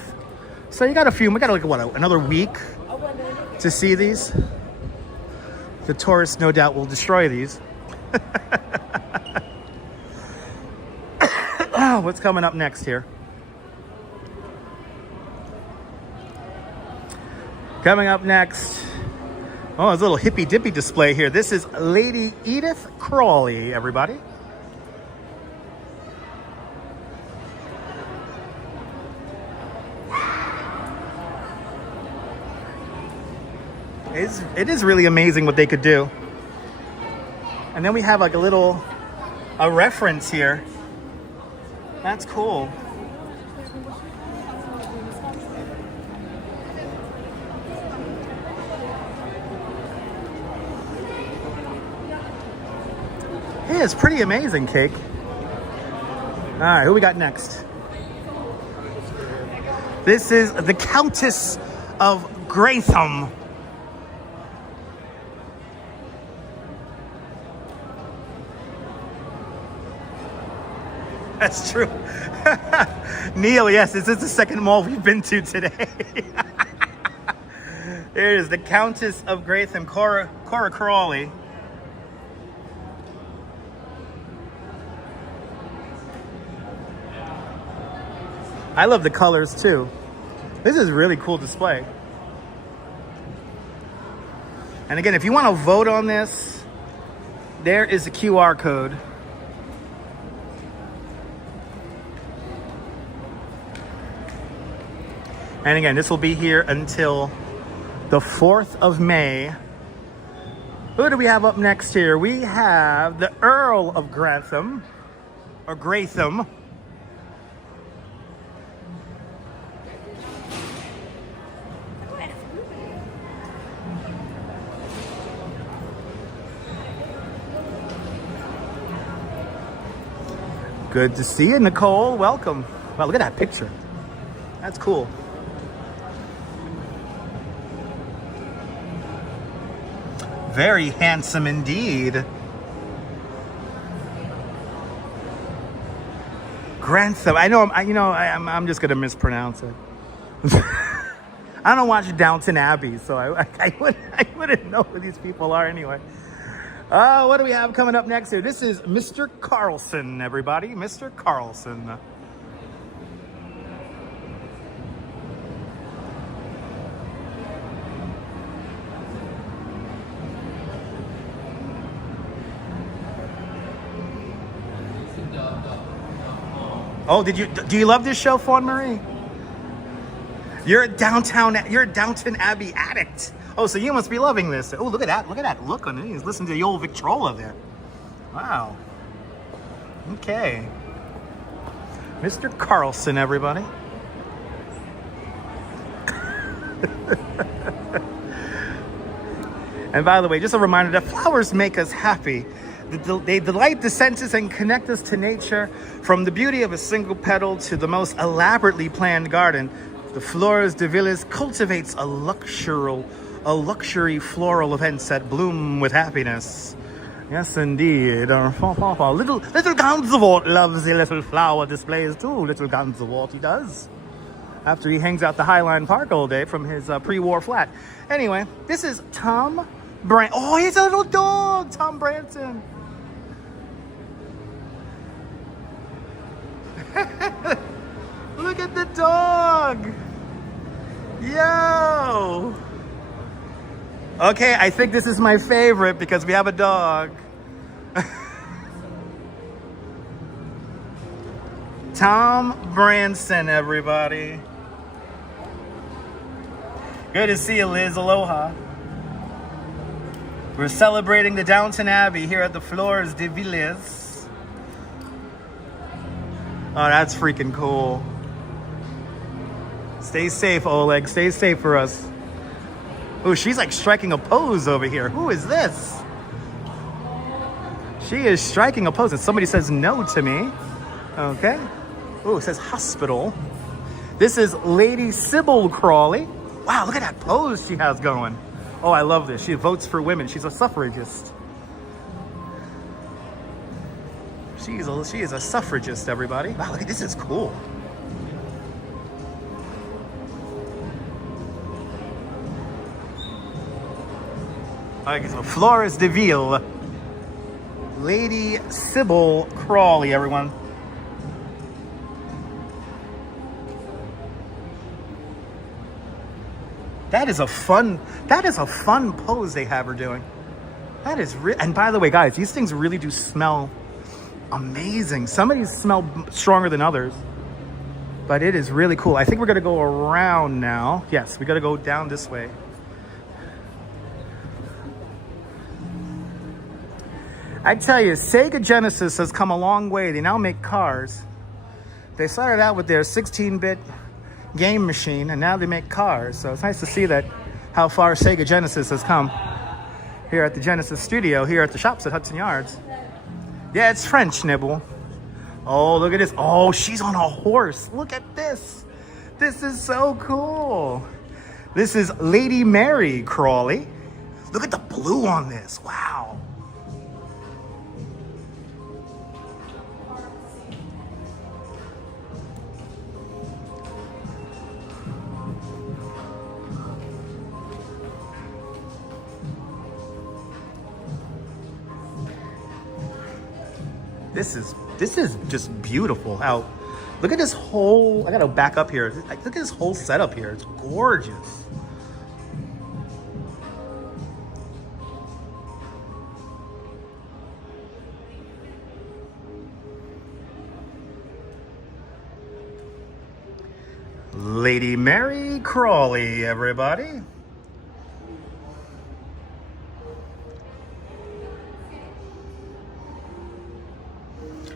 So we got like another week to see these. The tourists no doubt will destroy these. What's coming up next here? Coming up next, oh, there's a little hippy dippy display here. This is Lady Edith Crawley, everybody. It is really amazing what they could do. And then we have like a reference here. That's cool. Yeah, it's pretty amazing, Cake. All right, who we got next? This is the Countess of Gratham. That's true. Neil, yes, this is the second mall we've been to today. There is the Countess of Gratham, Cora Crawley. I love the colors too. This is a really cool display. And again, if you want to vote on this, there is the QR code. And again, this will be here until the 4th of May. Who do we have up next here? We have the Earl of Grantham, or Gratham. Good to see you, Nicole. Welcome. Wow, look at that picture. That's cool. Very handsome indeed. Grantham. I know. I'm just gonna mispronounce it. I don't watch Downton Abbey, so I wouldn't know who these people are anyway. What do we have coming up next here? This is Mr. Carlson, everybody. Mr. Carlson. Oh, do you love this show, Fawn Marie? You're a Downton Abbey addict. Oh, so you must be loving this. Oh, look at that look on it. He's listening to the old Victrola there. Wow. Okay. Mr. Carlson, everybody. And by the way, just a reminder that flowers make us happy. They delight the senses and connect us to nature. From the beauty of a single petal to the most elaborately planned garden, the Flores de Villas cultivates a luxury floral events that bloom with happiness. Yes, indeed. Little Ganzewort loves the little flower displays too. Little Ganzewort, he does. After he hangs out the Highline Park all day from his pre-war flat. Anyway, this is Tom Branson. Oh, he's a little dog, Tom Branson. Look at the dog. Yo. Okay, I think this is my favorite because we have a dog. Tom Branson, everybody. Good to see you, Liz. Aloha. We're celebrating the Downton Abbey here at the Flores de Villas. Oh, that's freaking cool. Stay safe, Oleg. Stay safe for us. Oh, she's like striking a pose over here. Who is this? She is striking a pose. And somebody says no to me. Okay. Oh, it says hospital. This is Lady Sybil Crawley. Wow, look at that pose she has going. Oh, I love this. She votes for women. She's a suffragist. She is a suffragist, everybody. Wow, look at this. Is cool. Okay, so Flores de Ville. Lady Sybil Crawley, everyone. That is a fun pose they have her doing. That is and by the way, guys, these things really do smell amazing. Some of these smell stronger than others, but it is really cool. I think we're gonna go around now. Yes, we gotta go down this way. I tell you, Sega Genesis has come a long way. They now make cars. They started out with their 16-bit game machine, and now they make cars. So it's nice to see that how far Sega Genesis has come here at the Genesis studio, here at the shops at Hudson Yards. Yeah, it's French, Nibble. Oh, look at this. Oh, she's on a horse. Look at this. This is so cool. This is Lady Mary Crawley. Look at the blue on this. Wow. This is just beautiful. How, look at this whole, I gotta back up here. Look at this whole setup here. It's gorgeous. Lady Mary Crawley, everybody.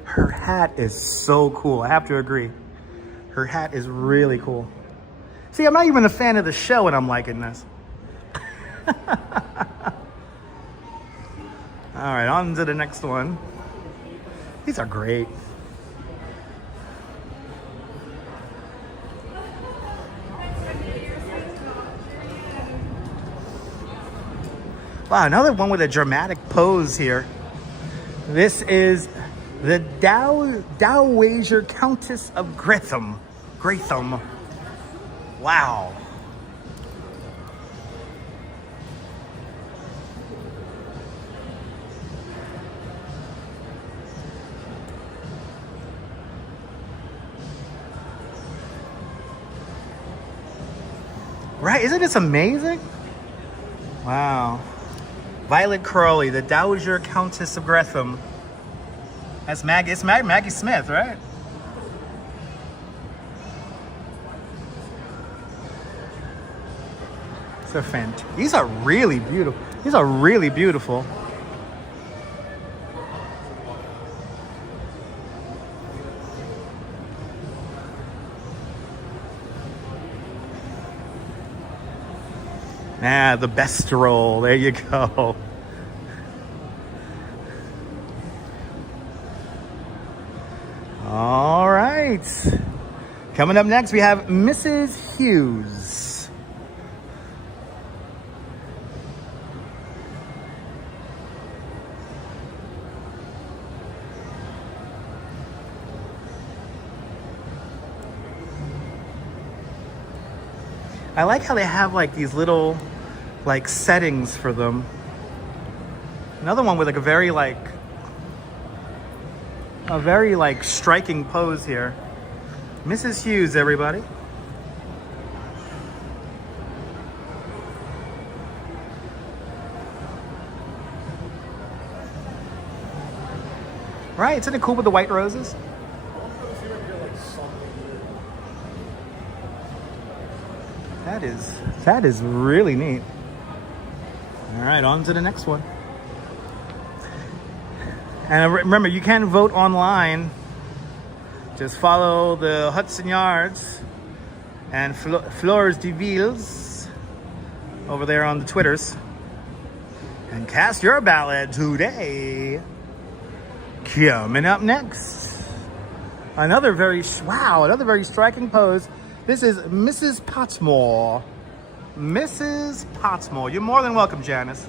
Her hat is so cool. I have to agree. Her hat is really cool. See, I'm not even a fan of the show and I'm liking this. All right, on to the next one. These are great. Wow, another one with a dramatic pose here. This is the Dowager Countess of Gratham. Wow. Right, isn't this amazing? Wow. Violet Crawley, the Dowager Countess of Gratham. That's Maggie. It's Maggie Smith, right? So fantastic. These are really beautiful. These are really beautiful. Ah, the best roll. There you go. All right. Coming up next, we have Mrs. Hughes. I like how they have like these little like settings for them. Another one with like a very striking pose here. Mrs. Hughes, everybody. Right, isn't it cool with the white roses? That is really neat. All right, on to the next one. And remember, you can vote online. Just follow the Hudson Yards and Fleurs de Villes over there on the Twitters. And cast your ballot today. Coming up next, another very striking pose. This is Mrs. Potmore. Mrs. Potmore. You're more than welcome, Janice.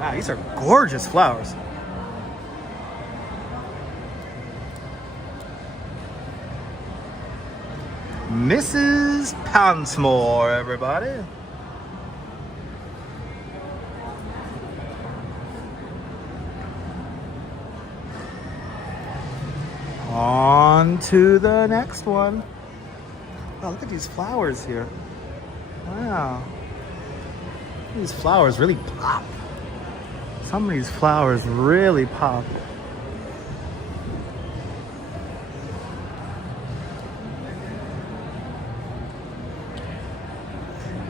Wow, these are gorgeous flowers. Mrs. Poundsmore, everybody. On to the next one. Oh, look at these flowers here. Wow. These flowers really pop. Some of these flowers really pop.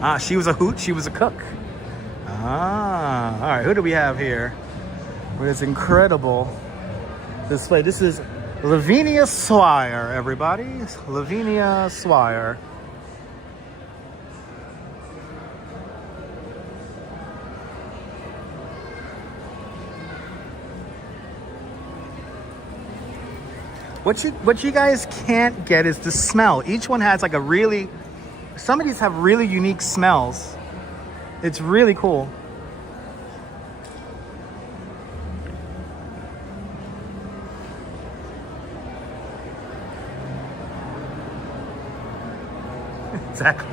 Ah, she was a hoot, she was a cook. Ah, all right, who do we have here? With this incredible display. This is Lavinia Swire, everybody. Lavinia Swire. What you guys can't get is the smell. Each one has like a really, some of these have really unique smells. It's really cool. Exactly.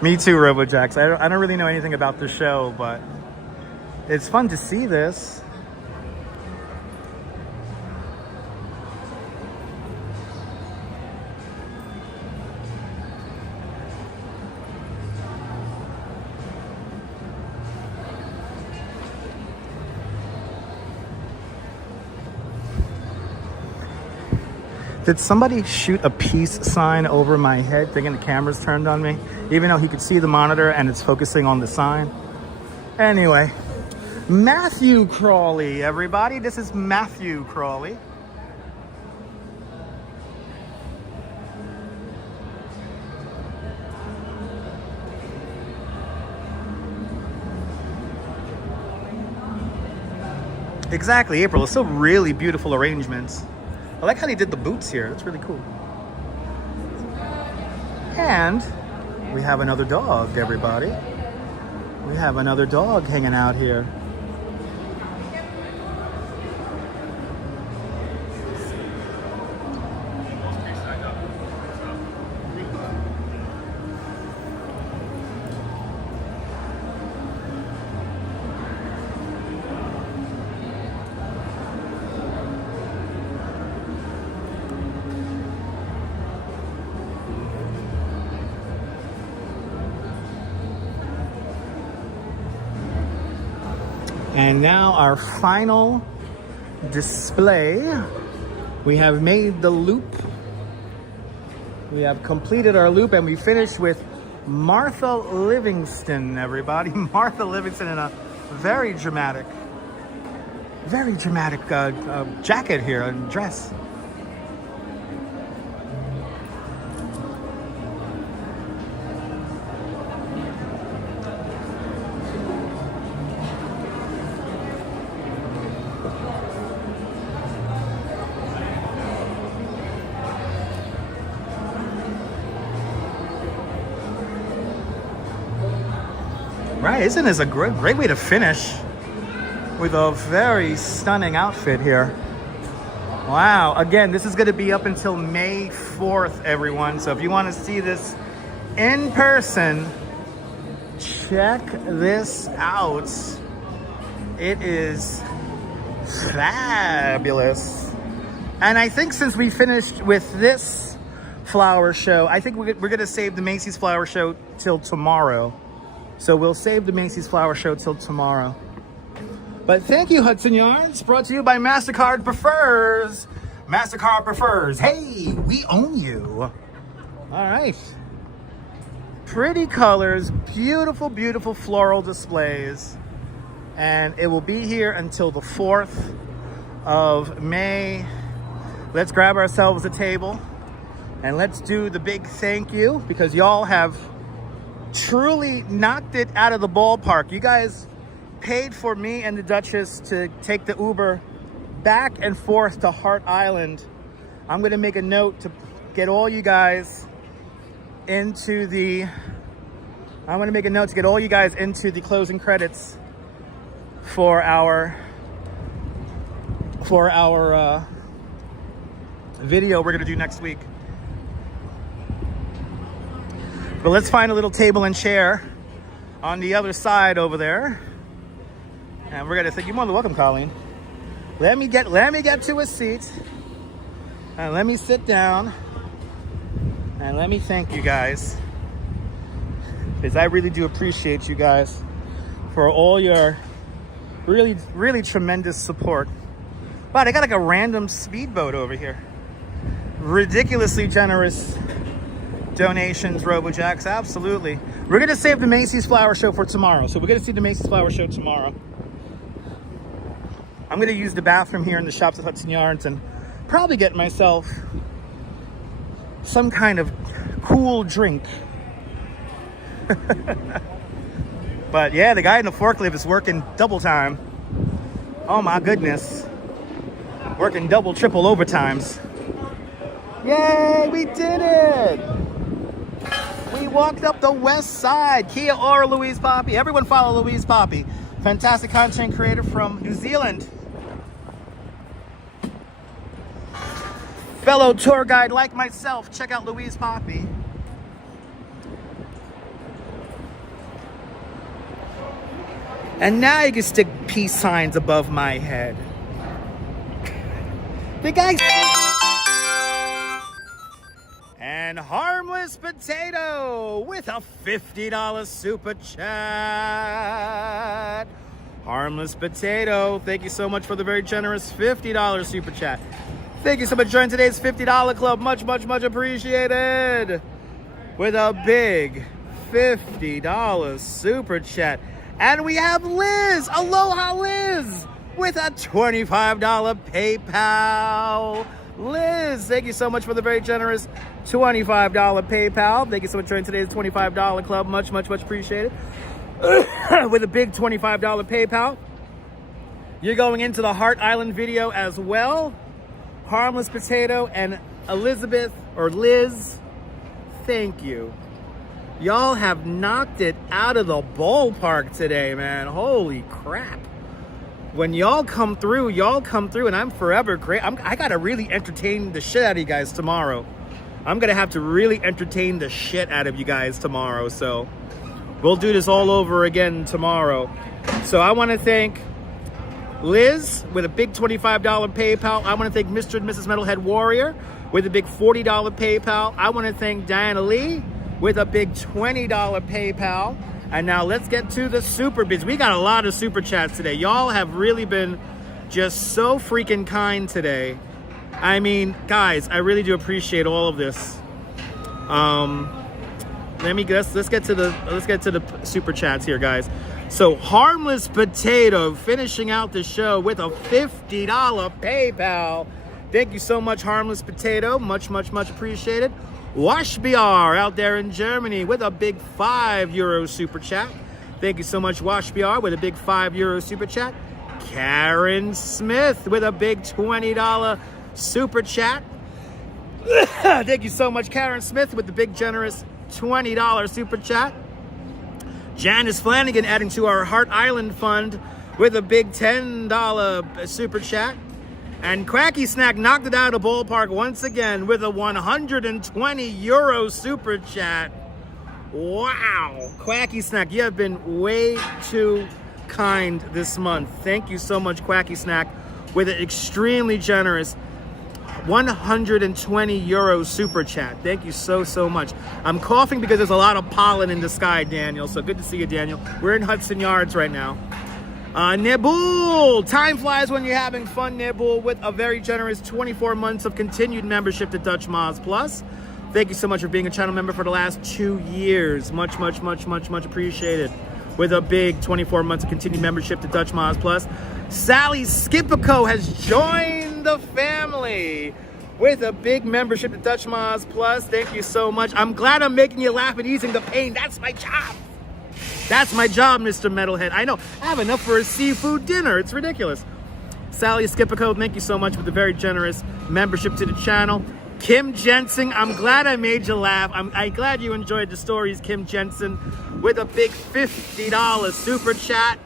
Me too, RoboJax. I don't really know anything about the show, but it's fun to see this. Did somebody shoot a peace sign over my head thinking the camera's turned on me? Even though he could see the monitor and it's focusing on the sign? Anyway, Matthew Crawley, everybody. This is Matthew Crawley. Exactly, April. It's still really beautiful arrangements. I like how they did the boots here. That's really cool. And we have another dog, everybody. We have another dog hanging out here. And now our final display. We have made the loop. We have completed our loop and we finished with Martha Livingston, everybody. Martha Livingston in a very dramatic jacket here and dress. Right, isn't this a great way to finish with a very stunning outfit here? Wow, again, this is going to be up until May 4th, everyone. So if you want to see this in person, check this out. It is fabulous. And I think since we finished with this flower show, I think we're going to save the Macy's flower show till tomorrow. So we'll save the Macy's Flower Show till tomorrow. But thank you, Hudson Yarns. Brought to you by MasterCard Prefers. MasterCard Prefers. Hey, we own you. All right. Pretty colors, beautiful, beautiful floral displays. And it will be here until the 4th of May. Let's grab ourselves a table and let's do the big thank you because y'all have truly knocked it out of the ballpark. You guys paid for me and the Duchess to take the Uber back and forth to Hart Island. I'm going to make a note to get all you guys into the closing credits for our video we're going to do next week. But let's find a little table and chair on the other side over there. And we're gonna think, you're more than welcome, Colleen. Let me get to a seat. And let me sit down. And let me thank you guys. Because I really do appreciate you guys for all your Really, really tremendous support. Wow, they got like a random speedboat over here. Ridiculously generous donations, RoboJacks, absolutely. We're gonna save the Macy's Flower Show for tomorrow. So we're gonna see the Macy's Flower Show tomorrow. I'm gonna use the bathroom here in the shops at Hudson Yards and probably get myself some kind of cool drink. But yeah, the guy in the forklift is working double time. Oh my goodness. Working double, triple overtimes. Yay, we did it! We walked up the west side. Kia ora, Louise Poppy. Everyone follow Louise Poppy. Fantastic content creator from New Zealand. Fellow tour guide like myself, check out Louise Poppy. And now you can stick peace signs above my head. The guy. And Harmless Potato with a $50 super chat. Harmless Potato, thank you so much for the very generous $50 super chat. Thank you so much for joining today's $50 club. Much, much, much appreciated. With a big $50 super chat. And we have Liz, Aloha Liz, with a $25 PayPal. Liz, thank you so much for the very generous $25 PayPal. Thank you so much for joining today's $25 club. Much, much, much appreciated. With a big $25 PayPal. You're going into the Heart Island video as well. Harmless Potato and Elizabeth, or Liz, thank you. Y'all have knocked it out of the ballpark today, man. Holy crap. When y'all come through, and I'm forever great. I gotta really entertain the shit out of you guys tomorrow. I'm gonna have to really entertain the shit out of you guys tomorrow. So we'll do this all over again tomorrow. So I want to thank Liz with a big $25 PayPal. I want to thank Mr. and Mrs. Metalhead Warrior with a big $40 PayPal. I want to thank Diana Lee with a big $20 PayPal. And now let's get to the super bids. We got a lot of super chats today. Y'all have really been just so freaking kind today. I mean, guys, I really do appreciate all of this. Let's get to the super chats here, guys. So Harmless Potato finishing out the show with a $50 PayPal. Thank you so much, Harmless Potato. Much, much, much appreciated. Washbiar out there in Germany with a big €5 super chat. Thank you so much, Washbiar, with a big €5 super chat. Karen Smith with a big $20 super chat. Thank you so much, Karen Smith, with the big generous $20 super chat. Janice Flanagan adding to our Heart Island fund with a big $10 super chat. And Quacky Snack knocked it out of the ballpark once again with a €120 super chat. Wow. Quacky Snack, you have been way too kind this month. Thank you so much, Quacky Snack, with an extremely generous €120 super chat. Thank you so, so much. I'm coughing because there's a lot of pollen in the sky, Daniel. So good to see you, Daniel. We're in Hudson Yards right now. Nibul, time flies when you're having fun, Nibul, with a very generous 24 months of continued membership to Dutch Moz Plus. Thank you so much for being a channel member for the last 2 years. Much, much, much, much, much appreciated. With a big 24 months of continued membership to Dutch Moz Plus. Sally Skipico has joined the family with a big membership to Dutch Moz Plus. Thank you so much. I'm glad I'm making you laugh and easing the pain. That's my job. That's my job, Mr. Metalhead. I know. I have enough for a seafood dinner. It's ridiculous. Sally Skipico, thank you so much for the very generous membership to the channel. Kim Jensen, I'm glad I made you laugh. I'm glad you enjoyed the stories, Kim Jensen, with a big $50 super chat.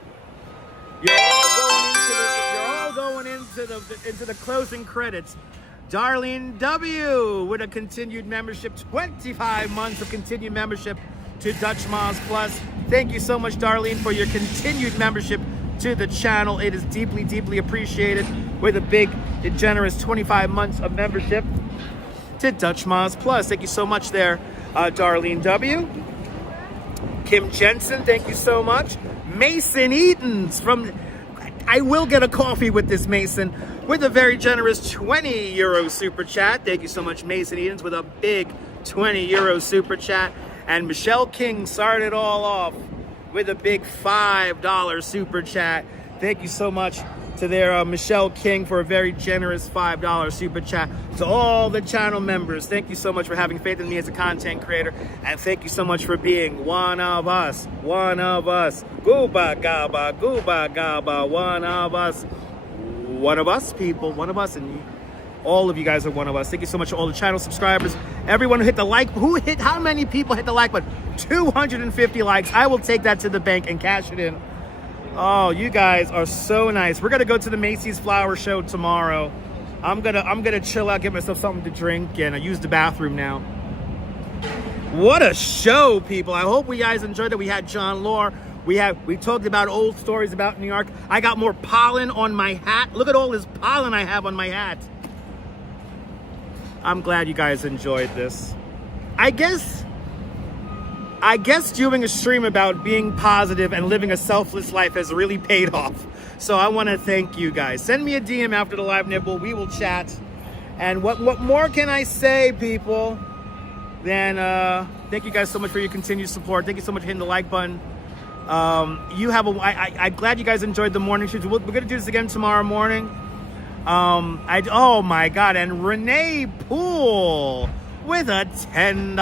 You're all going into the closing credits. Darlene W with a continued membership, 25 months of continued membership to Dutch Moz Plus. Thank you so much, Darlene, for your continued membership to the channel. It is deeply, deeply appreciated, with a big, generous 25 months of membership to Dutch Moz Plus. Thank you so much there, Darlene W. Kim Jensen, thank you so much. Mason Eatons from I will get a coffee with this Mason with a very generous 20 euro super chat. Thank you so much, Mason Edens, with a big 20 euro super chat. And Michelle King started it all off with a big $5 super chat. Thank you so much to their Michelle King for a very generous $5 super chat. To all the channel members, thank you so much for having faith in me as a content creator, and thank you so much for being one of us, one of us. Gooba gaba, one of us people, one of us, and all of you guys are one of us. Thank you so much to all the channel subscribers, everyone who hit the like, how many people hit the like button? 250 likes. I will take that to the bank and cash it in. Oh, you guys are so nice. We're gonna go to the Macy's Flower Show tomorrow. I'm gonna chill out, get myself something to drink, and I use the bathroom now. What a show, people! I hope you guys enjoyed it. We had John Lore. We talked about old stories about New York. I got more pollen on my hat. Look at all this pollen I have on my hat. I'm glad you guys enjoyed this. I guess doing a stream about being positive and living a selfless life has really paid off. So I want to thank you guys. Send me a DM after the live nibble. We will chat. And what more can I say, people? Then thank you guys so much for your continued support. Thank you so much for hitting the like button. I'm glad you guys enjoyed the morning shoots. We're gonna do this again tomorrow morning. Oh my God! And Renee Poole with a $10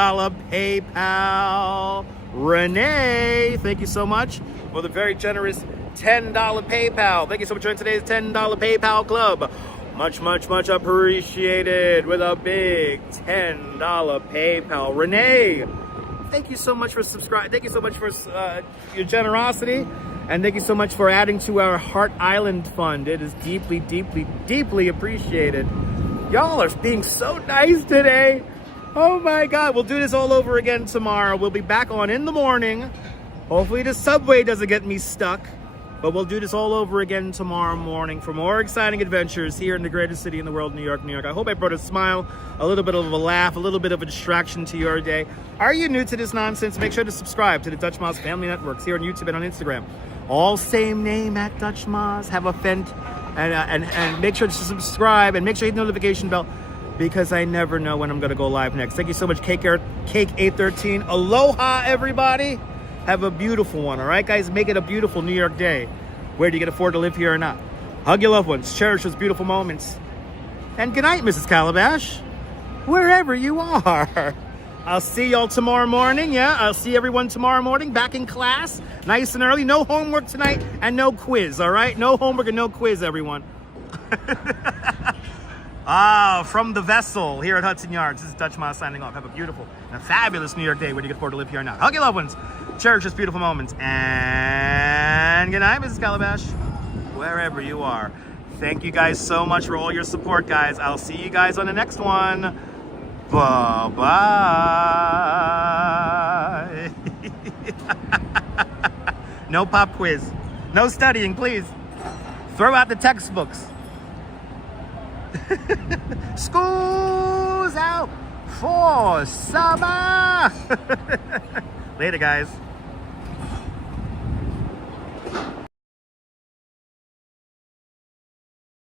PayPal. Renee, thank you so much for the very generous $10 PayPal. Thank you so much for joining today's $10 PayPal club. Much, much, much appreciated with a big $10 PayPal. Renee, thank you so much for subscribing. Thank you so much for your generosity. And thank you so much for adding to our Heart Island fund. It is deeply, deeply, deeply appreciated. Y'all are being so nice today. Oh my God, we'll do this all over again tomorrow. We'll be back on in the morning. Hopefully the subway doesn't get me stuck, but we'll do this all over again tomorrow morning for more exciting adventures here in the greatest city in the world, New York, New York. I hope I brought a smile, a little bit of a laugh, a little bit of a distraction to your day. Are you new to this nonsense? Make sure to subscribe to the Dutch Moz Family Networks here on YouTube and on Instagram. All same name at Dutch Moz. Have a fent and make sure to subscribe and make sure you hit the notification bell, because I never know when I'm going to go live next. Thank you so much, Cake813. Aloha, everybody. Have a beautiful one, all right, guys? Make it a beautiful New York day, whether you can afford to live here or not. Hug your loved ones. Cherish those beautiful moments. And good night, Mrs. Calabash, wherever you are. I'll see y'all tomorrow morning, yeah? I'll see everyone tomorrow morning back in class, nice and early. No homework tonight and no quiz, all right? No homework and no quiz, everyone. From the vessel here at Hudson Yards, this is Dutch Moz signing off. Have a beautiful and a fabulous New York day, whether you can afford to live here or not. Hug your loved ones. Cherish those beautiful moments. And good night, Mrs. Calabash, wherever you are. Thank you guys so much for all your support, guys. I'll see you guys on the next one. Bye-bye. No pop quiz. No studying, please. Throw out the textbooks. School's out for summer. Later, guys.